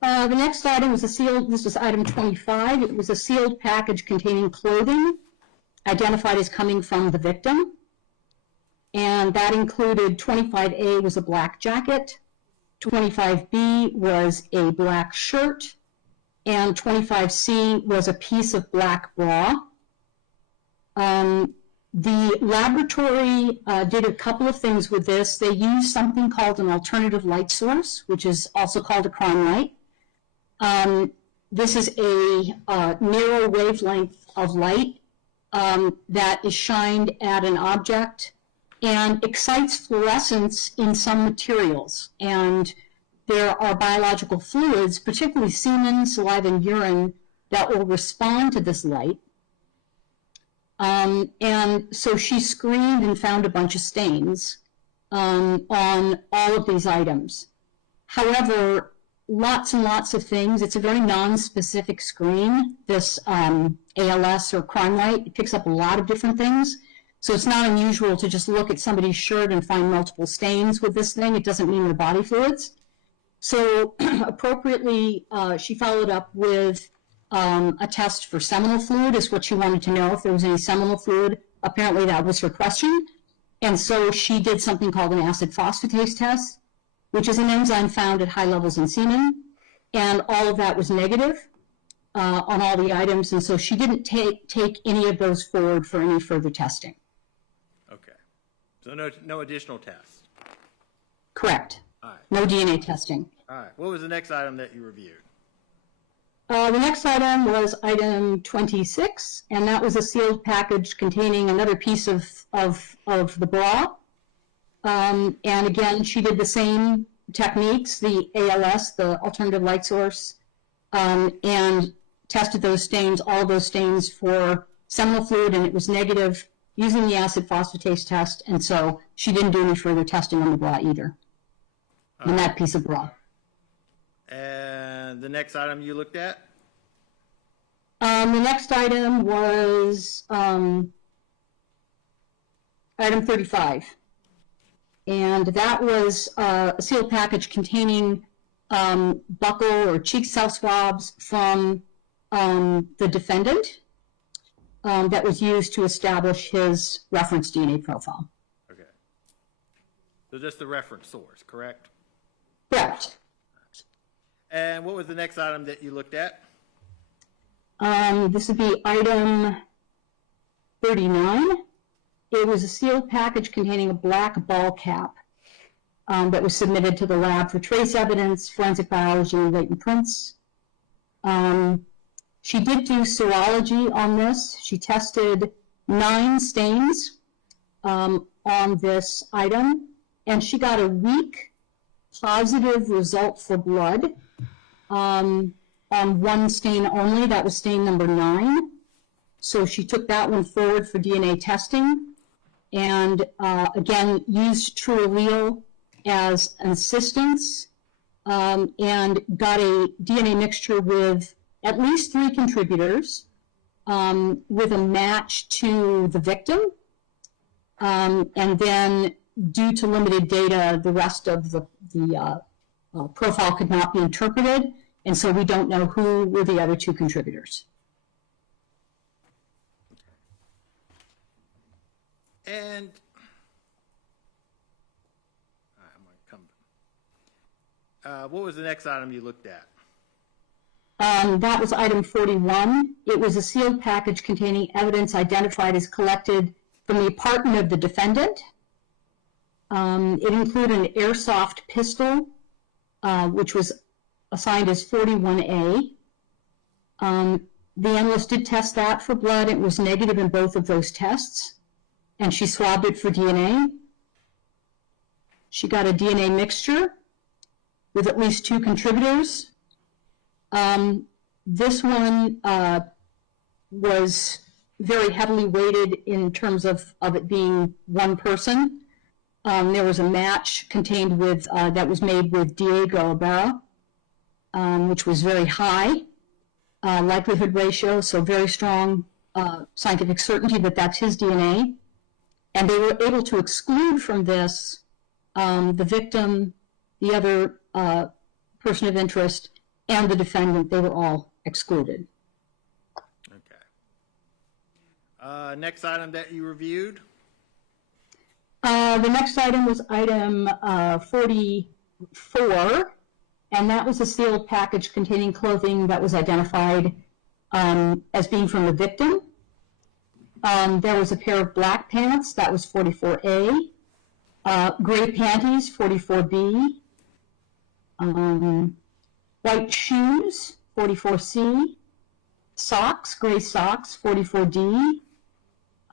The next item was this was item 25. It was a sealed package containing clothing identified as coming from the victim. And that included 25A was a black jacket, 25B was a black shirt, and 25C was a piece of black bra. The laboratory did a couple of things with this. They used something called an alternative light source, which is also called a crime light. This is a narrow wavelength of light that is shined at an object and excites fluorescence in some materials. And there are biological fluids, particularly semen, saliva, and urine, that will respond to this light. And so she screened and found a bunch of stains on all of these items. However, lots and lots of things. It's a very non-specific screen, this ALS or crime light. It picks up a lot of different things. So it's not unusual to just look at somebody's shirt and find multiple stains with this thing. It doesn't mean they're body fluids. So appropriately, she followed up with a test for seminal fluid is what she wanted to know, if there was any seminal fluid. Apparently that was her question. And so she did something called an acid phosphatase test, which is an enzyme found at high levels in semen. And all of that was negative on all the items. And so she didn't take any of those forward for any further testing. Okay. So no additional tests? Correct. All right. No DNA testing. All right. What was the next item that you reviewed? The next item was item 26, and that was a sealed package containing another piece of the bra. And again, she did the same techniques, the ALS, the alternative light source, and tested those stains, all of those stains for seminal fluid, and it was negative using the acid phosphatase test, and so she didn't do any further testing on the bra either, on that piece of bra. And the next item you looked at? The next item was item 35. And that was a sealed package containing buccal or cheek cell swabs from the defendant that was used to establish his reference DNA profile. Okay. So just the reference source, correct? Correct. And what was the next item that you looked at? This would be item 39. It was a sealed package containing a black ball cap that was submitted to the lab for trace evidence, forensic biology, and latent prints. She did do serology on this. She tested 9 stains on this item, and she got a weak positive result for blood on one stain only. That was stain number 9. So she took that one forward for DNA testing and, again, used true allele as an assistance and got a DNA mixture with at least 3 contributors with a match to the victim. And then, due to limited data, the rest of the profile could not be interpreted, and so we don't know who were the other 2 contributors. And I'm going to come. What was the next item you looked at? That was item 41. It was a sealed package containing evidence identified as collected from the apartment of the defendant. It included an airsoft pistol, which was assigned as 41A. The analyst did test that for blood. It was negative in both of those tests. and she swabbed it for DNA. She got a DNA mixture with at least 2 contributors. This one was very heavily weighted in terms of it being one person. There was a match contained with that was made with Diego Ibarra, which was very high likelihood ratio, so very strong scientific certainty that that's his DNA. And they were able to exclude from this the victim, the other person of interest, and the defendant. They were all excluded. Okay. Next item that you reviewed? The next item was item 44, and that was a sealed package containing clothing that was identified as being from the victim. There was a pair of black pants, that was 44A, gray panties, 44B, white shoes, 44C, socks, gray socks, 44D,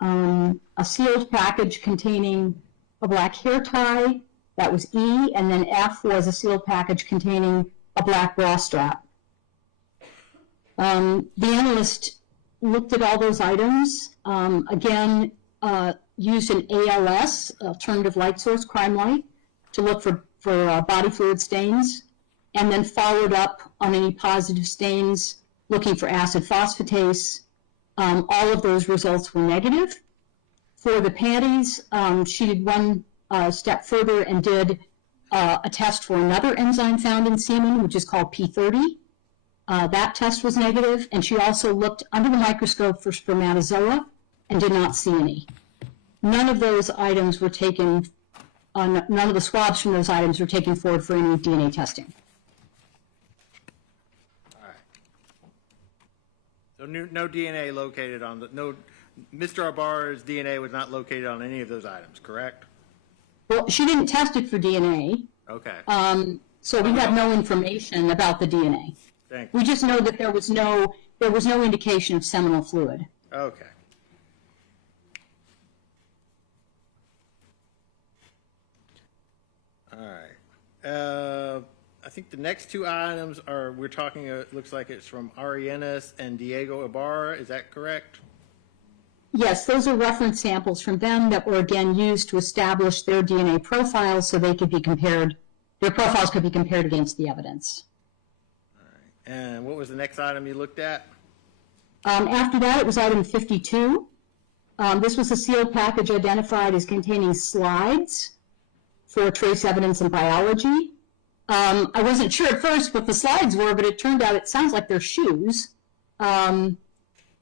a sealed package containing a black hair tie, that was E, and then F was a sealed package containing a black bra strap. The analyst looked at all those items, again, used an ALS, alternative light source, crime light, to look for body fluid stains, and then followed up on any positive stains, looking for acid phosphatase. All of those results were negative. For the panties, she did one step further and did a test for another enzyme found in semen, which is called P30. That test was negative, and she also looked under the microscope for spermatozoa and did not see any. None of those items were taken, none of the swabs from those items were taken forward for any DNA testing. All right. So no DNA located on Mr. Ibarra's DNA was not located on any of those items, correct? Well, she didn't test it for DNA. Okay. So we have no information about the DNA. Thank you. We just know that there was no indication of seminal fluid. Okay. All right. I think the next 2 items we're talking, it looks like it's from Arenas and Diego Ibarra. Is that correct? Yes, those are reference samples from them that were again used to establish their DNA profiles so they could be compared, their profiles could be compared against the evidence. All right. And what was the next item you looked at? After that, it was item 52. This was a sealed package identified as containing slides for trace evidence in biology. I wasn't sure at first what the slides were, but it turned out it sounds like they're shoes.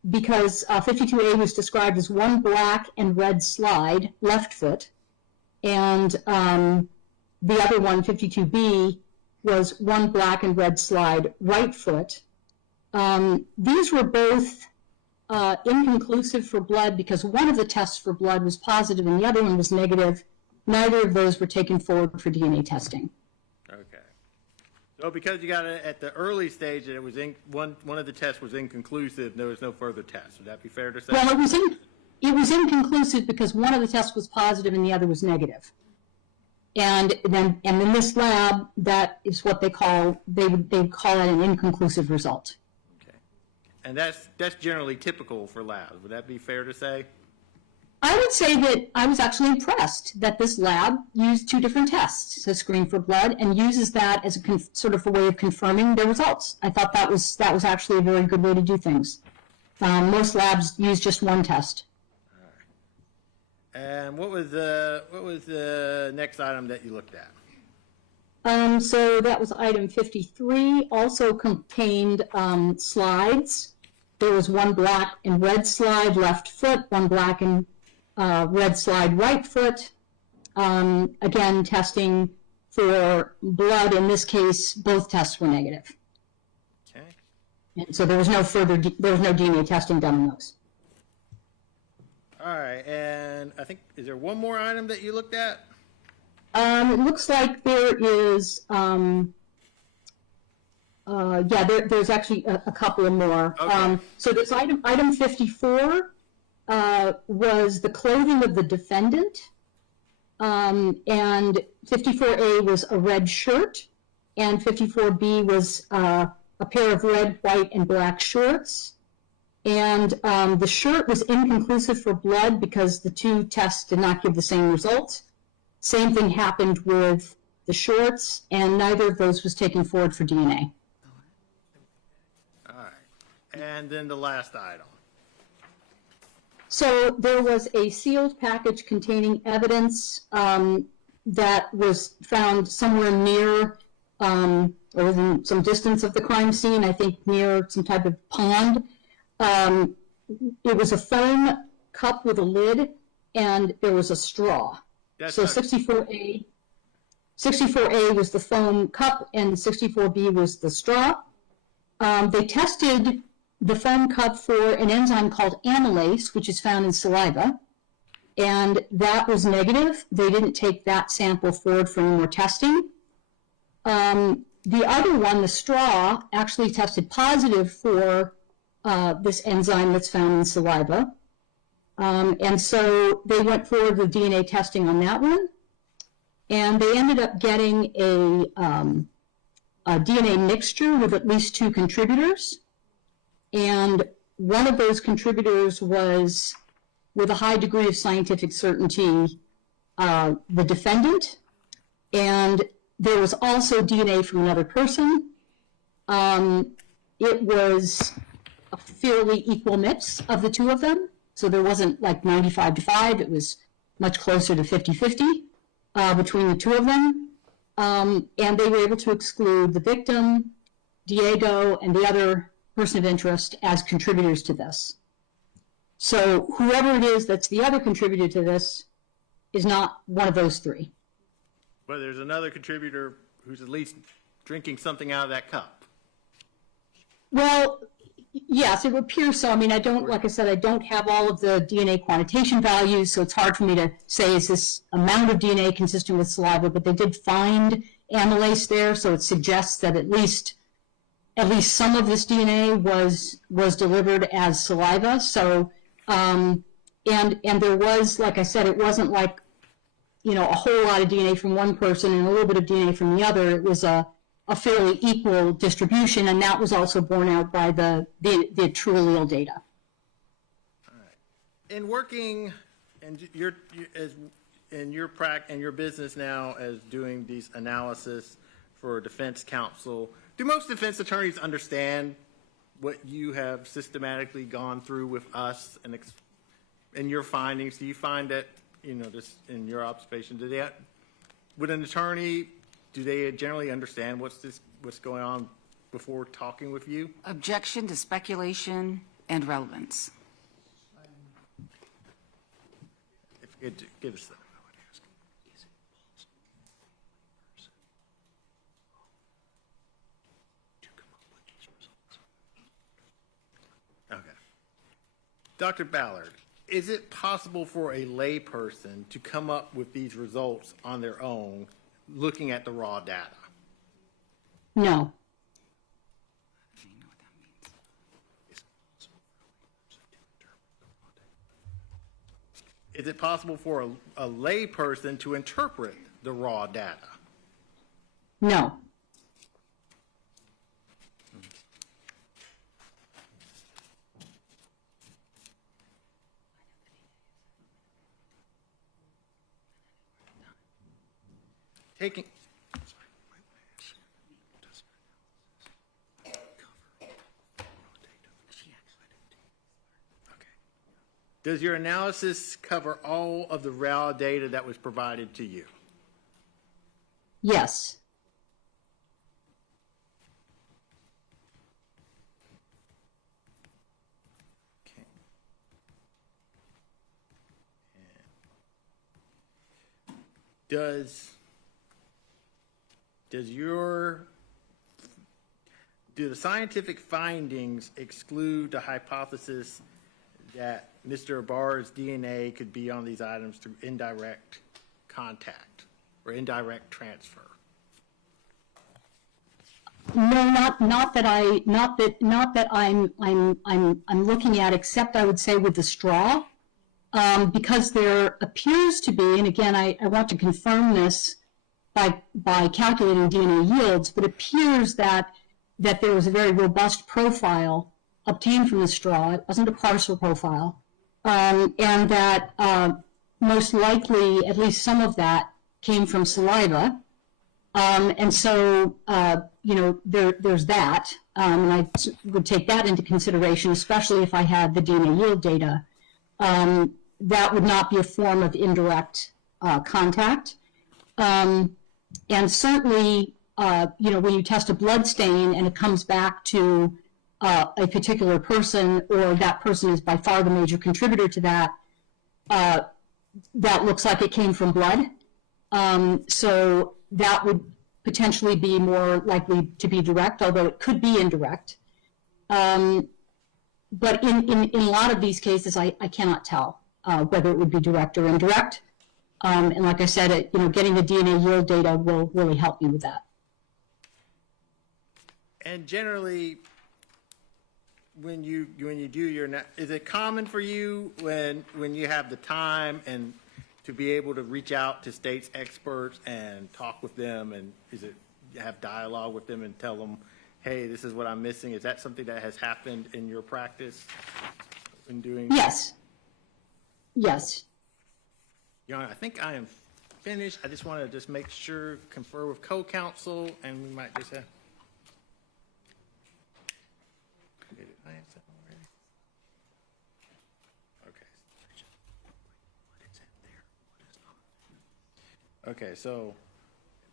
Because 52A was described as one black and red slide, left foot, and the other one, 52B, was one black and red slide, right foot. These were both inconclusive for blood because one of the tests for blood was positive and the other one was negative. Neither of those were taken forward for DNA testing. Okay. So because you got it at the early stage that it was one of the tests was inconclusive, there was no further tests. Would that be fair to say? Well, it was inconclusive because one of the tests was positive and the other was negative. And in this lab, that is what they would call it an inconclusive result. Okay. And that's generally typical for labs. Would that be fair to say? I would say that I was actually impressed that this lab used 2 different tests to screen for blood and uses that as a sort of a way of confirming their results. I thought that was actually a very good way to do things. Most labs use just one test. All right. And what was the next item that you looked at? So that was item 53. Also contained slides. There was one black and red slide, left foot, one black and red slide, right foot. Again, testing for blood. In this case, both tests were negative. Okay. And so there was no DNA testing done on those. All right. And I think, is there one more item that you looked at? It looks like there is, there's actually a couple of more. Okay. So there's item 54. was the clothing of the defendant, and 54A was a red shirt, and 54B was a pair of red, white, and black shorts. And the shirt was inconclusive for blood because the two tests did not give the same results. Same thing happened with the shorts, and neither of those was taken forward for DNA. All right. And then the last item. So there was a sealed package containing evidence that was found somewhere near or within some distance of the crime scene, I think near some type of pond. It was a foam cup with a lid, and there was a straw. So 64A was the foam cup, and 64B was the straw. They tested the foam cup for an enzyme called amylase, which is found in saliva, and that was negative. They didn't take that sample forward for any more testing. The other one, the straw, actually tested positive for this enzyme that's found in saliva. And so they went forward with DNA testing on that one. And they ended up getting a DNA mixture with at least 2 contributors. And one of those contributors was, with a high degree of scientific certainty, the defendant. And there was also DNA from another person. It was a fairly equal mix of the two of them. So there wasn't like 95-5. It was much closer to 50-50 between the two of them. And they were able to exclude the victim, Diego, and the other person of interest as contributors to this. So whoever it is that's the other contributor to this is not one of those 3. But there's another contributor who's at least drinking something out of that cup. Well, yes, it would appear so. I mean, like I said, I don't have all of the DNA quantitation values, so it's hard for me to say is this amount of DNA consistent with saliva, but they did find amylase there, so it suggests that at least some of this DNA was delivered as saliva. So, and there was, like I said, it wasn't like, a whole lot of DNA from one person and a little bit of DNA from the other. It was a fairly equal distribution, and that was also borne out by the true allele data. All right. In working, and in your business now as doing these analysis for defense counsel, do most defense attorneys understand what you have systematically gone through with us and your findings? Do you find that, just in your observation, would an attorney, do they generally understand what's going on before talking with you? Objection to speculation and relevance. Give us that. Okay. Dr. Ballard, is it possible for a layperson to come up with these results on their own looking at the raw data? No. Is it possible for a layperson to interpret the raw data? No. Taking. Does your analysis cover all of the raw data that was provided to you? Yes. Okay. Do the scientific findings exclude the hypothesis that Mr. Ibarra's DNA could be on these items through indirect contact or indirect transfer? No, not that I'm looking at, except I would say with the straw, because there appears to be, and again, I want to confirm this by calculating DNA yields, but appears that there was a very robust profile obtained from the straw. It wasn't a partial profile, and that most likely, at least some of that came from saliva. And so, there's that, and I would take that into consideration, especially if I had the DNA yield data. That would not be a form of indirect contact. And certainly, when you test a blood stain and it comes back to a particular person, or that person is by far the major contributor to that, that looks like it came from blood. So that would potentially be more likely to be direct, although it could be indirect. But in a lot of these cases, I cannot tell whether it would be direct or indirect. And like I said, getting the DNA yield data will really help me with that. And generally, when you do your, is it common for you when you have the time and to be able to reach out to states experts and talk with them, and is it have dialogue with them and tell them, hey, this is what I'm missing? Is that something that has happened in your practice in doing? Yes. Yes. Your Honor, I think I am finished. I just want to just make sure, confer with co-counsel, and we might just have. Did I answer that already? Okay. Okay, so.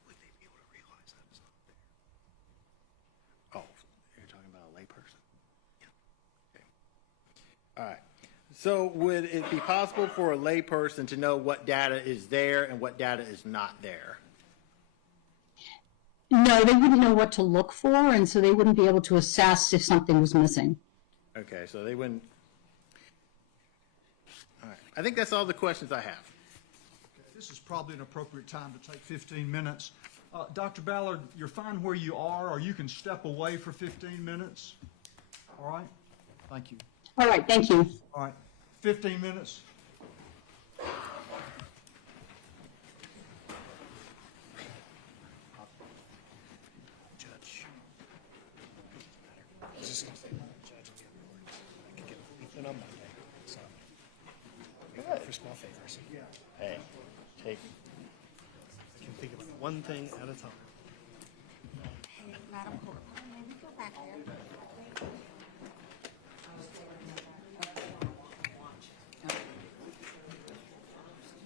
Would they be able to realize that it's not there? Oh, you're talking about a layperson? Yeah. Okay. All right. So would it be possible for a layperson to know what data is there and what data is not there? No, they wouldn't know what to look for, and so they wouldn't be able to assess if something was missing. Okay, so they wouldn't. All right. I think that's all the questions I have. This is probably an appropriate time to take 15 minutes. Dr. Ballard, you're fine where you are, or you can step away for 15 minutes. All right? Thank you. All right, thank you. All right, 15 minutes. Judge. I was just going to say, Judge, I could get a briefing on Monday, so for small favors. Hey, take. I can think about one thing at a time. Hey, Madam Court, may we go back there?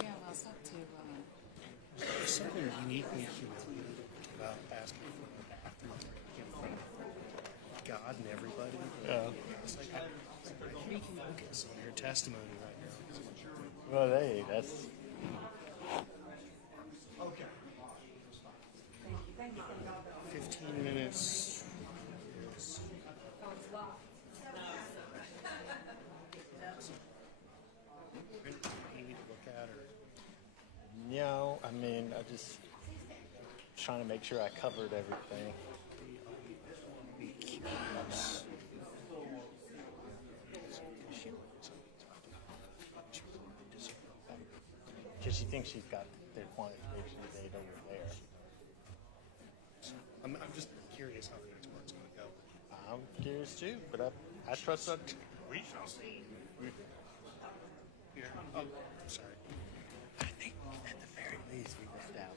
Yeah, well, it's up to, There's something uniquely humiliating about asking for a bathroom in front of God and everybody. It's like, I can't focus on your testimony right now. Well, hey, that's. Okay. 15 minutes. You need to look at or No, I mean, I just trying to make sure I covered everything. be curious. Because she thinks she's got their quantification data over there. I'm just curious how the next part's going to go. I'm curious too, but I trust her. We shall see. Here. Oh, sorry. I think at the very least we've established.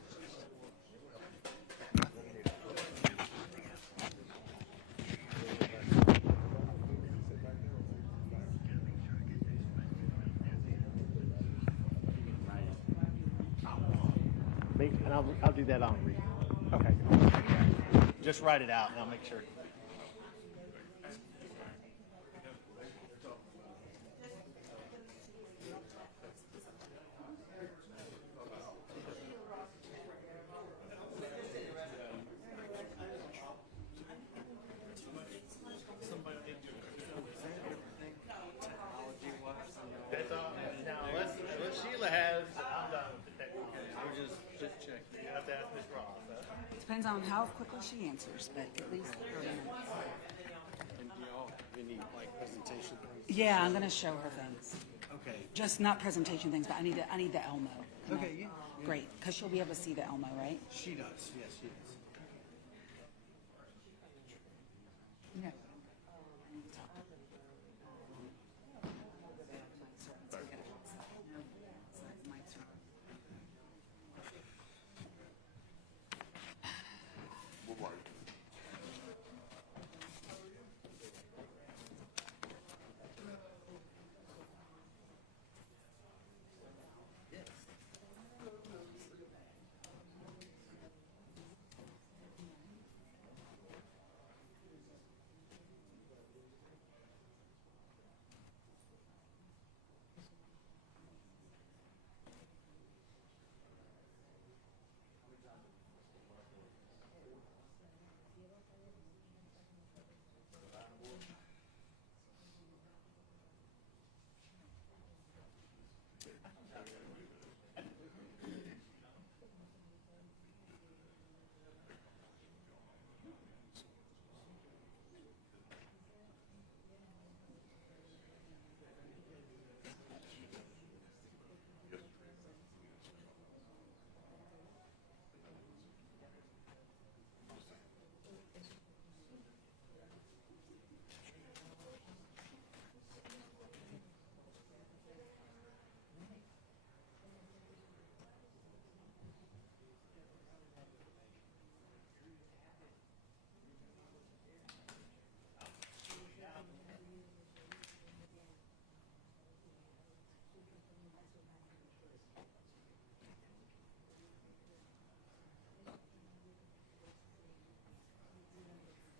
And I'll do that on read. Okay. Just write it out and I'll make sure. That's all. Now, unless Sheila has, I'm done with the technology. We're just checking. You have to ask Ms. Ross. Depends on how quickly she answers, but at least 30 minutes. And y'all, we need like presentation. Yeah, I'm going to show her things. Okay. Okay. Just not presentation things, but I need the Elmo. Okay, yeah. Great, because she'll be able to see the Elmo, right? She does, yes, she does. Yeah.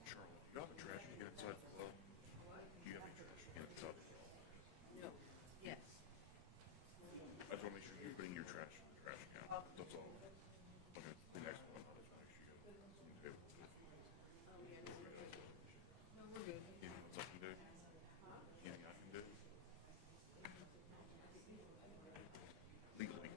Charlotte, you have a trash can inside the club? Do you have any trash can inside? No. Yes. I just want to make sure you're putting your trash can. That's all. Okay, the next one, I'll just make sure you have some table. No, we're good. Anything else I can do? Anything I can do? Legally.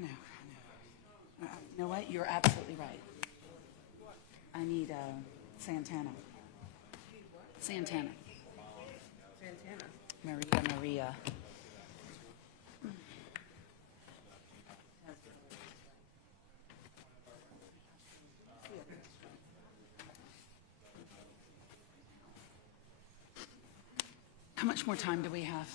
know. You know what? You're absolutely right. I need Santana. Santana. Maria. How much more time do we have?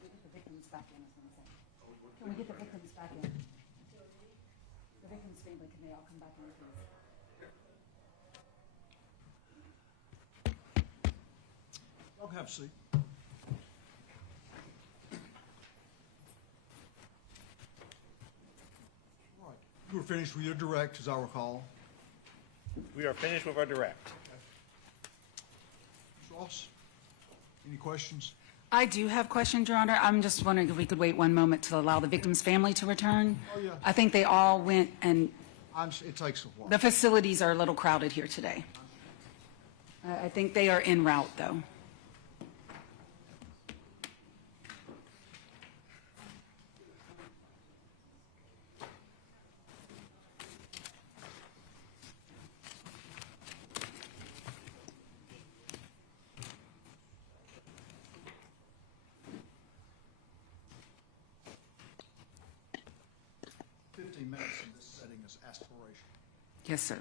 get the victims back in, is what I'm saying. Can we get the victims back in? The victims' family, can they all come back in, please? Y'all have a seat. All right. You were finished with your direct, as I recall. We are finished with our direct. Ms. Ross, any questions? I do have questions, Your Honor. I'm just wondering if we could wait one moment to allow the victim's family to return. Oh, yeah. I think they all went, and It takes a while. the facilities are a little crowded here today. I think they are en route, though. Minutes in this setting is aspiration. Yes, sir.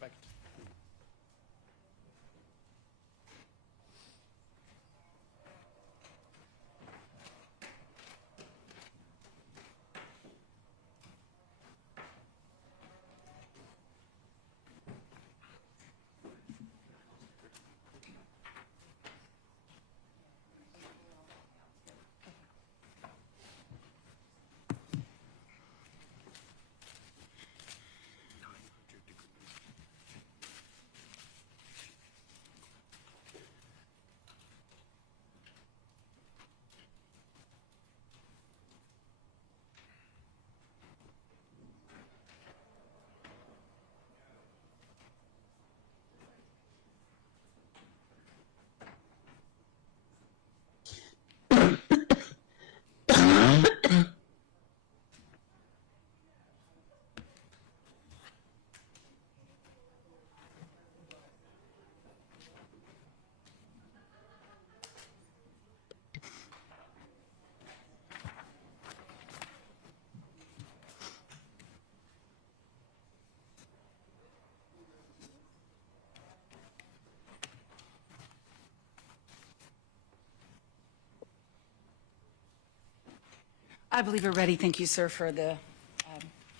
Back. I believe we're ready. Thank you, sir, for the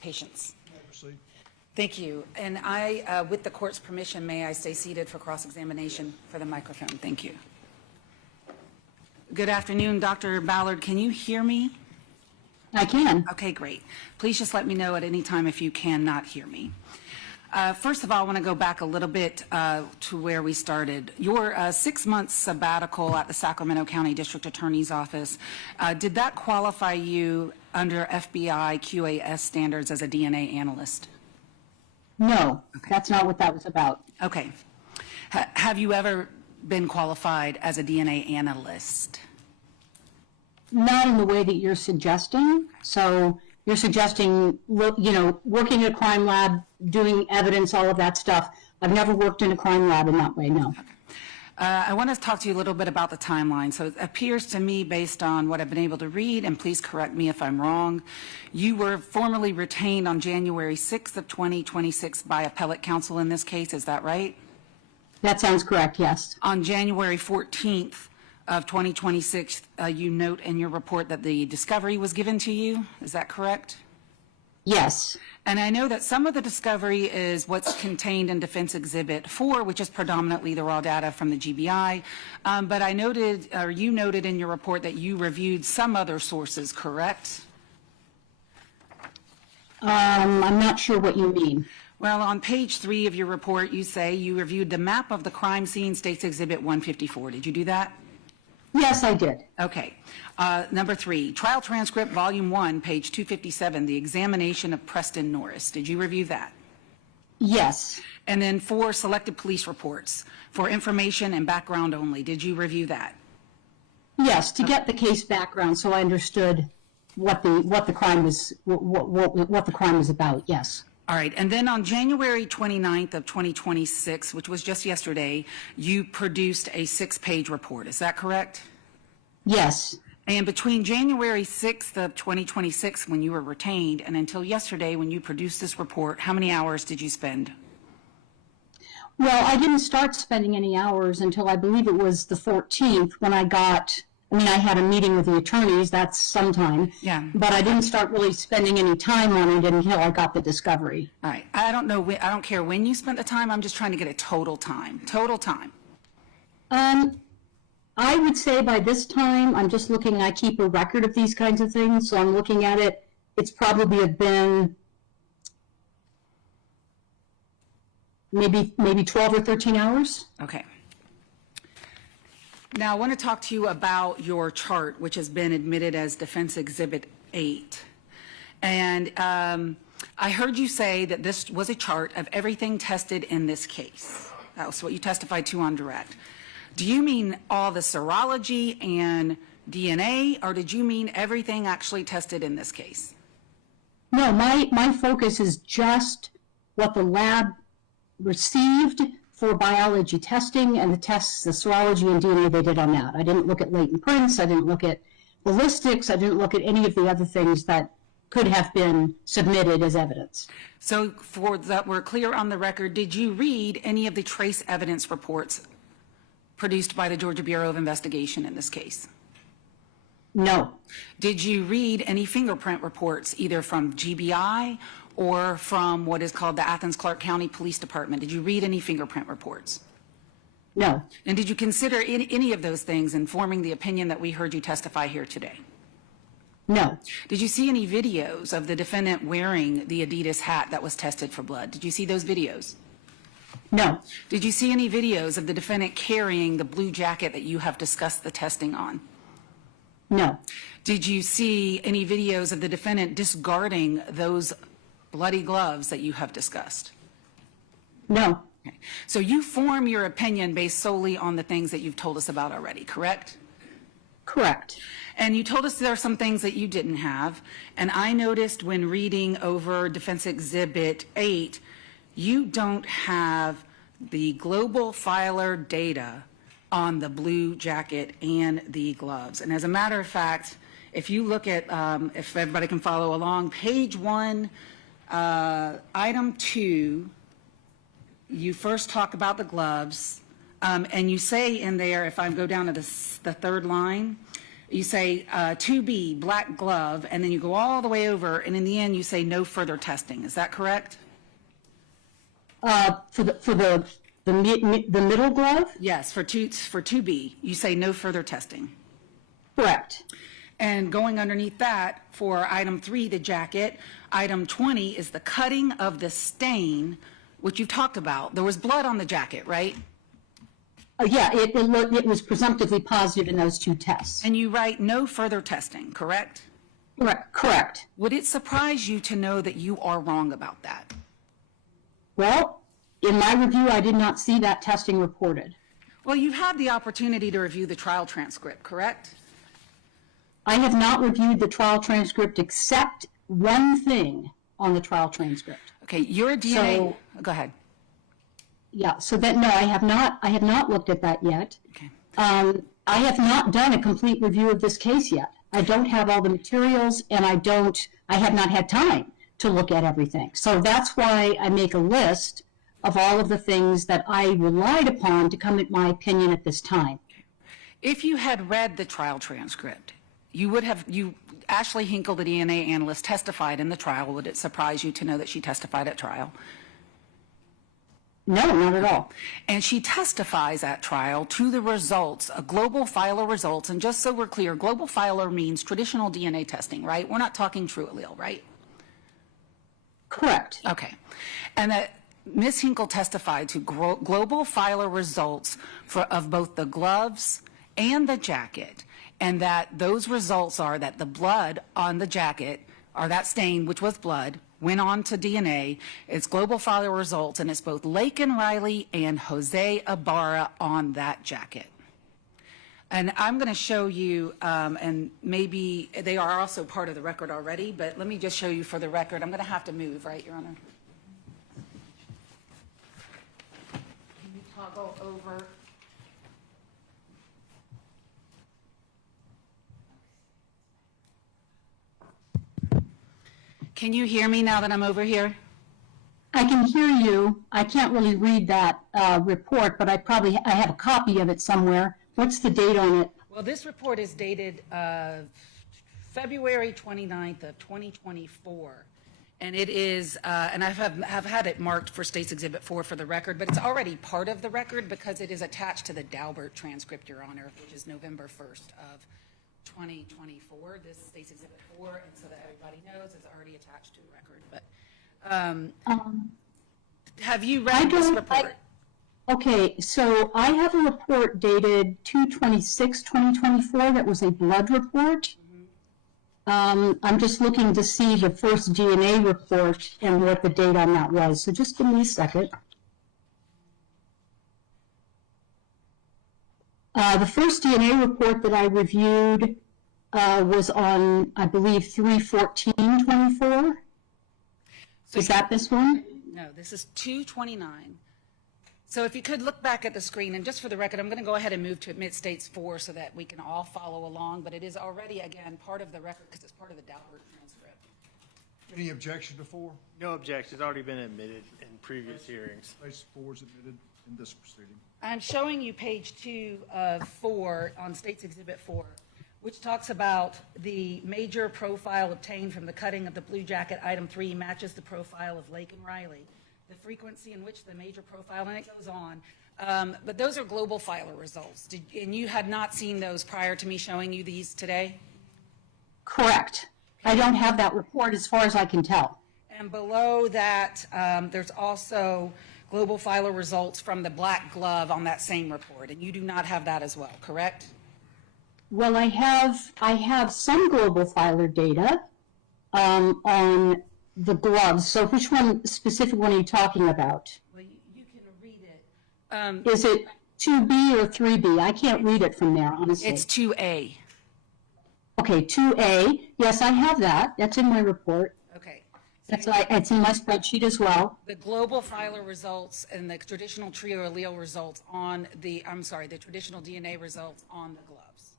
patience. Proceed. Thank you. And I, with the court's permission, may I stay seated for cross-examination for the microphone? Thank you. Good afternoon, Dr. Ballard. Can you hear me? I can. Okay, great. Please just let me know at any time if you cannot hear me. First of all, I want to go back a little bit to where we started. Your 6-month sabbatical at the Sacramento County District Attorney's Office, did that qualify you under FBI QAS standards as a DNA analyst? No, that's not what that was about. Okay. Have you ever been qualified as a DNA analyst? Not in the way that you're suggesting. So you're suggesting, working in a crime lab, doing evidence, all of that stuff. I've never worked in a crime lab in that way, no. I want to talk to you a little bit about the timeline. So it appears to me, based on what I've been able to read, and please correct me if I'm wrong, you were formally retained on January 6th of 2026 by appellate counsel in this case. Is that right? That sounds correct, yes. On January 14th of 2026, you note in your report that the discovery was given to you. Is that correct? Yes. And I know that some of the discovery is what's contained in Defense Exhibit 4, which is predominantly the raw data from the GBI. But I noted, or you noted in your report, that you reviewed some other sources, correct? I'm not sure what you mean. Well, on page 3 of your report, you say you reviewed the map of the crime scene, States Exhibit 154. Did you do that? Yes, I did. Okay. Number 3, trial transcript, volume 1, page 257, the examination of Preston Norris. Did you review that? Yes. And then 4, selected police reports for information and background only. Did you review that? Yes, to get the case background so I understood what the crime was, what the crime was about, yes. All right, and then on January 29th of 2026, which was just yesterday, you produced a 6-page report. Is that correct? Yes. And between January 6th of 2026, when you were retained, and until yesterday, when you produced this report, how many hours did you spend? Well, I didn't start spending any hours until I believe it was the 14th when I had a meeting with the attorneys, that's sometime. Yeah. But I didn't start really spending any time on it until I got the discovery. All right, I don't care when you spent the time, I'm just trying to get a total time. Total time. I would say by this time, I'm just looking, I keep a record of these kinds of things, so I'm looking at it, it's probably been maybe 12 or 13 hours. Okay. Now, I want to talk to you about your chart, which has been admitted as Defense Exhibit 8. And I heard you say that this was a chart of everything tested in this case. That was what you testified to on direct. Do you mean all the serology and DNA, or did you mean everything actually tested in this case? No, my focus is just what the lab received for biology testing and the tests, the serology and DNA they did on that. I didn't look at latent prints, I didn't look at ballistics, I didn't look at any of the other things that could have been submitted as evidence. So for that we're clear on the record, did you read any of the trace evidence reports produced by the Georgia Bureau of Investigation in this case? No. Did you read any fingerprint reports, either from GBI or from what is called the Athens-Clarke County Police Department? Did you read any fingerprint reports? No. And did you consider any of those things in forming the opinion that we heard you testify here today? No. Did you see any videos of the defendant wearing the Adidas hat that was tested for blood? Did you see those videos? No. Did you see any videos of the defendant carrying the blue jacket that you have discussed the testing on? No. Did you see any videos of the defendant discarding those bloody gloves that you have discussed? No. Okay. So you form your opinion based solely on the things that you've told us about already, correct? Correct. And you told us there are some things that you didn't have. And I noticed when reading over Defense Exhibit 8, you don't have the global filer data on the blue jacket and the gloves. And as a matter of fact, if you look at, if everybody can follow along, page 1, item 2, you first talk about the gloves, and you say in there, if I go down to the third line, you say 2B, black glove, and then you go all the way over, and in the end you say no further testing. Is that correct? For the middle glove? Yes, for 2B, you say no further testing. Correct. And going underneath that, for item 3, the jacket, item 20 is the cutting of the stain, which you've talked about. There was blood on the jacket, right? Yeah, it was presumptively positive in those two tests. And you write no further testing, correct? Correct. Would it surprise you to know that you are wrong about that? Well, in my review, I did not see that testing reported. Well, you've had the opportunity to review the trial transcript, correct? I have not reviewed the trial transcript except one thing on the trial transcript. Okay, your DNA. Go ahead. Yeah, so that, no, I have not looked at that yet. Okay. I have not done a complete review of this case yet. I don't have all the materials, and I have not had time to look at everything. So that's why I make a list of all of the things that I relied upon to come at my opinion at this time. If you had read the trial transcript, Ashley Hinkle, the DNA analyst, testified in the trial. Would it surprise you to know that she testified at trial? No, not at all. And she testifies at trial to the results, global filer results. And just so we're clear, global filer means traditional DNA testing, right? We're not talking true allele, right? Correct. Okay. And that Ms. Hinkle testified to global filer results of both the gloves and the jacket, and that those results are that the blood on the jacket, or that stain, which was blood, went on to DNA. It's global filer results, and it's both Laken Riley and Jose Ibarra on that jacket. And I'm going to show you, and maybe they are also part of the record already, but let me just show you for the record. I'm going to have to move, right, Your Honor? toggle over. Can you hear me now that I'm over here? I can hear you. I can't really read that report, but I have a copy of it somewhere. What's the date on it? Well, this report is dated February 29th of 2024. And it is, and I have had it marked for State's Exhibit 4 for the record, but it's already part of the record because it is attached to the Daubert transcript, Your Honor, which is November 1st of 2024. This is State's Exhibit 4, and so that everybody knows, it's already attached to the record. But have you read this report? Okay, so I have a report dated 2/26/2024 that was a blood report. I'm just looking to see the first DNA report and what the date on that was. So just give me a second. The first DNA report that I reviewed was on, I believe, 3/14/24. Is that this one? No, this is 2/29. So if you could look back at the screen, and just for the record, I'm going to go ahead and move to admit States 4 so that we can all follow along, but it is already, again, part of the record because it's part of the Daubert transcript. Any objection to 4? No objection. It's already been admitted in previous hearings. Case 4 is admitted in this proceeding. I'm showing you page 2 of 4 on State's Exhibit 4, which talks about the major profile obtained from the cutting of the blue jacket. Item 3 matches the profile of Laken Riley. The frequency in which the major profile, and it goes on. But those are global filer results. And you had not seen those prior to me showing you these today? Correct. I don't have that report as far as I can tell. And below that, there's also global filer results from the black glove on that same report. And you do not have that as well, correct? Well, I have some global filer data on the gloves. So which one, specific one are you talking about? Well, you can read it. Is it 2B or 3B? I can't read it from there, honestly. It's 2A. Okay, 2A. Yes, I have that. That's in my report. Okay. It's in my spreadsheet as well. The global filer results and the traditional trio allele results on the traditional DNA results on the gloves.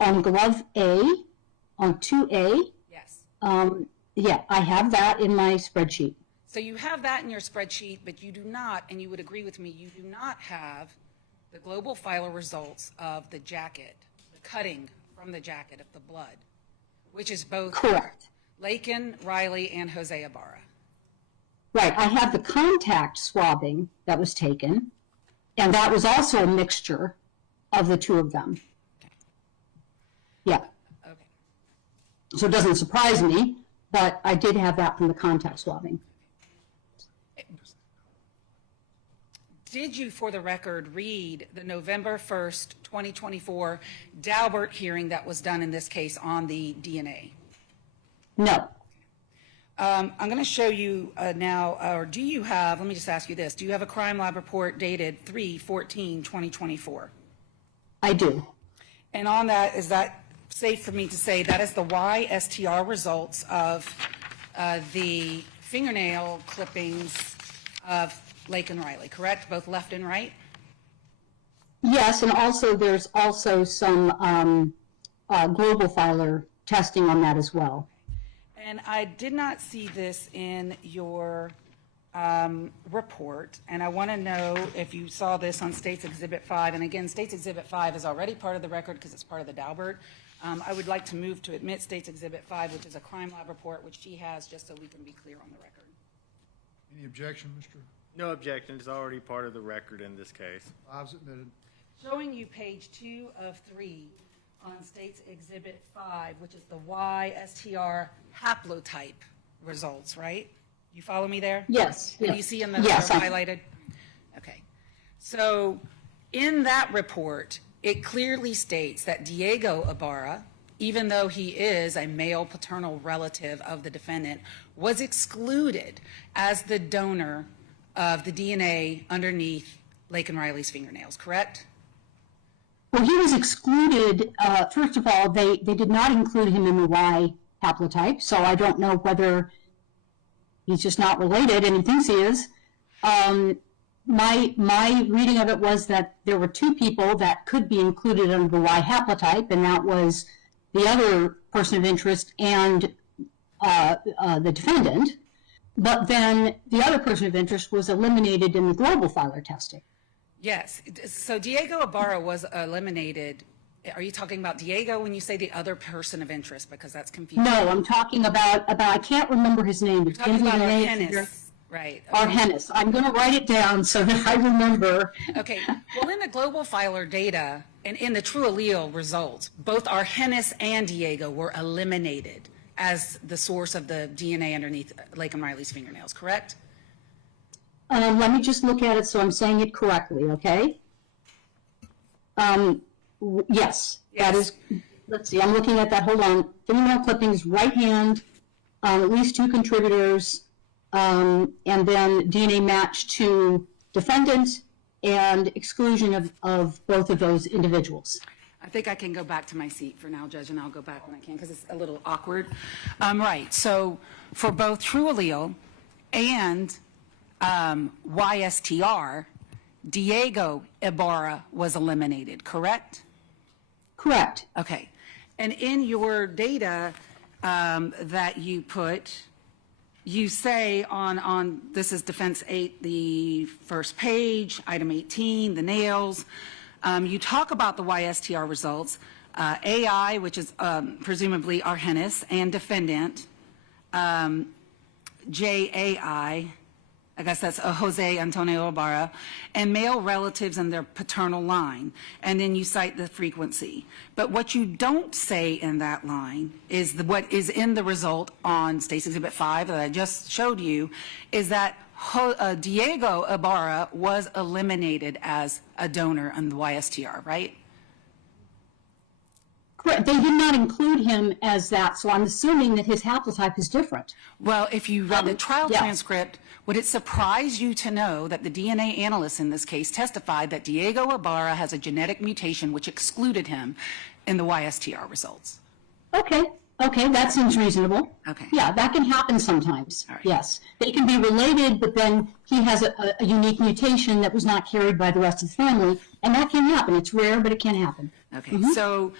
On glove A, on 2A. Yes. Yeah, I have that in my spreadsheet. So you have that in your spreadsheet, but you do not, and you would agree with me, you do not have the global filer results of the jacket, the cutting from the jacket of the blood, which is both Correct. Laken, Riley, and Jose Ibarra. Right, I have the contact swabbing that was taken, and that was also a mixture of the two of them. Yeah, Okay. so it doesn't surprise me, but I did have that from the contact swabbing. Did you, for the record, read the November 1st, 2024 Daubert hearing that was done in this case on the DNA? No. I'm going to show you now, or do you have, let me just ask you this, do you have a crime lab report dated 3/14/2024? I do. And on that, is that safe for me to say that is the YSTR results of the fingernail clippings of Laken Riley, correct? Both left and right? Yes, and also there's also some global filer testing on that as well. And I did not see this in your report, and I want to know if you saw this on State's Exhibit 5. And again, State's Exhibit 5 is already part of the record because it's part of the Daubert. I would like to move to admit State's Exhibit 5, which is a crime lab report, which she has, just so we can be clear on the record. Any objection, Mr.? No objection. It's already part of the record in this case. 5's admitted. Showing you page 2 of 3 on State's Exhibit 5, which is the YSTR haplotype results, right? You follow me there? Yes. Can you see in the Yes, highlighted? Okay. So in that report, it clearly states that Diego Ibarra, even though he is a male paternal relative of the defendant, was excluded as the donor of the DNA underneath Laken Riley's fingernails, correct? Well, he was excluded. First of all, they did not include him in the Y haplotype, so I don't know whether he's just not related and he thinks he is. my reading of it was that there were two people that could be included under the Y haplotype, and that was the other person of interest and the defendant. But then the other person of interest was eliminated in the global filer testing. Yes. So Diego Ibarra was eliminated. Are you talking about Diego when you say the other person of interest? Because that's confusing. No, I'm talking about I can't remember his name. You're talking about Argenis, right? Argenis. I'm going to write it down so that I remember. Okay. Well, in the global filer data and in the true allele results, both Argenis and Diego were eliminated as the source of the DNA underneath Laken Riley's fingernails, correct? Let me just look at it so I'm saying it correctly, okay? Yes, that is, let's see, I'm looking at that, hold on. Fingernail clippings, right hand, at least two contributors, and then DNA match to defendant and exclusion of both of those individuals. I think I can go back to my seat for now, Judge, and I'll go back when I can because it's a little awkward. Right, so for both true allele and YSTR, Diego Ibarra was eliminated, correct? Correct. Okay. And in your data that you put, you say on this is defense 8, the first page, item 18, the nails. You talk about the YSTR results, AI, which is presumably Argenis, and defendant, JAI, I guess that's Jose Antonio Ibarra, and male relatives and their paternal line. And then you cite the frequency. But what you don't say in that line is what is in the result on State's Exhibit 5 that I just showed you, is that Diego Ibarra was eliminated as a donor on the YSTR, right? Correct. They did not include him as that, so I'm assuming that his haplotype is different. Well, if you read the trial yes. transcript, would it surprise you to know that the DNA analyst in this case testified that Diego Ibarra has a genetic mutation which excluded him in the YSTR results? Okay, that seems reasonable. Okay. Yeah, that can happen sometimes. All right. Yes. They can be related, but then he has a unique mutation that was not carried by the rest of the family, and that can happen. It's rare, but it can happen. Okay, so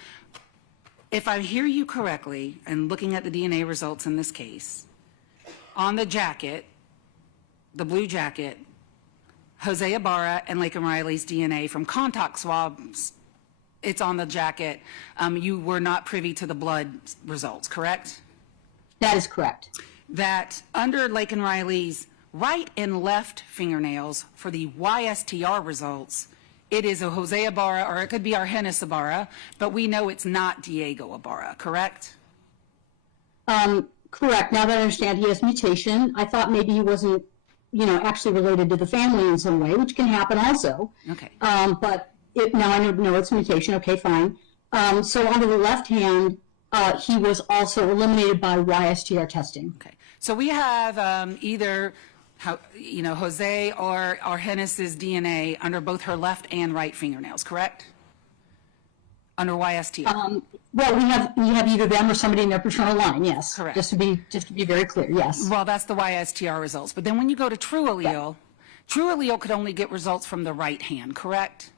if I hear you correctly, and looking at the DNA results in this case, on the jacket, the blue jacket, Jose Ibarra and Laken Riley's DNA from contact swabs, it's on the jacket. You were not privy to the blood results, correct? That is correct. That under Laken Riley's right and left fingernails for the YSTR results, it is a Jose Ibarra, or it could be Argenis Ibarra, but we know it's not Diego Ibarra, correct? Correct. Now that I understand he has mutation, I thought maybe he wasn't, actually related to the family in some way, which can happen also. Okay. But now I know it's mutation. Okay, fine. So under the left hand, he was also eliminated by YSTR testing. Okay. So we have either Jose or Argenis's DNA under both her left and right fingernails, correct? Under YSTR. Well, we have either them or somebody in their paternal line. Yes. Correct. Just to be very clear. Yes. Well, that's the YSTR results. But then when you go to true allele, true allele could only get results from the right hand, correct?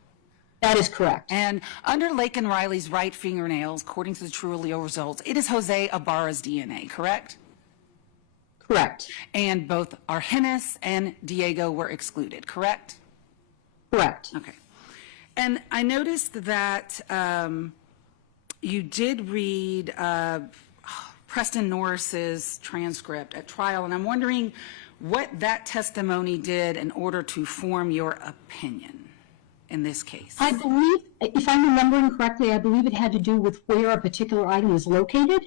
That is correct. And under Laken Riley's right fingernails, according to the true allele results, it is Jose Ibarra's DNA, correct? Correct. And both Argenis and Diego were excluded, correct? Correct. Okay. And I noticed that you did read Preston Norris's transcript at trial, and I'm wondering what that testimony did in order to form your opinion in this case. I believe, if I'm remembering correctly, I believe it had to do with where a particular item is located.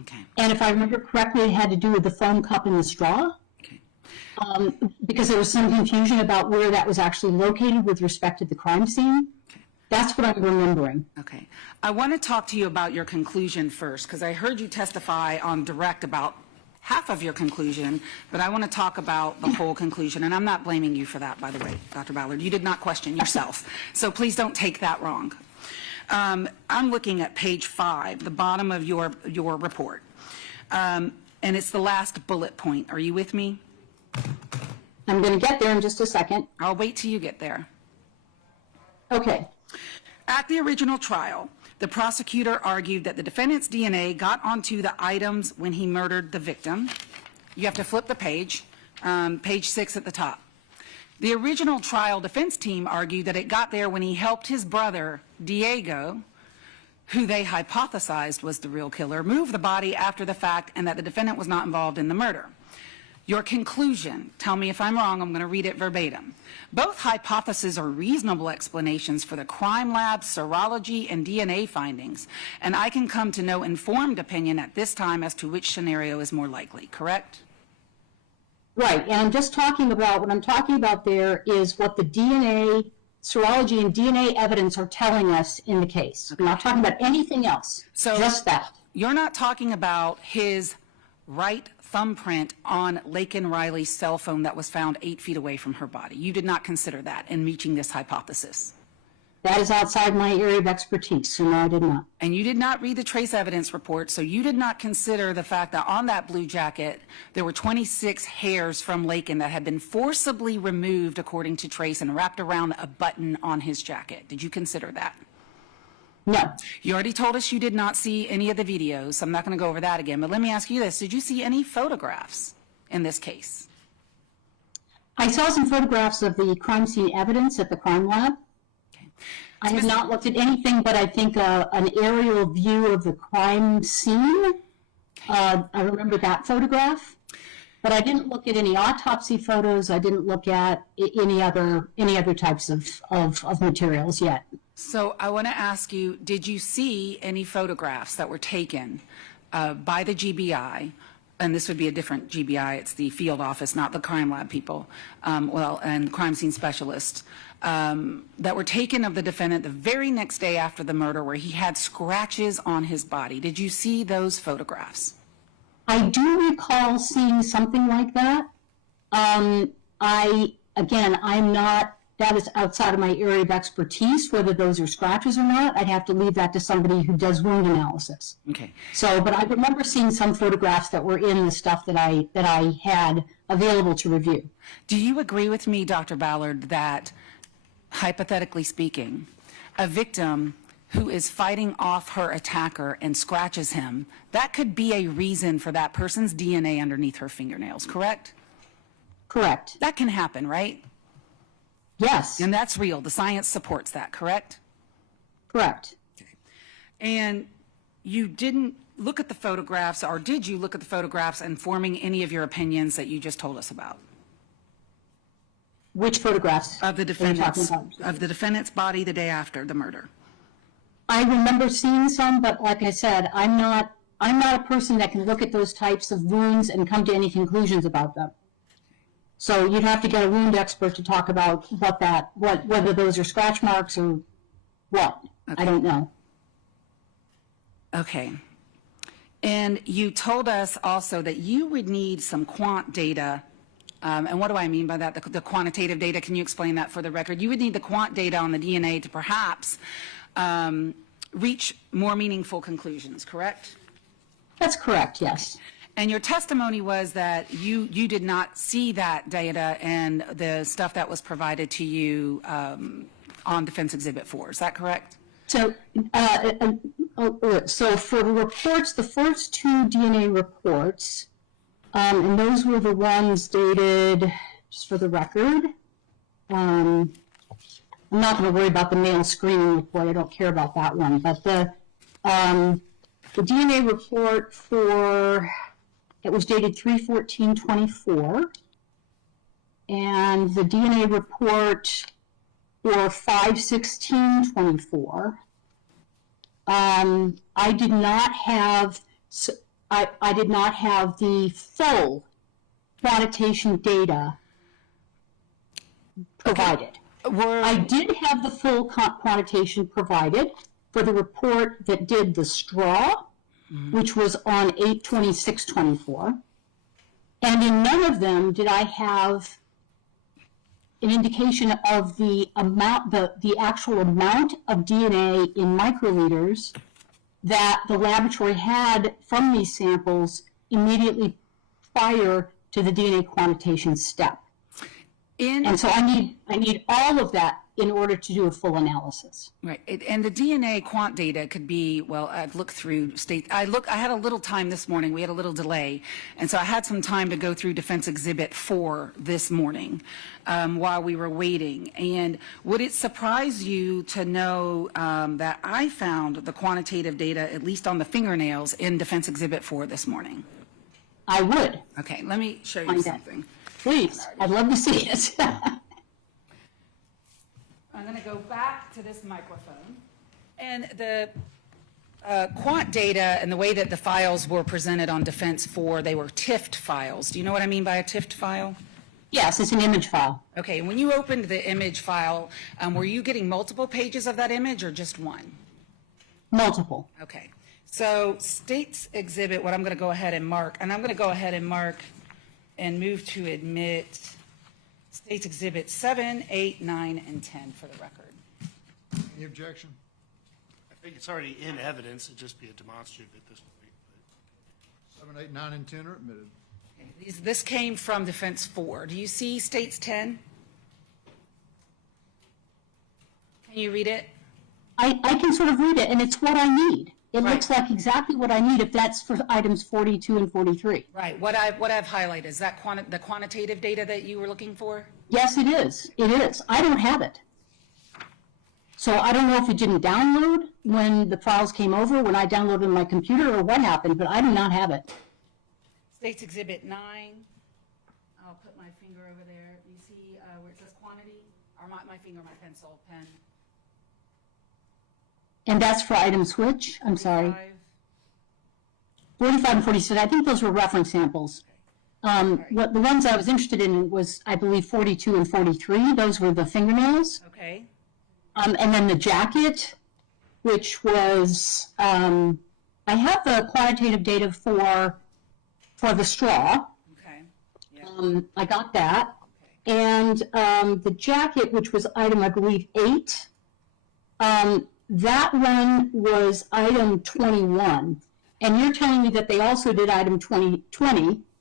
Okay. And if I remember correctly, it had to do with the foam cup and the straw. Okay. Because there was some confusion about where that was actually located with respect to the crime scene. Okay. That's what I'm remembering. Okay. I want to talk to you about your conclusion first, because I heard you testify on direct about half of your conclusion, but I want to talk about the whole conclusion. And I'm not blaming you for that, by the way, Dr. Ballard. You did not question yourself. So please don't take that wrong. I'm looking at page 5, the bottom of your report. And it's the last bullet point. Are you with me? I'm going to get there in just a second. I'll wait till you get there. Okay. At the original trial, the prosecutor argued that the defendant's DNA got onto the items when he murdered the victim. You have to flip the page, page 6 at the top. The original trial defense team argued that it got there when he helped his brother, Diego, who they hypothesized was the real killer, move the body after the fact and that the defendant was not involved in the murder. Your conclusion, tell me if I'm wrong, I'm going to read it verbatim. Both hypotheses are reasonable explanations for the crime lab, serology, and DNA findings, and I can come to no informed opinion at this time as to which scenario is more likely, correct? Right, and I'm just talking about, what I'm talking about there is what the DNA, serology and DNA evidence are telling us in the case. I'm not talking about anything else, just that. You're not talking about his right thumbprint on Laken Riley's cell phone that was found 8 feet away from her body. You did not consider that in reaching this hypothesis. That is outside my area of expertise, so no, I did not. And you did not read the trace evidence report, so you did not consider the fact that on that blue jacket, there were 26 hairs from Laken that had been forcibly removed, according to Trace, and wrapped around a button on his jacket. Did you consider that? No. You already told us you did not see any of the videos, so I'm not going to go over that again. But let me ask you this. Did you see any photographs in this case? I saw some photographs of the crime scene evidence at the crime lab. Okay. I have not looked at anything but I think an aerial view of the crime scene. I remember that photograph. But I didn't look at any autopsy photos. I didn't look at any other types of materials yet. So I want to ask you, did you see any photographs that were taken by the GBI? And this would be a different GBI. It's the field office, not the crime lab people, and crime scene specialists, that were taken of the defendant the very next day after the murder where he had scratches on his body. Did you see those photographs? I do recall seeing something like that. I'm not, that is outside of my area of expertise, whether those are scratches or not. I'd have to leave that to somebody who does wound analysis. Okay. So, but I remember seeing some photographs that were in the stuff that I had available to review. Do you agree with me, Dr. Ballard, that, hypothetically speaking, a victim who is fighting off her attacker and scratches him, that could be a reason for that person's DNA underneath her fingernails, correct? Correct. That can happen, right? Yes. And that's real. The science supports that, correct? Correct. And you didn't look at the photographs, or did you look at the photographs and forming any of your opinions that you just told us about? Which photographs? Of the defendant's body the day after the murder. I remember seeing some, but like I said, I'm not a person that can look at those types of wounds and come to any conclusions about them. So you'd have to get a wound expert to talk about whether those are scratch marks or what. Okay. I don't know. Okay. And you told us also that you would need some quant data. And what do I mean by that? The quantitative data, can you explain that for the record? You would need the quant data on the DNA to perhaps reach more meaningful conclusions, correct? That's correct, yes. And your testimony was that you did not see that data and the stuff that was provided to you on Defense Exhibit 4. Is that correct? So, so for the reports, the first two DNA reports, and those were the ones dated, just for the record, I'm not going to worry about the male screening report. I don't care about that one. But the DNA report it was dated 3/14/24, and the DNA report for 5/16/24. I did not have the full quantitation data provided. Okay. I did have the full quantitation provided for the report that did the straw, which was on 8/26/24. And in none of them did I have an indication of the amount, the actual amount of DNA in microliters that the laboratory had from these samples immediately prior to the DNA quantitation step. And so I need all of that in order to do a full analysis. Right. And the DNA quant data could be, well, I've looked through I had a little time this morning. We had a little delay. And so I had some time to go through Defense Exhibit 4 this morning while we were waiting. And would it surprise you to know that I found the quantitative data, at least on the fingernails, in Defense Exhibit 4 this morning? I would. Okay, let me show you Find something. Please, I'd love to see it. I'm going to go back to this microphone. And the quant data and the way that the files were presented on Defense 4, they were TIFFed files. Do you know what I mean by a TIFFed file? Yes, it's an image file. Okay, when you opened the image file, were you getting multiple pages of that image or just one? Multiple. Okay, so State's Exhibit, what I'm going to go ahead and mark, and I'm going to go ahead and mark and move to admit State's Exhibit 7, 8, 9, and 10 for the record. Any objection? I think it's already in evidence. It'd just be a demonstrative at this point. 7, 8, 9, and 10 are admitted. Okay, this came from Defense 4. Do you see State's 10? Can you read it? I can sort of read it, and it's what I need. It Right. looks like exactly what I need if that's for items 42 and 43. Right. What I've highlighted, is that the quantitative data that you were looking for? Yes, it is. It is. I don't have it. So I don't know if it didn't download when the files came over, when I downloaded on my computer, or what happened, but I do not have it. State's Exhibit 9. I'll put my finger over there. You see where it says quantity? Or my finger, my pencil, pen. And that's for items which? I'm sorry. 5. 45 and 46. I think those were reference samples. What the ones I was interested in was, I believe, 42 and 43. Those were the fingernails. Okay. And then the jacket, which was, I have the quantitative data for the straw. Okay. Yeah. I got that. Okay. And the jacket, which was item, I believe, 8, that one was item 21. And you're telling me that they also did item 20,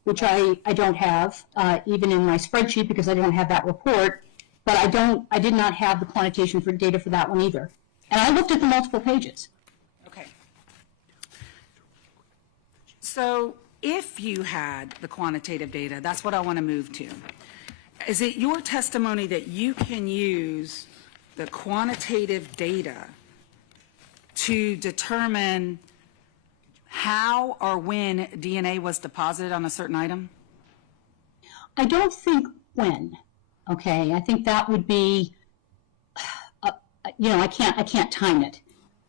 which I don't have, even in my spreadsheet, because I don't have that report. But I did not have the quantitation for data for that one either. And I looked at the multiple pages. Okay. So if you had the quantitative data, that's what I want to move to. Is it your testimony that you can use the quantitative data to determine how or when DNA was deposited on a certain item? I don't think when. Okay, I think that would be, I can't time it.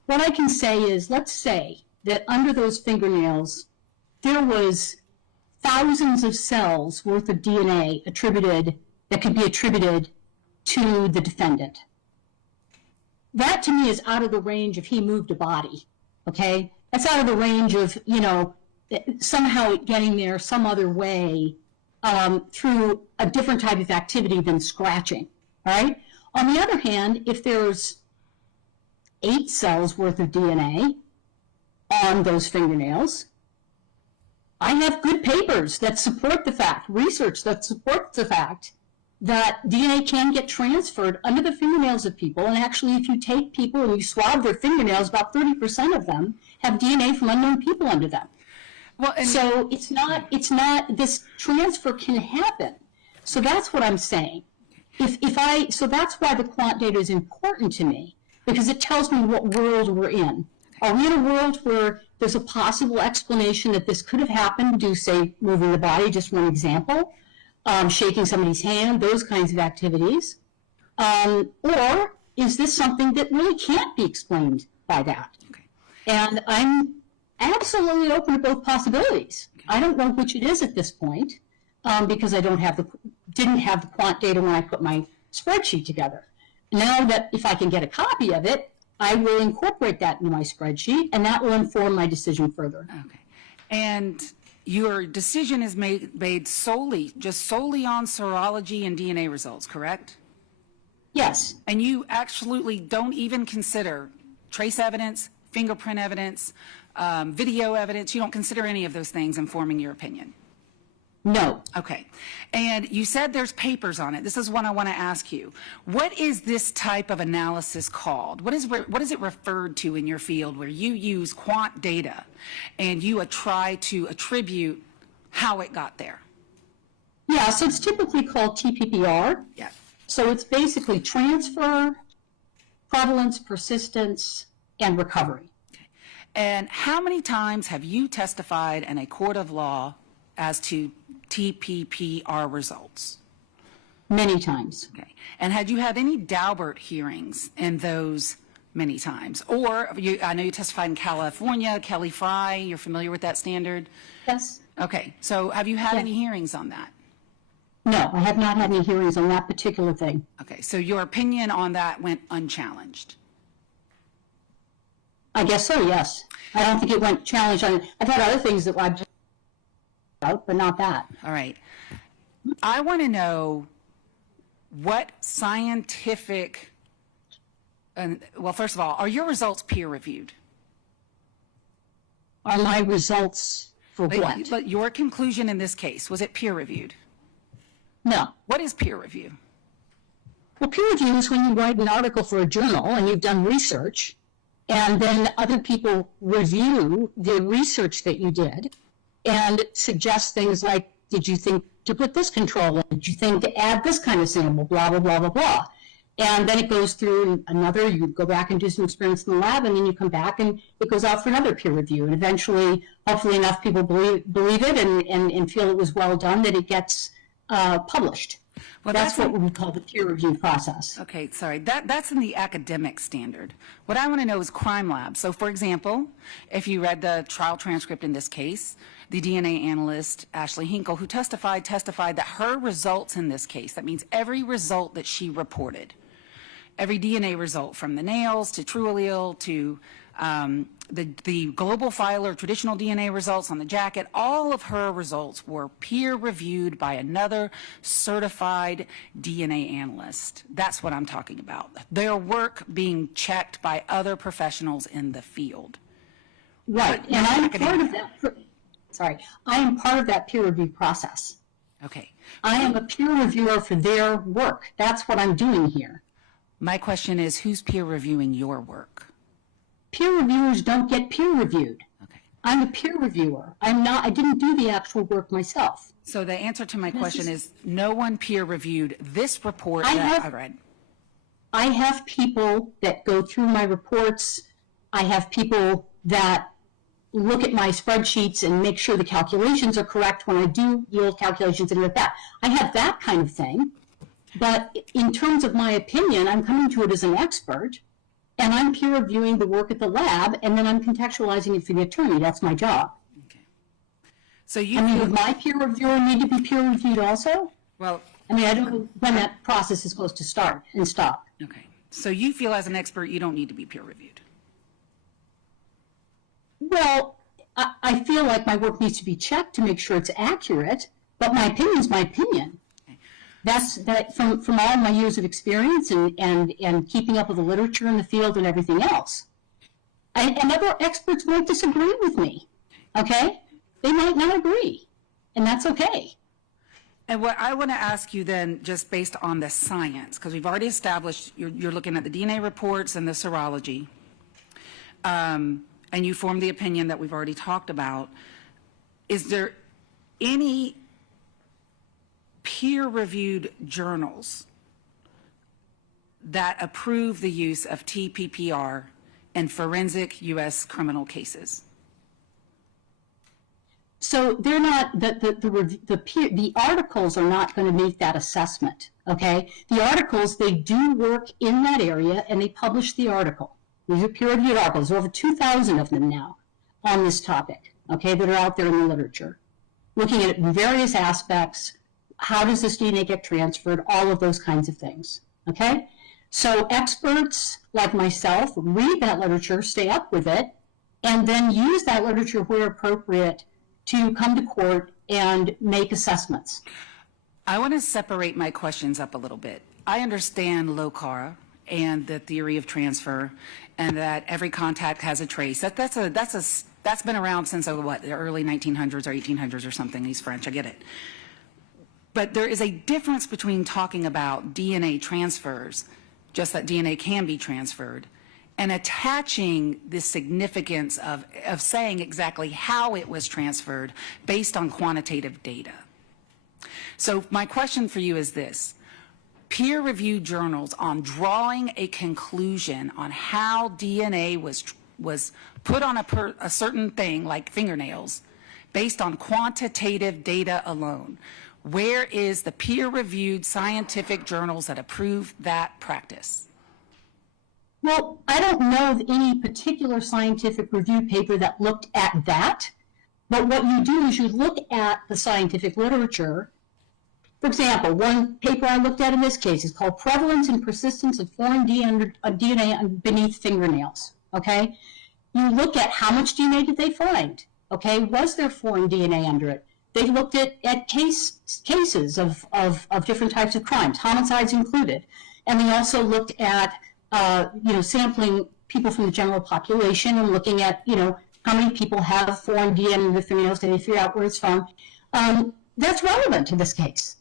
What I can say is, let's say that under those fingernails, there was thousands of cells worth of DNA that could be attributed to the defendant. That to me is out of the range if he moved a body, okay? That's out of the range of, somehow getting there some other way through a different type of activity than scratching, right? On the other hand, if there's 8 cells worth of DNA on those fingernails, I have good papers that support the fact, research that supports the fact that DNA can get transferred under the fingernails of people. And actually, if you take people and you swab their fingernails, about 30% of them have DNA from unknown people under them. Well, and So it's not, this transfer can happen. So that's what I'm saying. So that's why the quant data is important to me, because it tells me what world we're in. Are we in a world where there's a possible explanation that this could have happened due, say, moving the body, just one example, shaking somebody's hand, those kinds of activities? Or is this something that really can't be explained by that? Okay. And I'm absolutely open to both possibilities. I don't know which it is at this point, because I didn't have the quant data when I put my spreadsheet together. Now that if I can get a copy of it, I will incorporate that into my spreadsheet, and that will inform my decision further. Okay. And your decision is made solely on serology and DNA results, correct? Yes. And you absolutely don't even consider trace evidence, fingerprint evidence, video evidence. You don't consider any of those things informing your opinion. No. Okay. And you said there's papers on it. This is one I want to ask you. What is this type of analysis called? What is it referred to in your field where you use quant data and you try to attribute how it got there? Yeah, so it's typically called TPPR. Yeah. So it's basically transfer, prevalence, persistence, and recovery. And how many times have you testified in a court of law as to TPPR results? Many times. Okay. And had you had any Daubert hearings in those many times? Or I know you testified in California, Kelly Fry, you're familiar with that standard? Yes. Okay. So have you had Yeah. any hearings on that? No, I have not had any hearings on that particular thing. Okay. So your opinion on that went unchallenged? I guess so, yes. I don't think it went challenged on, I've had other things that I've out, but not that. All right. I want to know what scientific, well, first of all, are your results peer reviewed? Are my results for what? But your conclusion in this case, was it peer reviewed? No. What is peer review? Well, peer review is when you write an article for a journal and you've done research, and then other people review the research that you did and suggest things like, did you think to put this control in? Did you think to add this kind of sample? Blah, blah, blah, blah, blah. And then it goes through another, you go back and do some experiments in the lab, and then you come back and it goes out for another peer review. And eventually, hopefully enough people believe it and feel it was well done that it gets published. Well, that's what we call the peer review process. Okay, sorry. That's in the academic standard. What I want to know is crime lab. So, for example, if you read the trial transcript in this case, the DNA analyst, Ashley Hinkle, who testified that her results in this case, that means every result that she reported, every DNA result from the nails to true allele to the global file or traditional DNA results on the jacket, all of her results were peer reviewed by another certified DNA analyst. That's what I'm talking about. Their work being checked by other professionals in the field. Right, and I'm part of that. I am part of that peer review process. Okay. I am a peer reviewer for their work. That's what I'm doing here. My question is, who's peer reviewing your work? Peer reviewers don't get peer reviewed. Okay. I'm a peer reviewer. I didn't do the actual work myself. So the answer to my question is no one peer reviewed this report I read. I have people that go through my reports. I have people that look at my spreadsheets and make sure the calculations are correct when I do yield calculations and like that. I have that kind of thing. But in terms of my opinion, I'm coming to it as an expert, and I'm peer reviewing the work at the lab, and then I'm contextualizing it for the attorney. That's my job. Okay. So you would my peer reviewer need to be peer reviewed also? Well, I don't know when that process is supposed to start and stop. okay. So you feel as an expert you don't need to be peer reviewed? Well, I feel like my work needs to be checked to make sure it's accurate, but my opinion is my opinion. That's that from all my years of experience and keeping up with the literature in the field and everything else. And other experts might disagree with me, okay? They might not agree, and that's okay. And what I want to ask you then, just based on the science, because we've already established you're looking at the DNA reports and the serology, and you formed the opinion that we've already talked about, is there any peer-reviewed journals that approve the use of TPPR in forensic U.S. criminal cases? So they're not the articles are not going to make that assessment. Okay, the articles, they do work in that area and they publish the article. These are peer-reviewed articles. There are over 2,000 of them now on this topic. Okay, that are out there in the literature, looking at various aspects. How does this DNA get transferred? All of those kinds of things. Okay, so experts like myself read that literature, stay up with it, and then use that literature where appropriate to come to court and make assessments. I want to separate my questions up a little bit. I understand LOCAR and the theory of transfer and that every contact has a trace. That's That's been around since, the early 1900s or 1800s or something. He's French, I get it. But there is a difference between talking about DNA transfers, just that DNA can be transferred, and attaching the significance of saying exactly how it was transferred based on quantitative data. So my question for you is this. Peer-reviewed journals on drawing a conclusion on how DNA was put on a certain thing, like fingernails, based on quantitative data alone. Where is the peer-reviewed scientific journals that approve that practice? Well, I don't know of any particular scientific review paper that looked at that, but what you do is you look at the scientific literature. For example, one paper I looked at in this case is called Prevalence and Persistence of Foreign DNA Beneath Fingernails, okay? You look at how much DNA did they find, okay? Was there foreign DNA under it? They looked at cases of different types of crimes, homicides included, and they also looked at sampling people from the general population and looking at, how many people have foreign DNA in their fingernails, and they figure out where it's from. That's relevant to this case.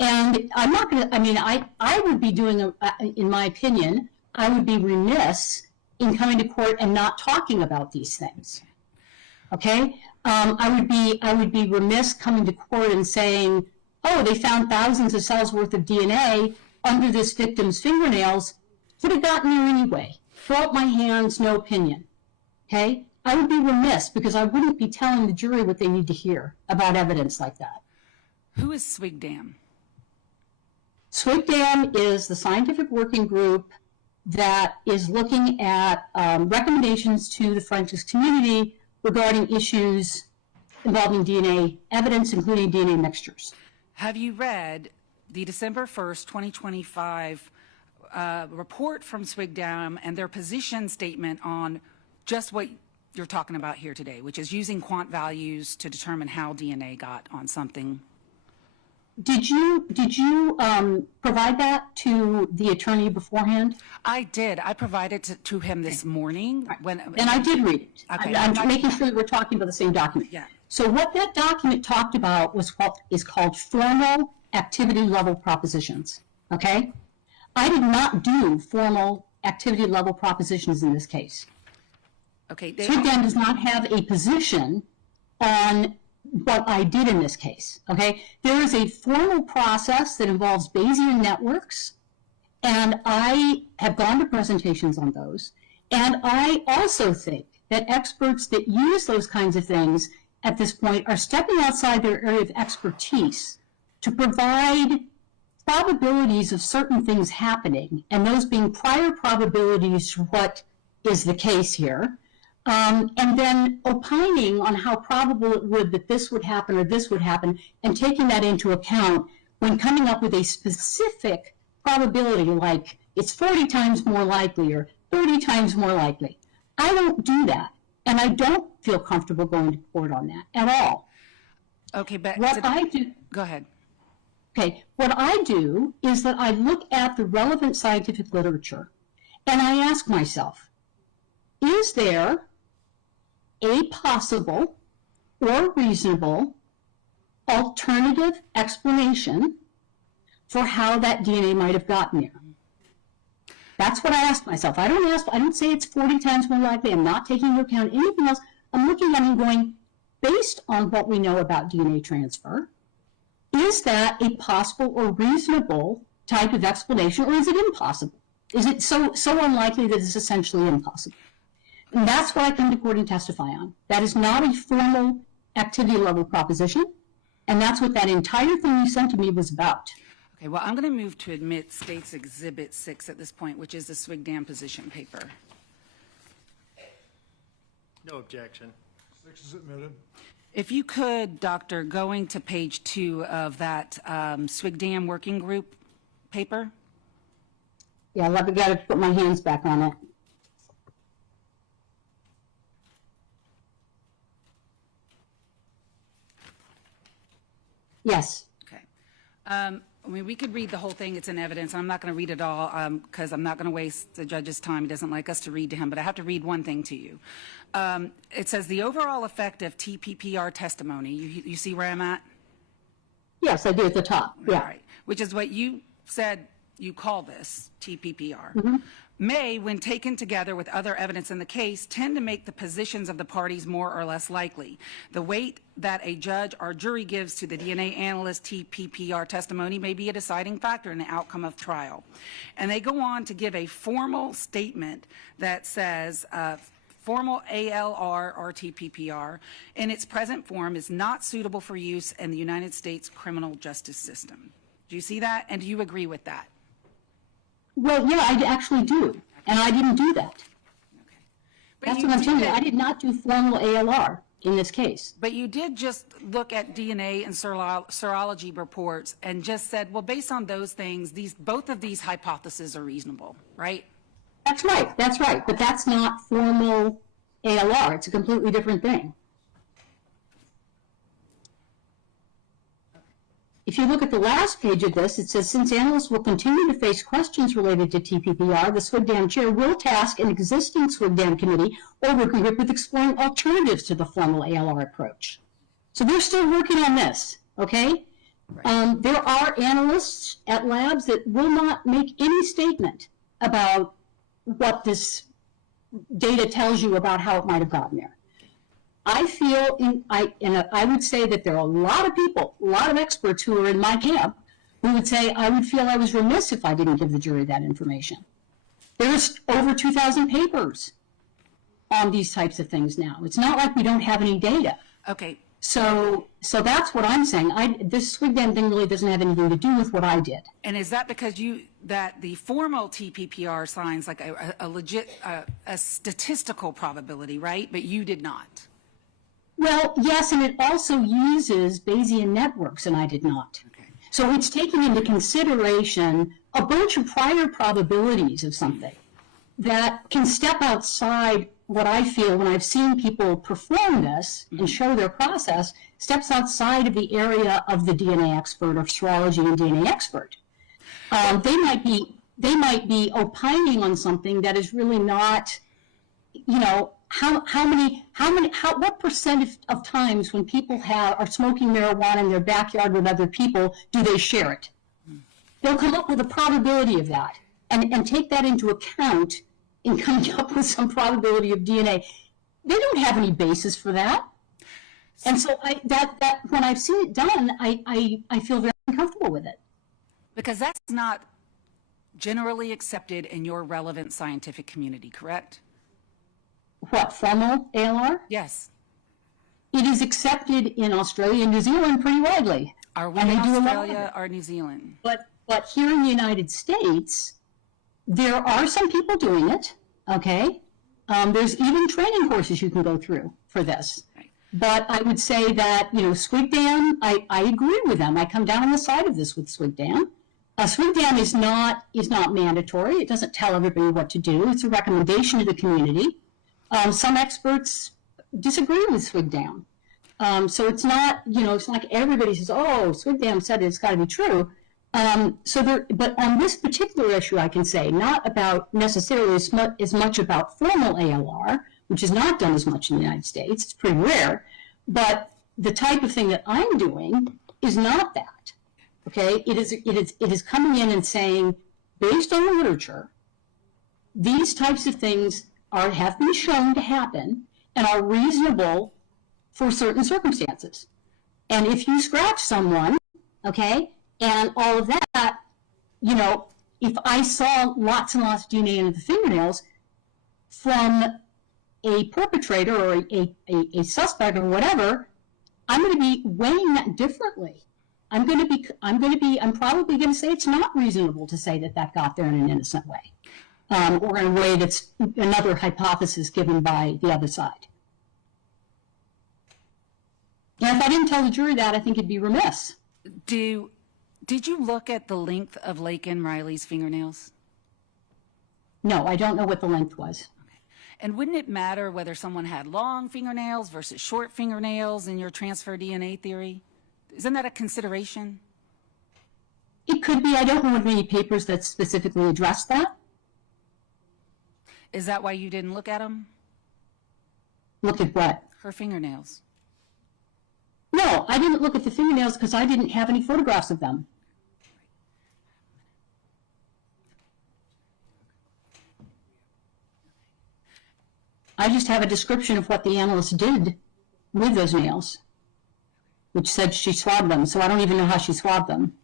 And I'm not going to, I would be doing, in my opinion, I would be remiss in coming to court and not talking about these things. Okay? I would be remiss coming to court and saying, oh, they found thousands of cells worth of DNA under this victim's fingernails. Could have gotten there anyway. Throw up my hands, no opinion. Okay? I would be remiss because I wouldn't be telling the jury what they need to hear about evidence like that. Who is SWIGDAM? SWIGDAM is the scientific working group that is looking at recommendations to the forensics community regarding issues involving DNA evidence, including DNA mixtures. Have you read the December 1st, 2025 report from SWIGDAM and their position statement on just what you're talking about here today, which is using quant values to determine how DNA got on something? Did you provide that to the attorney beforehand? I did. I provided it to him this morning. And I did read it. Okay. I'm making sure that we're talking about the same document. Yeah. So what that document talked about is called formal activity level propositions. Okay? I did not do formal activity level propositions in this case. Okay. SWIGDAM does not have a position on what I did in this case, okay? There is a formal process that involves Bayesian networks, and I have gone to presentations on those, and I also think that experts that use those kinds of things at this point are stepping outside their area of expertise to provide probabilities of certain things happening, and those being prior probabilities to what is the case here. And then opining on how probable it would that this would happen or this would happen, and taking that into account when coming up with a specific probability, like it's 40 times more likely or 30 times more likely. I don't do that, and I don't feel comfortable going to court on that at all. Okay, but What I do, go ahead. okay, what I do is that I look at the relevant scientific literature, and I ask myself, is there a possible or reasonable alternative explanation for how that DNA might have gotten there? That's what I ask myself. I don't say it's 40 times more likely. I'm not taking into account anything else. I'm looking at it and going, based on what we know about DNA transfer, is that a possible or reasonable type of explanation, or is it impossible? Is it so unlikely that it's essentially impossible? And that's what I come to court and testify on. That is not a formal activity level proposition, and that's what that entire thing you sent to me was about. Okay, well, I'm going to move to admit State's Exhibit 6 at this point, which is the SWIGDAM position paper. No objection. 6 is admitted. If you could, Doctor, going to page 2 of that SWIGDAM working group paper. Yeah, I've got to put my hands back on it. Yes. Okay. I mean, we could read the whole thing. It's in evidence. I'm not going to read it all because I'm not going to waste the judge's time. He doesn't like us to read to him, but I have to read one thing to you. It says the overall effect of TPPR testimony. You see where I'm at? Yes, I do at the top. Yeah. All right. Which is what you said you call this, TPPR, may, when taken together with other evidence in the case, tend to make the positions of the parties more or less likely. The weight that a judge or jury gives to the DNA analyst TPPR testimony may be a deciding factor in the outcome of trial. And they go on to give a formal statement that says, formal ALR or TPPR in its present form is not suitable for use in the United States criminal justice system. Do you see that? And do you agree with that? Well, yeah, I actually do. And I didn't do that. Okay. That's what I'm telling you. I did not do formal ALR in this case. But you did just look at DNA and serology reports and just said, well, based on those things, both of these hypotheses are reasonable, right? That's right. That's right. But that's not formal ALR. It's a completely different thing. If you look at the last page of this, it says, since analysts will continue to face questions related to TPPR, the SWGDAM chair will task an existing SWGDAM committee or working group with exploring alternatives to the formal ALR approach. So they're still working on this, okay? Right. There are analysts at labs that will not make any statement about what this data tells you about how it might have gotten there. I feel, I would say that there are a lot of people, a lot of experts who are in my camp who would say I would feel I was remiss if I didn't give the jury that information. There's over 2,000 papers on these types of things now. It's not like we don't have any data. Okay. So that's what I'm saying. This SWGDAM thing really doesn't have anything to do with what I did. And is that because that the formal TPPR signs like a legit, a statistical probability, right? But you did not. Well, yes, and it also uses Bayesian networks, and I did not. Okay. So it's taking into consideration a bunch of prior probabilities of something that can step outside what I feel when I've seen people perform this and show their process, steps outside of the area of the DNA expert or serology and DNA expert. They might be opining on something that is really not, you know, what percent of times when people are smoking marijuana in their backyard with other people, do they share it? They'll come up with a probability of that and take that into account in coming up with some probability of DNA. They don't have any basis for that. And so when I've seen it done, I feel very uncomfortable with it. Because that's not generally accepted in your relevant scientific community, correct? What, formal ALR? Yes. It is accepted in Australia and New Zealand pretty widely. Are we in Australia or New Zealand? But here in the United States, there are some people doing it, okay? There's even training courses you can go through for this. Right. But I would say that, you know, SWGDAM, I agree with them. I come down on the side of this with SWGDAM. SWGDAM is not mandatory. It doesn't tell everybody what to do. It's a recommendation to the community. Some experts disagree with SWGDAM. So it's not, you know, it's not like everybody says, oh, SWGDAM said it's got to be true. But on this particular issue, I can say not about necessarily as much about formal ALR, which is not done as much in the United States. It's pretty rare. But the type of thing that I'm doing is not that. Okay? It is coming in and saying, based on the literature, these types of things have been shown to happen and are reasonable for certain circumstances. And if you scratch someone, okay, and all of that, you know, if I saw lots and lots of DNA in the fingernails from a perpetrator or a suspect or whatever, I'm going to be weighing that differently. I'm probably going to say it's not reasonable to say that got there in an innocent way. Or in a way that's another hypothesis given by the other side. And if I didn't tell the jury that, I think it'd be remiss. Did you look at the length of Laken Riley's fingernails? No, I don't know what the length was. Okay. And wouldn't it matter whether someone had long fingernails versus short fingernails in your transfer DNA theory? Isn't that a consideration? It could be. I don't know of any papers that specifically address that. Is that why you didn't look at them? Look at what? Her fingernails. No, I didn't look at the fingernails because I didn't have any photographs of them. I just have a description of what the analyst did with those nails, which said she swabbed them, so I don't even know how she swabbed them.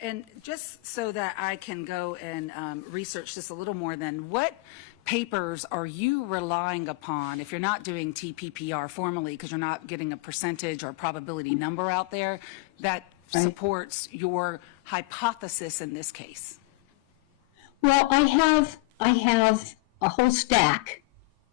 And just so that I can go and research this a little more, then, what papers are you relying upon if you're not doing TPPR formally, because you're not getting a percentage or probability number out there, that supports your hypothesis in this case? Well, I have a whole stack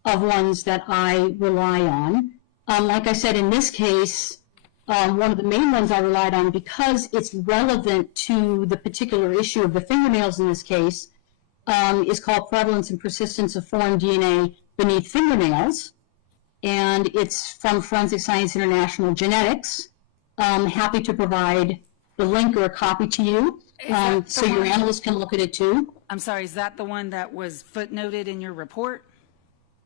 of ones that I rely on. Like I said, in this case, one of the main ones I relied on, because it's relevant to the particular issue of the fingernails in this case, is called Prevalence and Persistence of Foreign DNA Beneath Fingernails. And it's from Forensic Science International Genetics. I'm happy to provide the link or a copy to you, so your analyst can look at it too. I'm sorry, is that the one that was footnoted in your report?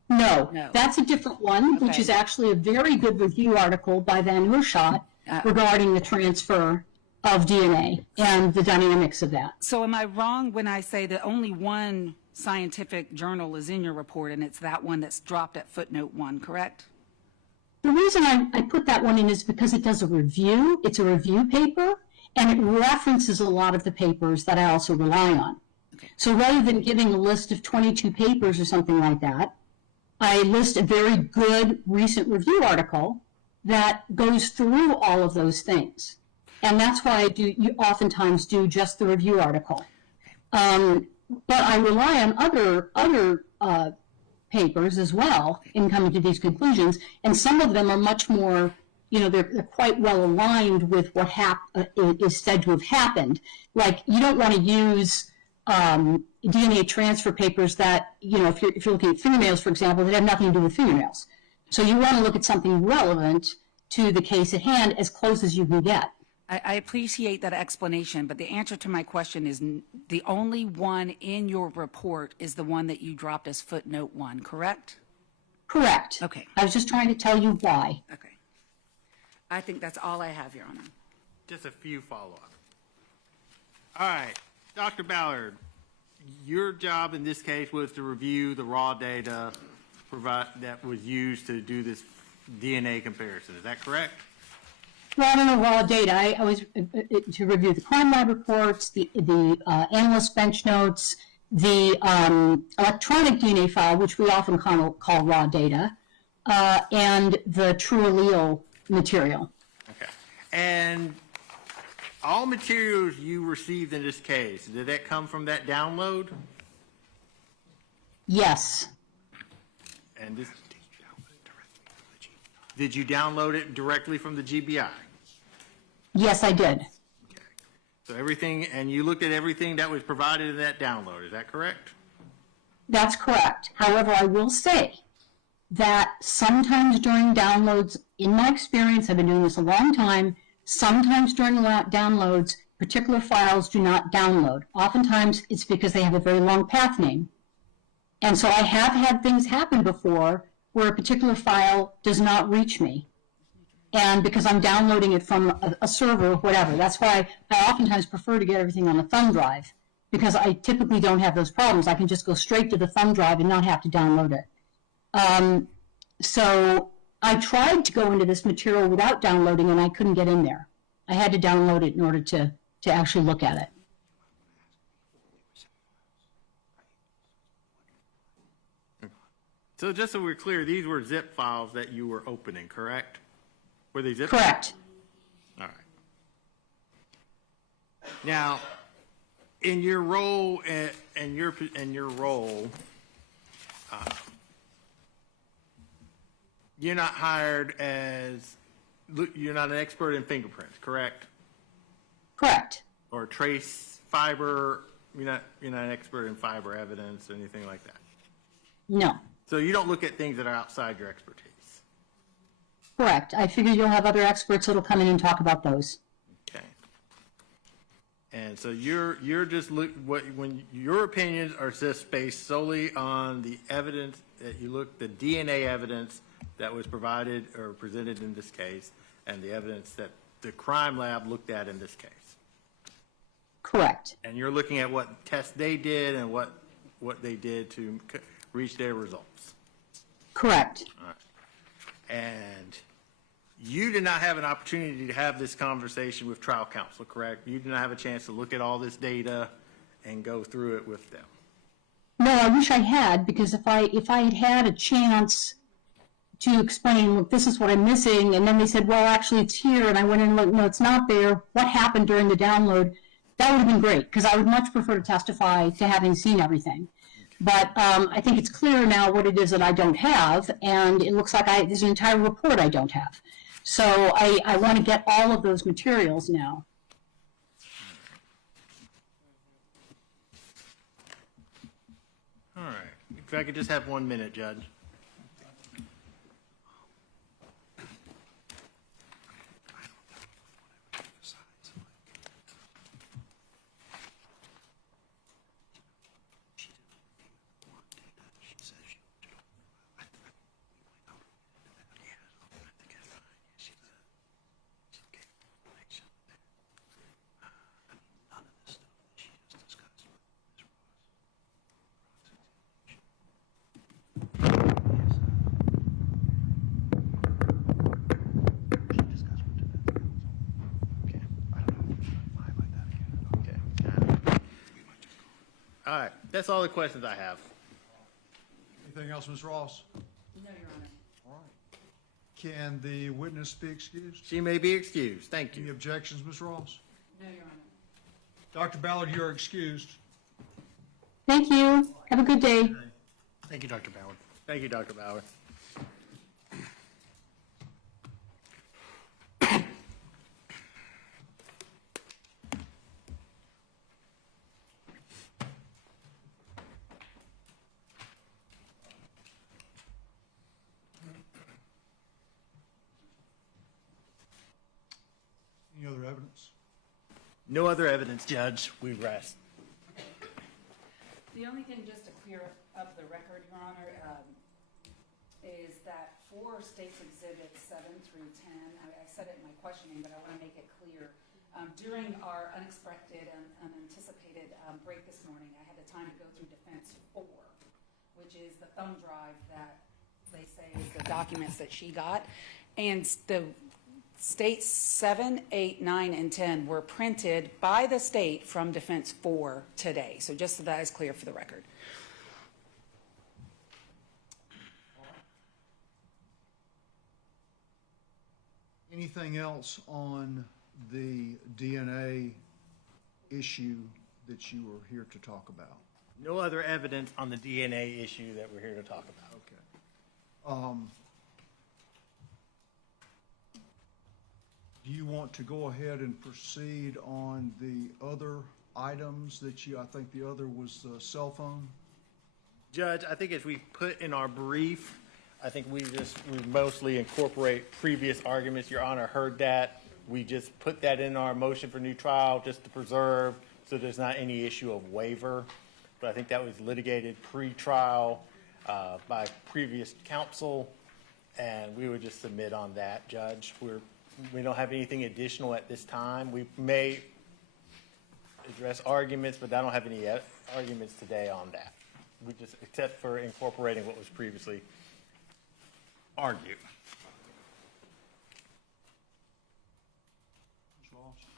No, No. that's a different one, which Okay. is actually a very good review article by Van Oorschot regarding the transfer of DNA and the dynamics of that. So am I wrong when I say that only one scientific journal is in your report, and it's that one that's dropped at footnote 1, correct? The reason I put that one in is because it does a review. It's a review paper, and it references a lot of the papers that I also rely on. Okay. So rather than giving a list of 22 papers or something like that, I list a very good recent review article that goes through all of those things. And that's why you oftentimes do just the review article. But I rely on other papers as well in coming to these conclusions, and some of them are much more, they're quite well aligned with what is said to have happened. Like, you don't want to use DNA transfer papers that, if you're looking at fingernails, for example, that have nothing to do with fingernails. So you want to look at something relevant to the case at hand as close as you can get. I appreciate that explanation, but the answer to my question is the only one in your report is the one that you dropped as footnote 1, correct? Correct. Okay. I was just trying to tell you why. Okay. I think that's all I have, Your Honor. Just a few follow-ups. All right, Dr. Ballard, your job in this case was to review the raw data that was used to do this DNA comparison. Is that correct? Well, I don't know raw data. I was to review the crime lab reports, the analyst bench notes, the electronic DNA file, which we often call raw data, and the true allele material. Okay. And all materials you received in this case, did that come from that download? Yes. And this, did you download it directly from the GBI? Yes, I did. Okay. So everything, and you looked at everything that was provided in that download, is that correct? That's correct. However, I will say that sometimes during downloads, in my experience, I've been doing this a long time, sometimes during downloads, particular files do not download. Oftentimes, it's because they have a very long path name. And so I have had things happen before where a particular file does not reach me. And because I'm downloading it from a server or whatever. That's why I oftentimes prefer to get everything on a thumb drive, because I typically don't have those problems. I can just go straight to the thumb drive and not have to download it. So I tried to go into this material without downloading, and I couldn't get in there. I had to download it in order to actually look at it. So just so we're clear, these were zip files that you were opening, correct? Were they zip? Correct. All right. Now, in your role, you're not hired as, you're not an expert in fingerprints, correct? Correct. Or trace fiber, you're not an expert in fiber evidence or anything like that. No. So you don't look at things that are outside your expertise. Correct. I figure you'll have other experts that'll come in and talk about those. Okay. And so you're just when your opinions are just based solely on the evidence that you look, the DNA evidence that was provided or presented in this case, and the evidence that the crime lab looked at in this case. Correct. And you're looking at what tests they did and what they did to reach their results. Correct. All right. And you did not have an opportunity to have this conversation with trial counsel, correct? You did not have a chance to look at all this data and go through it with them. No, I wish I had, because if I had had a chance to explain, look, this is what I'm missing, and then they said, well, actually it's here, and I went in and looked, no, it's not there. What happened during the download? That would have been great, because I would much prefer to testify to having seen everything. But I think it's clear now what it is that I don't have, and it looks like there's an entire report I don't have. So I want to get all of those materials now. All right. If I could just have 1 minute, Judge. All right, that's all the questions I have. Anything else, Ms. Ross? No, Your Honor. All right. Can the witness be excused? She may be excused. Thank Any you. objections, Ms. Ross? No, Your Honor. Dr. Ballard, you're excused. Thank you. Have a good day. Thank you, Dr. Ballard. Thank you, Dr. Bauer. Any other evidence? No other evidence, Judge. We rest. The only thing, just to clear up the record, Your Honor, is that for State's Exhibits 7 through 10, I said it in my questioning, but I want to make it clear. During our unexpected and unanticipated break this morning, I had the time to go through Defense 4, which is the thumb drive that they say is the documents that she got. And the States 7, 8, 9, and 10 were printed by the state from Defense 4 today. So just so that is clear for the record. Anything else on the DNA issue that you are here to talk about? No other evidence on the DNA issue that we're here to talk about. Okay. Do you want to go ahead and proceed on the other items that I think the other was the cell phone? Judge, I think as we put in our brief, I think we mostly incorporate previous arguments. Your Honor heard that. We just put that in our motion for new trial just to preserve so there's not any issue of waiver. But I think that was litigated pre-trial by previous counsel, and we would just submit on that, Judge. We don't have anything additional at this time. We may address arguments, but I don't have any arguments today on that. We just, except for incorporating what was previously argued.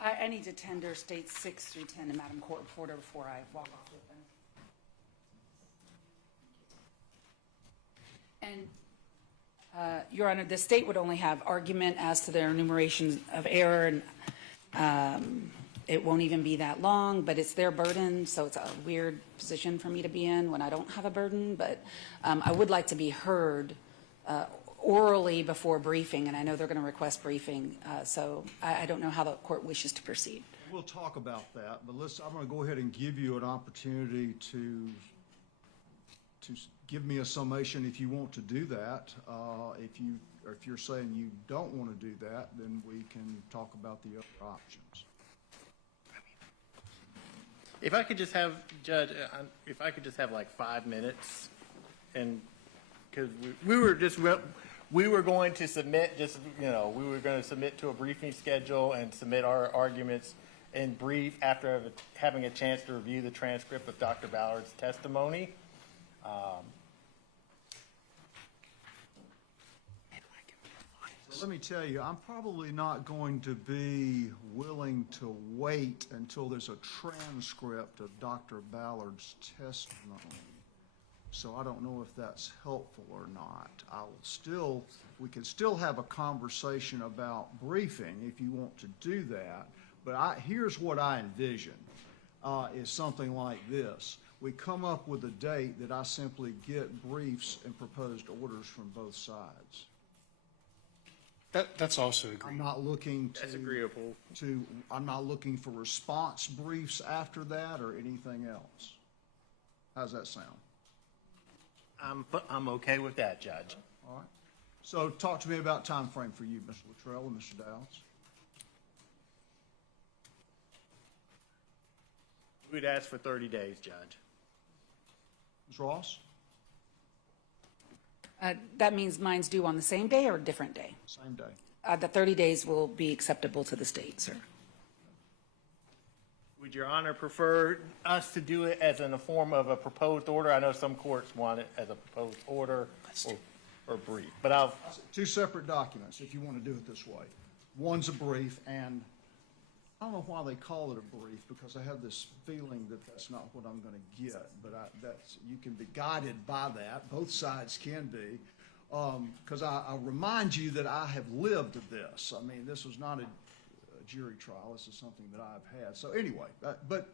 I need to tender States 6 through 10 to Madam Court Reporter before I walk off with them. And Your Honor, the state would only have argument as to their enumeration of error, and it won't even be that long, but it's their burden, so it's a weird position for me to be in when I don't have a burden. But I would like to be heard orally before briefing, and I know they're going to request briefing, so I don't know how the court wishes to proceed. We'll talk about that, but I'm going to go ahead and give you an opportunity to give me a summation if you want to do that. If you're saying you don't want to do that, then we can talk about the other options. If I could just have, Judge, if I could just have like 5 minutes, and, because we were just, we were going to submit, just, we were going to submit to a briefing schedule and submit our arguments in brief after having a chance to review the transcript of Dr. Ballard's testimony. So let me tell you, I'm probably not going to be willing to wait until there's a transcript of Dr. Ballard's testimony. So I don't know if that's helpful or not. We can still have a conversation about briefing if you want to do that. But here's what I envision, is something like this. We come up with a date that I simply get briefs and proposed orders from both sides. That's also I'm agreeable. not looking to. That's agreeable. I'm not looking for response briefs after that or anything else. How's that sound? I'm okay with that, Judge. All right. So talk to me about time frame for you, Mr. Luttrell and Mr. Dowds. We'd ask for 30 days, Judge. Ms. Ross? That means mine's due on the same day or a different day? Same day. The 30 days will be acceptable to the state, sir. Would Your Honor prefer us to do it as in the form of a proposed order? I know some courts want it as a proposed order or brief, but I'll. Two separate documents, if you want to do it this way. One's a brief, and I don't know why they call it a brief, because I have this feeling that that's not what I'm going to get, but you can be guided by that. Both sides can be, because I remind you that I have lived this. I mean, this was not a jury trial. This is something that I've had. So anyway, but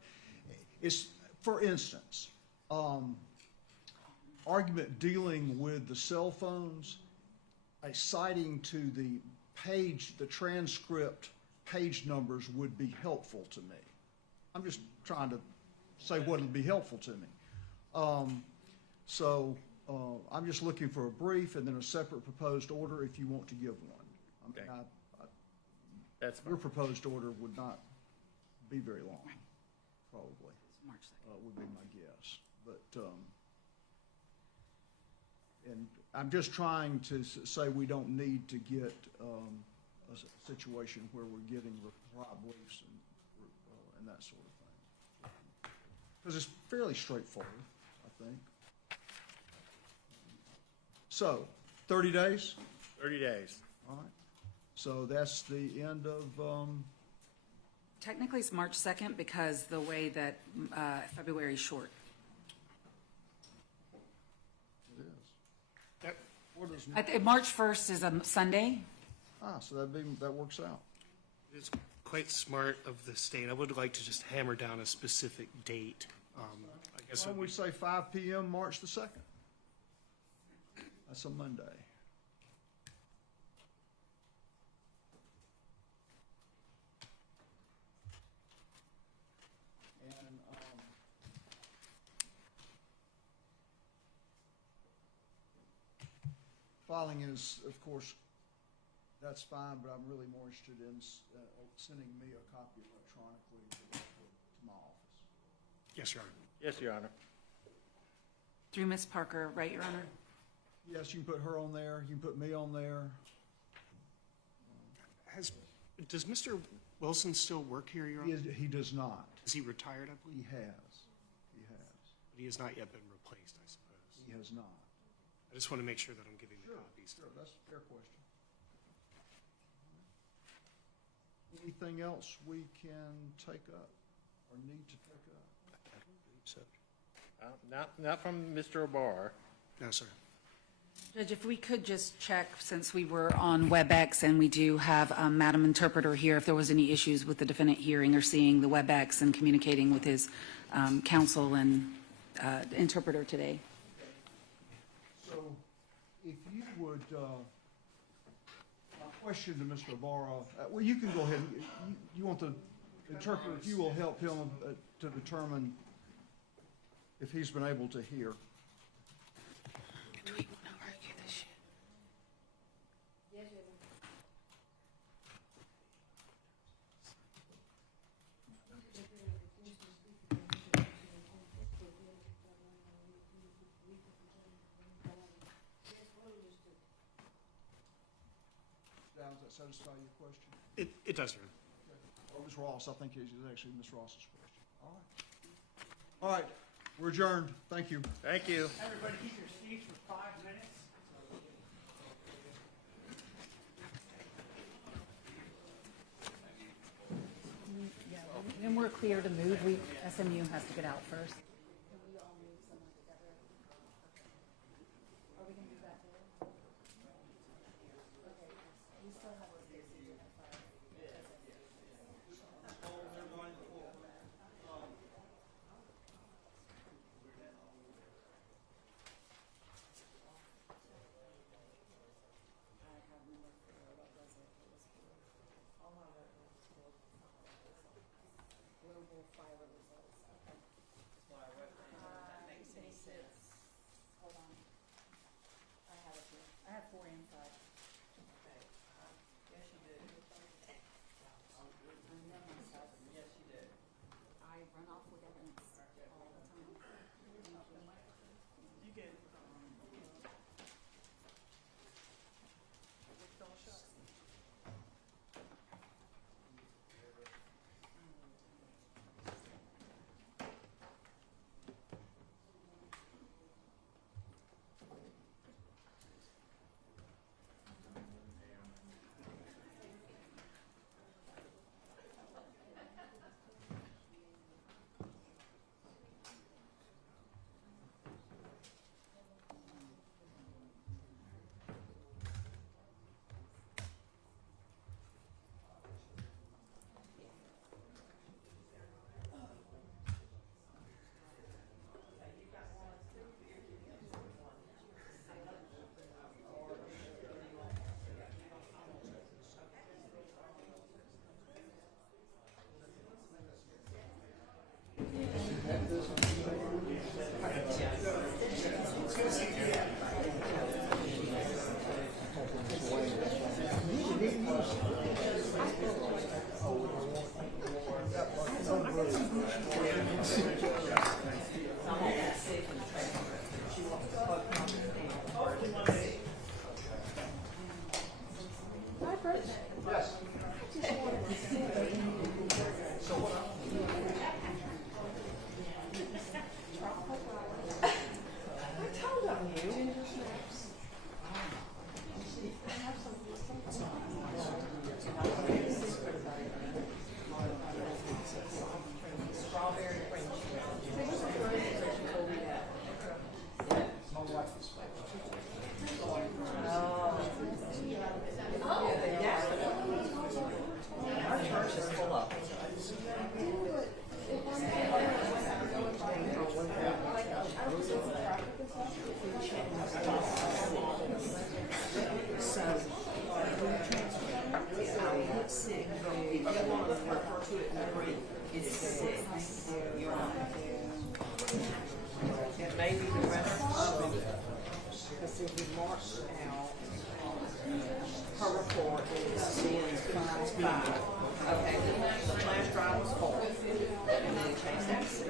it's, for instance, argument dealing with the cell phones, a citing to the transcript page numbers would be helpful to me. I'm just trying to say what would be helpful to me. So I'm just looking for a brief and then a separate proposed order if you want to give one. I mean, Okay. That's fine. your proposed order would not be very long, probably, March 2nd. would be my guess. But, and I'm just trying to say we don't need to get a situation where we're getting reply briefs and that sort of thing. Because it's fairly straightforward, I think. So, 30 days? 30 days. All right. So that's the end of, Technically, it's March 2nd because the way that February is short. it is. That, What is, March 1st is a Sunday. so that works out. is quite smart of the state. I would like to just hammer down a specific date. I guess Why it don't would we be, say 5 p.m. March the 2nd? That's a Monday. And filing is, of course, that's fine, but I'm really more interested in sending me a copy electronically to my office. yes, Your Honor. Yes, Your Honor. Through Ms. Parker, right, Your Honor? Yes, you can put her on there, you can put me on there. Does Mr. Wilson still work here, Your Honor? He does not. Is he retired, I believe? He has. He has. But he has not yet been replaced, I suppose. He has not. I just want to make sure that I'm giving the copies. Sure, that's a fair question. Anything else we can take up or need to take up? I believe so. Not from Mr. Ibarra. No, sir. Judge, if we could just check, since we were on WebEx and we do have Madam Interpreter here, if there was any issues with the defendant hearing or seeing the WebEx and communicating with his counsel and interpreter today. So if you would, my question to Mr. Ibarra, well, you can go ahead. You want the interpreter, if you will help him to determine if he's been able to hear. Do we want to argue this shit? satisfy your question? It does, Your Honor. Or Ms. Ross, I think it's actually Ms. Ross's question. All right. All right, we're adjourned. Thank you. Thank you. Everybody keep your seats for 5 minutes. When we're clear to move, SMU has to get out first. I have 4 and 5. Yes, you did. Yes, you did. I run off with evidence all the time. You can. It may be the rest of it, because if you mark out, her report is in 5. Okay, the flash drive was 4, and then change that to 6.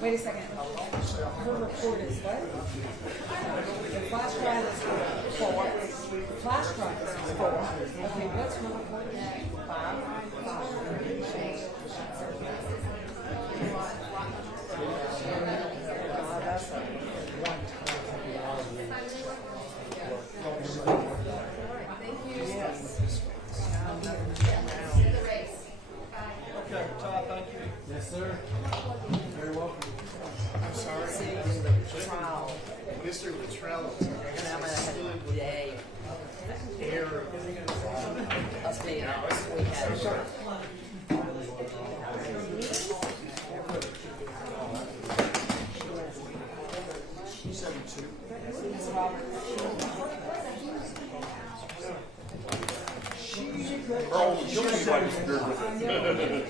Wait a second. Her report is what? The flash drive is 4. The flash drive is 4. Okay, what's her report? Okay, Todd, thank you. Yes, sir. Very welcome. I'm sorry. In the trial, Mr. Luttrell. and I'm gonna have a day Error. of being honest. We had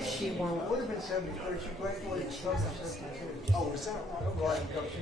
she won't. Would have been 73. She graduated in 72. Oh, is that right? Right, because she